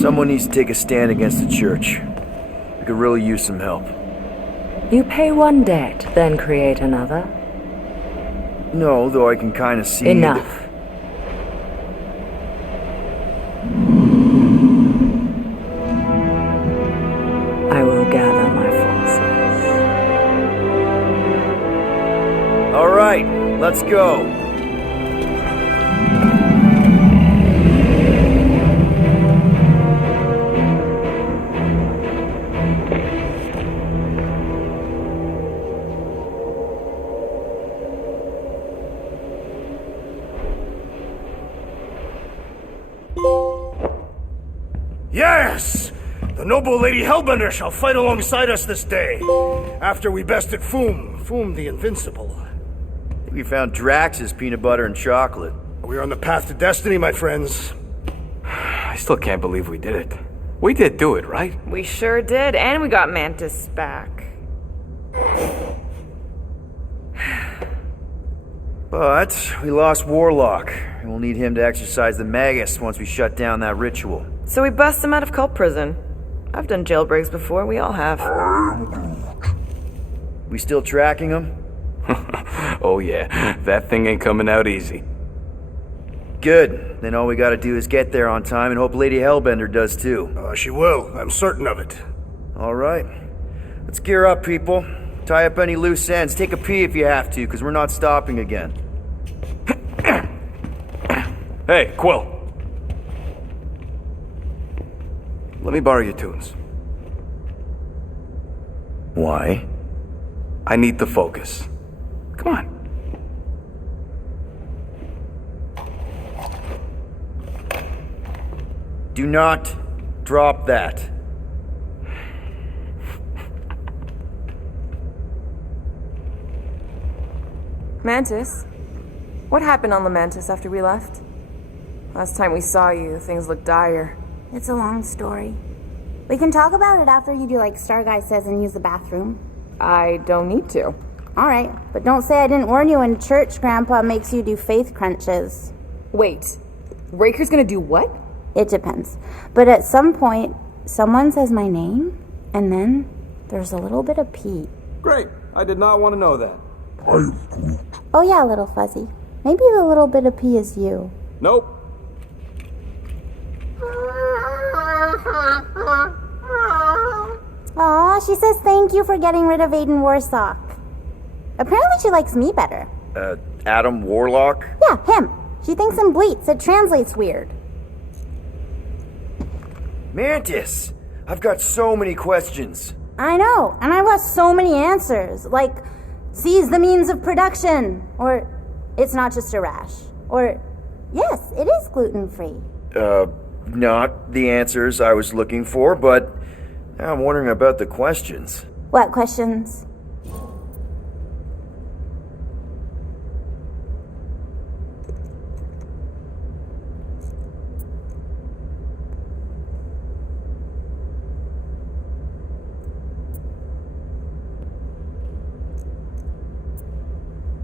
Someone needs to take a stand against the church. We could really use some help. You pay one debt, then create another? No, though I can kind of see... Enough. I will gather my forces. All right, let's go. Yes! The noble Lady Hellbender shall fight alongside us this day. After we bested Foom the Invincible. We found Drax's peanut butter and chocolate. We are on the path to destiny, my friends. I still can't believe we did it. We did do it, right? We sure did, and we got Mantis back. But we lost Warlock, and we'll need him to exercise the Magus once we shut down that ritual. So we bust him out of cult prison. I've done jailbreaks before, we all have. We still tracking him? Oh yeah, that thing ain't coming out easy. Good. Then all we gotta do is get there on time and hope Lady Hellbender does too. She will. I'm certain of it. All right. Let's gear up, people. Tie up any loose ends. Take a pee if you have to, because we're not stopping again. Hey, Quill. Let me borrow your tunes. Why? I need the focus. Come on. Do not drop that. Mantis? What happened on Lamentis after we left? Last time we saw you, things looked dire. It's a long story. We can talk about it after you do like Starguy says and use the bathroom. I don't need to. Alright, but don't say I didn't warn you in church Grandpa makes you do faith crunches. Wait, Raker's gonna do what? It depends. But at some point, someone says my name, and then there's a little bit of pee. Great. I did not want to know that. Oh yeah, little fuzzy. Maybe the little bit of pee is you. Nope. Aw, she says thank you for getting rid of Aiden Warsock. Apparently she likes me better. Adam Warlock? Yeah, him. She thinks him bleats. It translates weird. Mantis! I've got so many questions. I know, and I want so many answers. Like, seize the means of production. Or, it's not just a rash. Or, yes, it is gluten-free. Not the answers I was looking for, but now I'm wondering about the questions. What questions?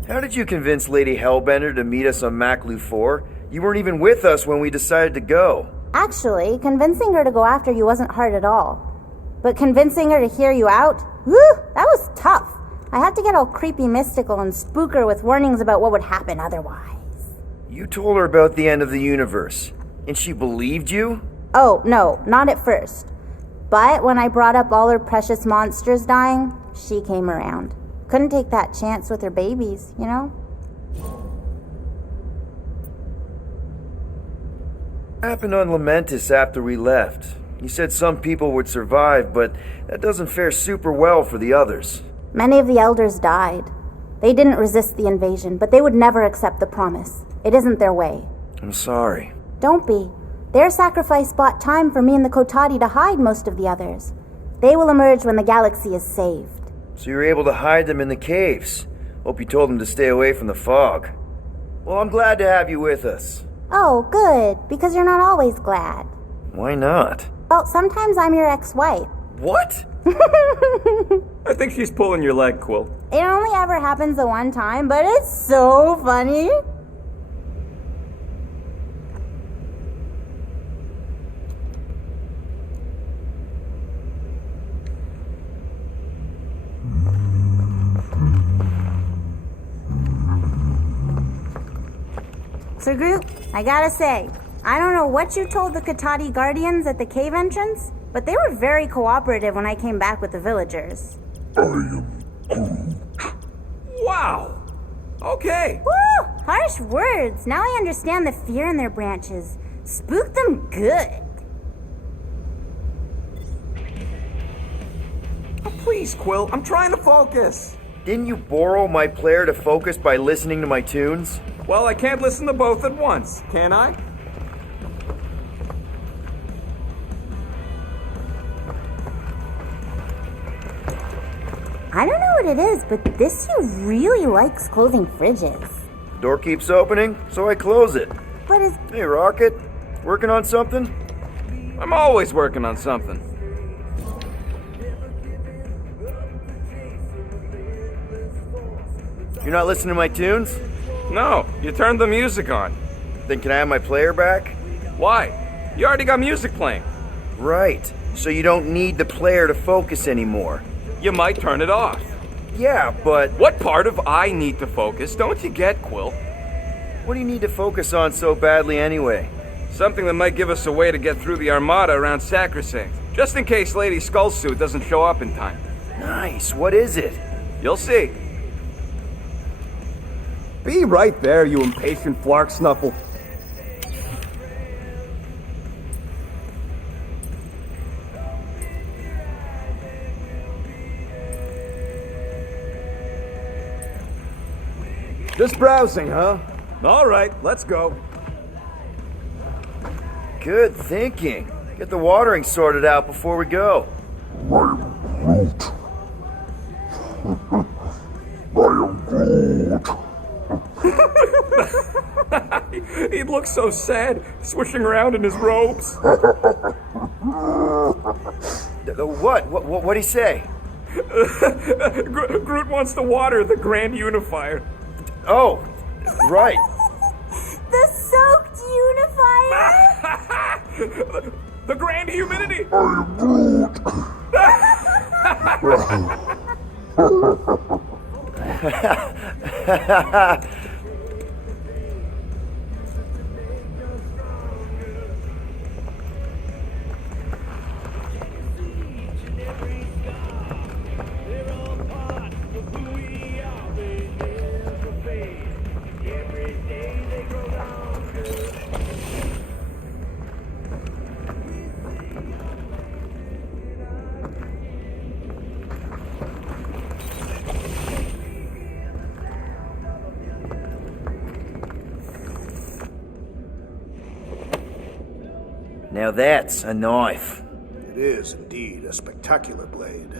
How did you convince Lady Hellbender to meet us on Maklu 4? You weren't even with us when we decided to go. Actually, convincing her to go after you wasn't hard at all. But convincing her to hear you out? Whew, that was tough. I had to get all creepy mystical and spook her with warnings about what would happen otherwise. You told her about the end of the universe, and she believed you? Oh, no, not at first. But when I brought up all her precious monsters dying, she came around. Couldn't take that chance with her babies, you know? What happened on Lamentis after we left? You said some people would survive, but that doesn't fare super well for the others. Many of the elders died. They didn't resist the invasion, but they would never accept the promise. It isn't their way. I'm sorry. Don't be. Their sacrifice bought time for me and the Kotati to hide most of the others. They will emerge when the galaxy is saved. So you were able to hide them in the caves. Hope you told them to stay away from the fog. Well, I'm glad to have you with us. Oh, good, because you're not always glad. Why not? Well, sometimes I'm your ex-wife. What? I think she's pulling your leg, Quill. It only ever happens the one time, but it's so funny. Sir Groot, I gotta say, I don't know what you told the Kotati Guardians at the cave entrance, but they were very cooperative when I came back with the villagers. I am Groot. Wow! Okay. Woo! Harsh words. Now I understand the fear in their branches. Spook them good. Oh, please, Quill, I'm trying to focus. Didn't you borrow my player to focus by listening to my tunes? Well, I can't listen to both at once, can I? I don't know what it is, but this you really likes closing fridges. Door keeps opening, so I close it. But it's... Hey, Rocket, working on something? I'm always working on something. You're not listening to my tunes? No, you turned the music on. Then can I have my player back? Why? You already got music playing. Right, so you don't need the player to focus anymore. You might turn it off. Yeah, but What part of I need to focus don't you get, Quill? what do you need to focus on so badly anyway? Something that might give us a way to get through the Armada around Sacrosanct, just in case Lady Skullsuit doesn't show up in time. Nice, what is it? You'll see. Be right there, you impatient flark snuffle. Just browsing, huh? All right, let's go. Good thinking. Get the watering sorted out before we go. He'd look so sad, swishing around in his robes. What? What'd he say? Groot wants to water the Grand Unifier. Oh, right. The soaked unifier? The Grand Humidity! Now that's a knife. It is indeed a spectacular blade.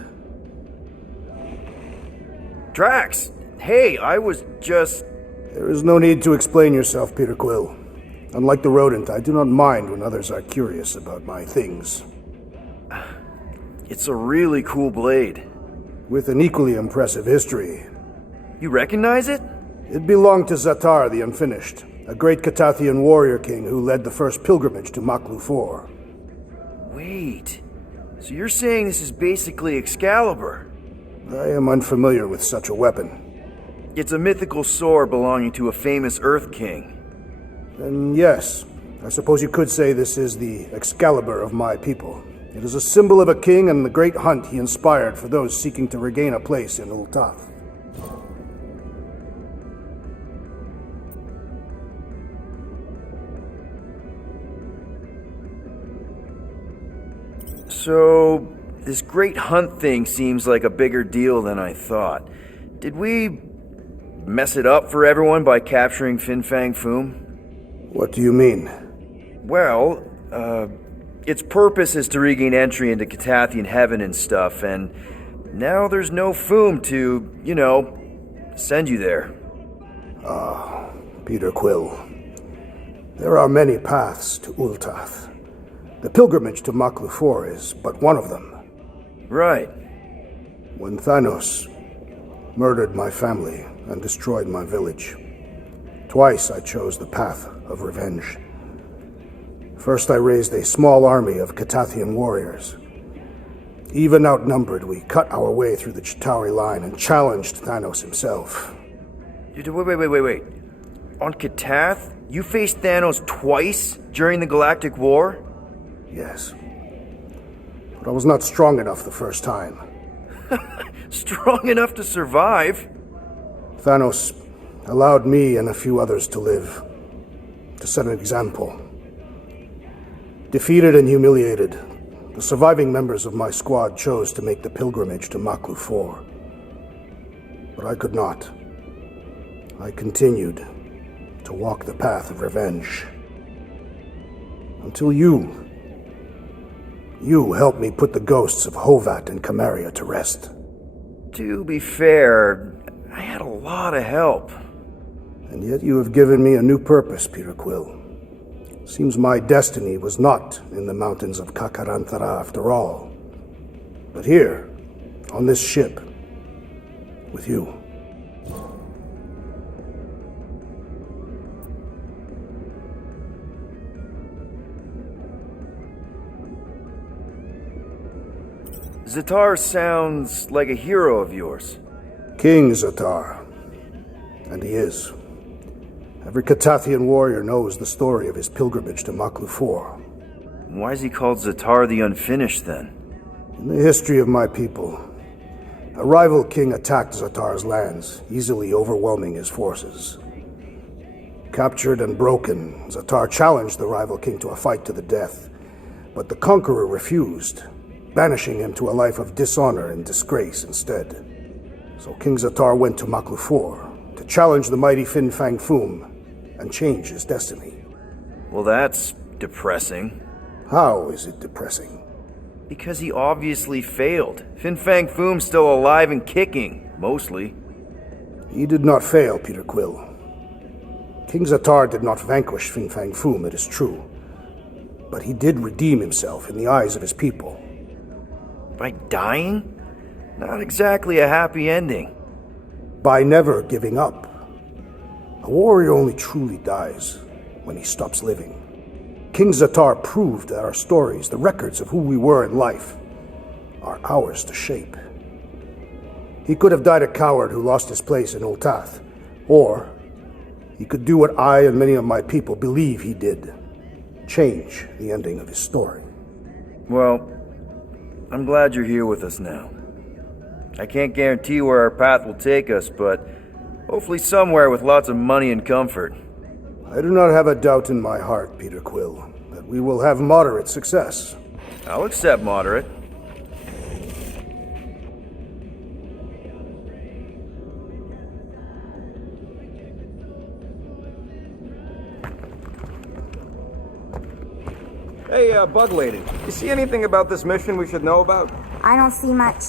Drax! Hey, I was just... There is no need to explain yourself, Peter Quill. Unlike the rodent, I do not mind when others are curious about my things. It's a really cool blade. With an equally impressive history. You recognize it? It belonged to Zatar the Unfinished, a great Catathian warrior king who led the first pilgrimage to Maklu 4. Wait, so you're saying this is basically Excalibur? I am unfamiliar with such a weapon. It's a mythical sword belonging to a famous Earth King. Then yes, I suppose you could say this is the Excalibur of my people. It is a symbol of a king and the great hunt he inspired for those seeking to regain a place in Ul'Tath. So, this great hunt thing seems like a bigger deal than I thought. Did we mess it up for everyone by capturing Fin Fang Foom? What do you mean? Well, its purpose is to regain entry into Catathian heaven and stuff, and now there's no Foom to, send you there. Peter Quill. There are many paths to Ul'Tath. The pilgrimage to Maklu 4 is but one of them. Right. When Thanos murdered my family and destroyed my village, twice I chose the path of revenge. First, I raised a small army of Catathian warriors. Even outnumbered, we cut our way through the Chitauri line and challenged Thanos himself. Wait. On Katath, you faced Thanos twice during the Galactic War? Yes. But I was not strong enough the first time. Strong enough to survive? Thanos allowed me and a few others to live, to set an example. Defeated and humiliated, the surviving members of my squad chose to make the pilgrimage to Maklu 4. But I could not. I continued to walk the path of revenge. Until you helped me put the ghosts of Hovat and Kamaria to rest. To be fair, I had a lot of help. And yet you have given me a new purpose, Peter Quill. Seems my destiny was not in the mountains of Kakaranthara after all, but here, on this ship, with you. Zatar sounds like a hero of yours. King Zatar. And he is. Every Katathian warrior knows the story of his pilgrimage to Maklu 4. Why is he called Zatar the Unfinished, then? In the history of my people, a rival king attacked Zatar's lands, easily overwhelming his forces. Captured and broken, Zatar challenged the rival king to a fight to the death, but the conqueror refused, banishing him to a life of dishonor and disgrace instead. So King Zatar went to Maklu 4 to challenge the mighty Fin Fang Foom and change his destiny. Well, that's depressing. How is it depressing? Because he obviously failed. Fin Fang Foom's still alive and kicking, mostly. He did not fail, Peter Quill. King Zatar did not vanquish Fin Fang Foom, it is true. But he did redeem himself in the eyes of his people. By dying? Not exactly a happy ending. By never giving up. A warrior only truly dies when he stops living. King Zatar proved that our stories, the records of who we were in life, are ours to shape. He could have died a coward who lost his place in Ultath, or he could do what I and many of my people believe he did. Change the ending of his story. Well, I'm glad you're here with us now. I can't guarantee where our path will take us, but hopefully somewhere with lots of money and comfort. I do not have a doubt in my heart, Peter Quill, that we will have moderate success. I'll accept moderate. Hey, Bug Lady, you see anything about this mission we should know about? I don't see much.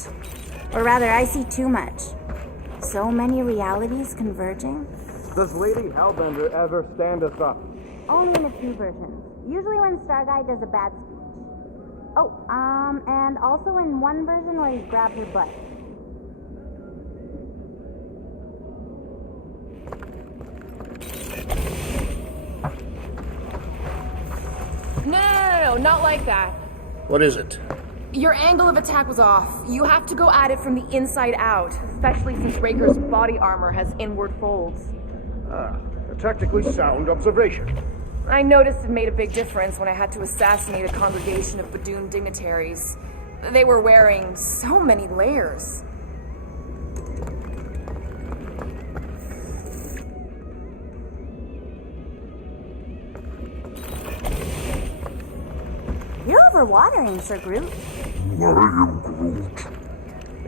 Or rather, I see too much. So many realities converging. Does Lady Hellbender ever stand us up? Only in a few versions. Usually when Starguy does a bad speech. Oh, and also in one version where he grabbed her butt. No, not like that. What is it? Your angle of attack was off. You have to go at it from the inside out, especially since Raker's body armor has inward folds. A tactically sound observation. I noticed it made a big difference when I had to assassinate a congregation of Badoon dignitaries. They were wearing so many layers. You're overwatering, Sir Groot. I am Groot.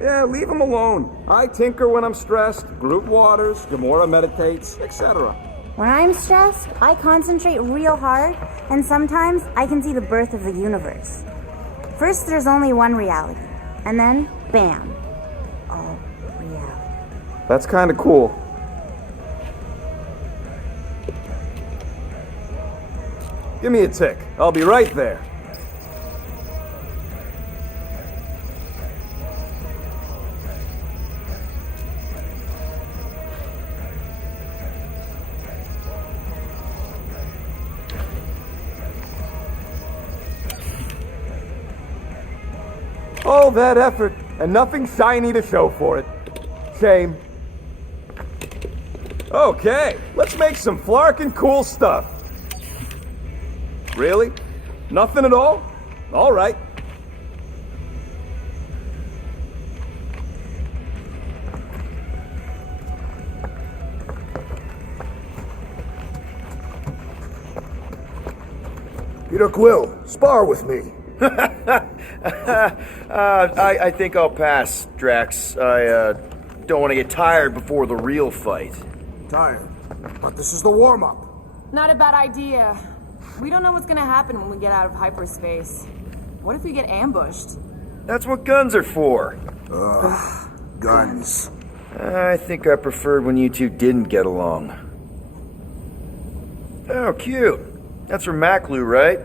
Yeah, leave him alone. I tinker when I'm stressed, Groot waters, Gamora meditates, etc. When I'm stressed, I concentrate real hard, and sometimes I can see the birth of the universe. First, there's only one reality, and then, bam, all reality. That's kind of cool. Give me a tick. I'll be right there. All that effort, and nothing shiny to show for it. Shame. Okay, let's make some flarkin' cool stuff. Really? Nothing at all? All right. Peter Quill, spar with me. I think I'll pass, Drax. I don't want to get tired before the real fight. Tired? But this is the warm-up. Not a bad idea. We don't know what's gonna happen when we get out of hyperspace. What if we get ambushed? That's what guns are for. Guns. I think I preferred when you two didn't get along. Oh, cute. That's from Maklu, right?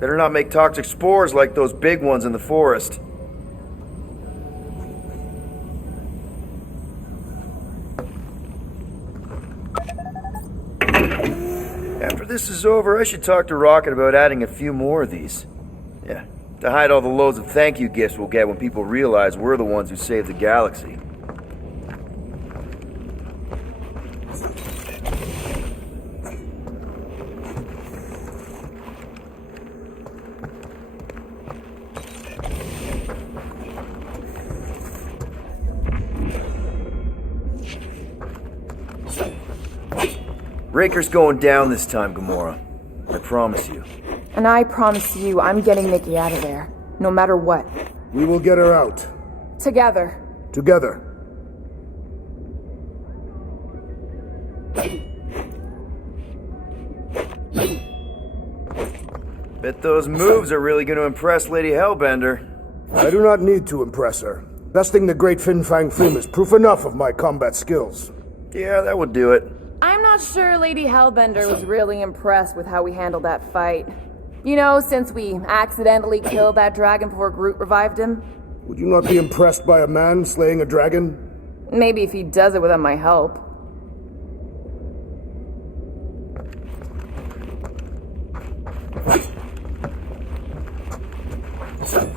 Better not make toxic spores like those big ones in the forest. After this is over, I should talk to Rocket about adding a few more of these. Yeah, to hide all the loads of thank you gifts we'll get when people realize we're the ones who saved the galaxy. Raker's going down this time, Gamora. I promise you. And I promise you, I'm getting Nikki out of there. No matter what. We will get her out. Together. Together. Bet those moves are really going to impress Lady Hellbender. I do not need to impress her. Besting the great Fin Fang Foom is proof enough of my combat skills. Yeah, that would do it. I'm not sure Lady Hellbender was really impressed with how we handled that fight. You know, since we accidentally killed that dragon before Groot revived him. Would you not be impressed by a man slaying a dragon? Maybe if he does it without my help. So.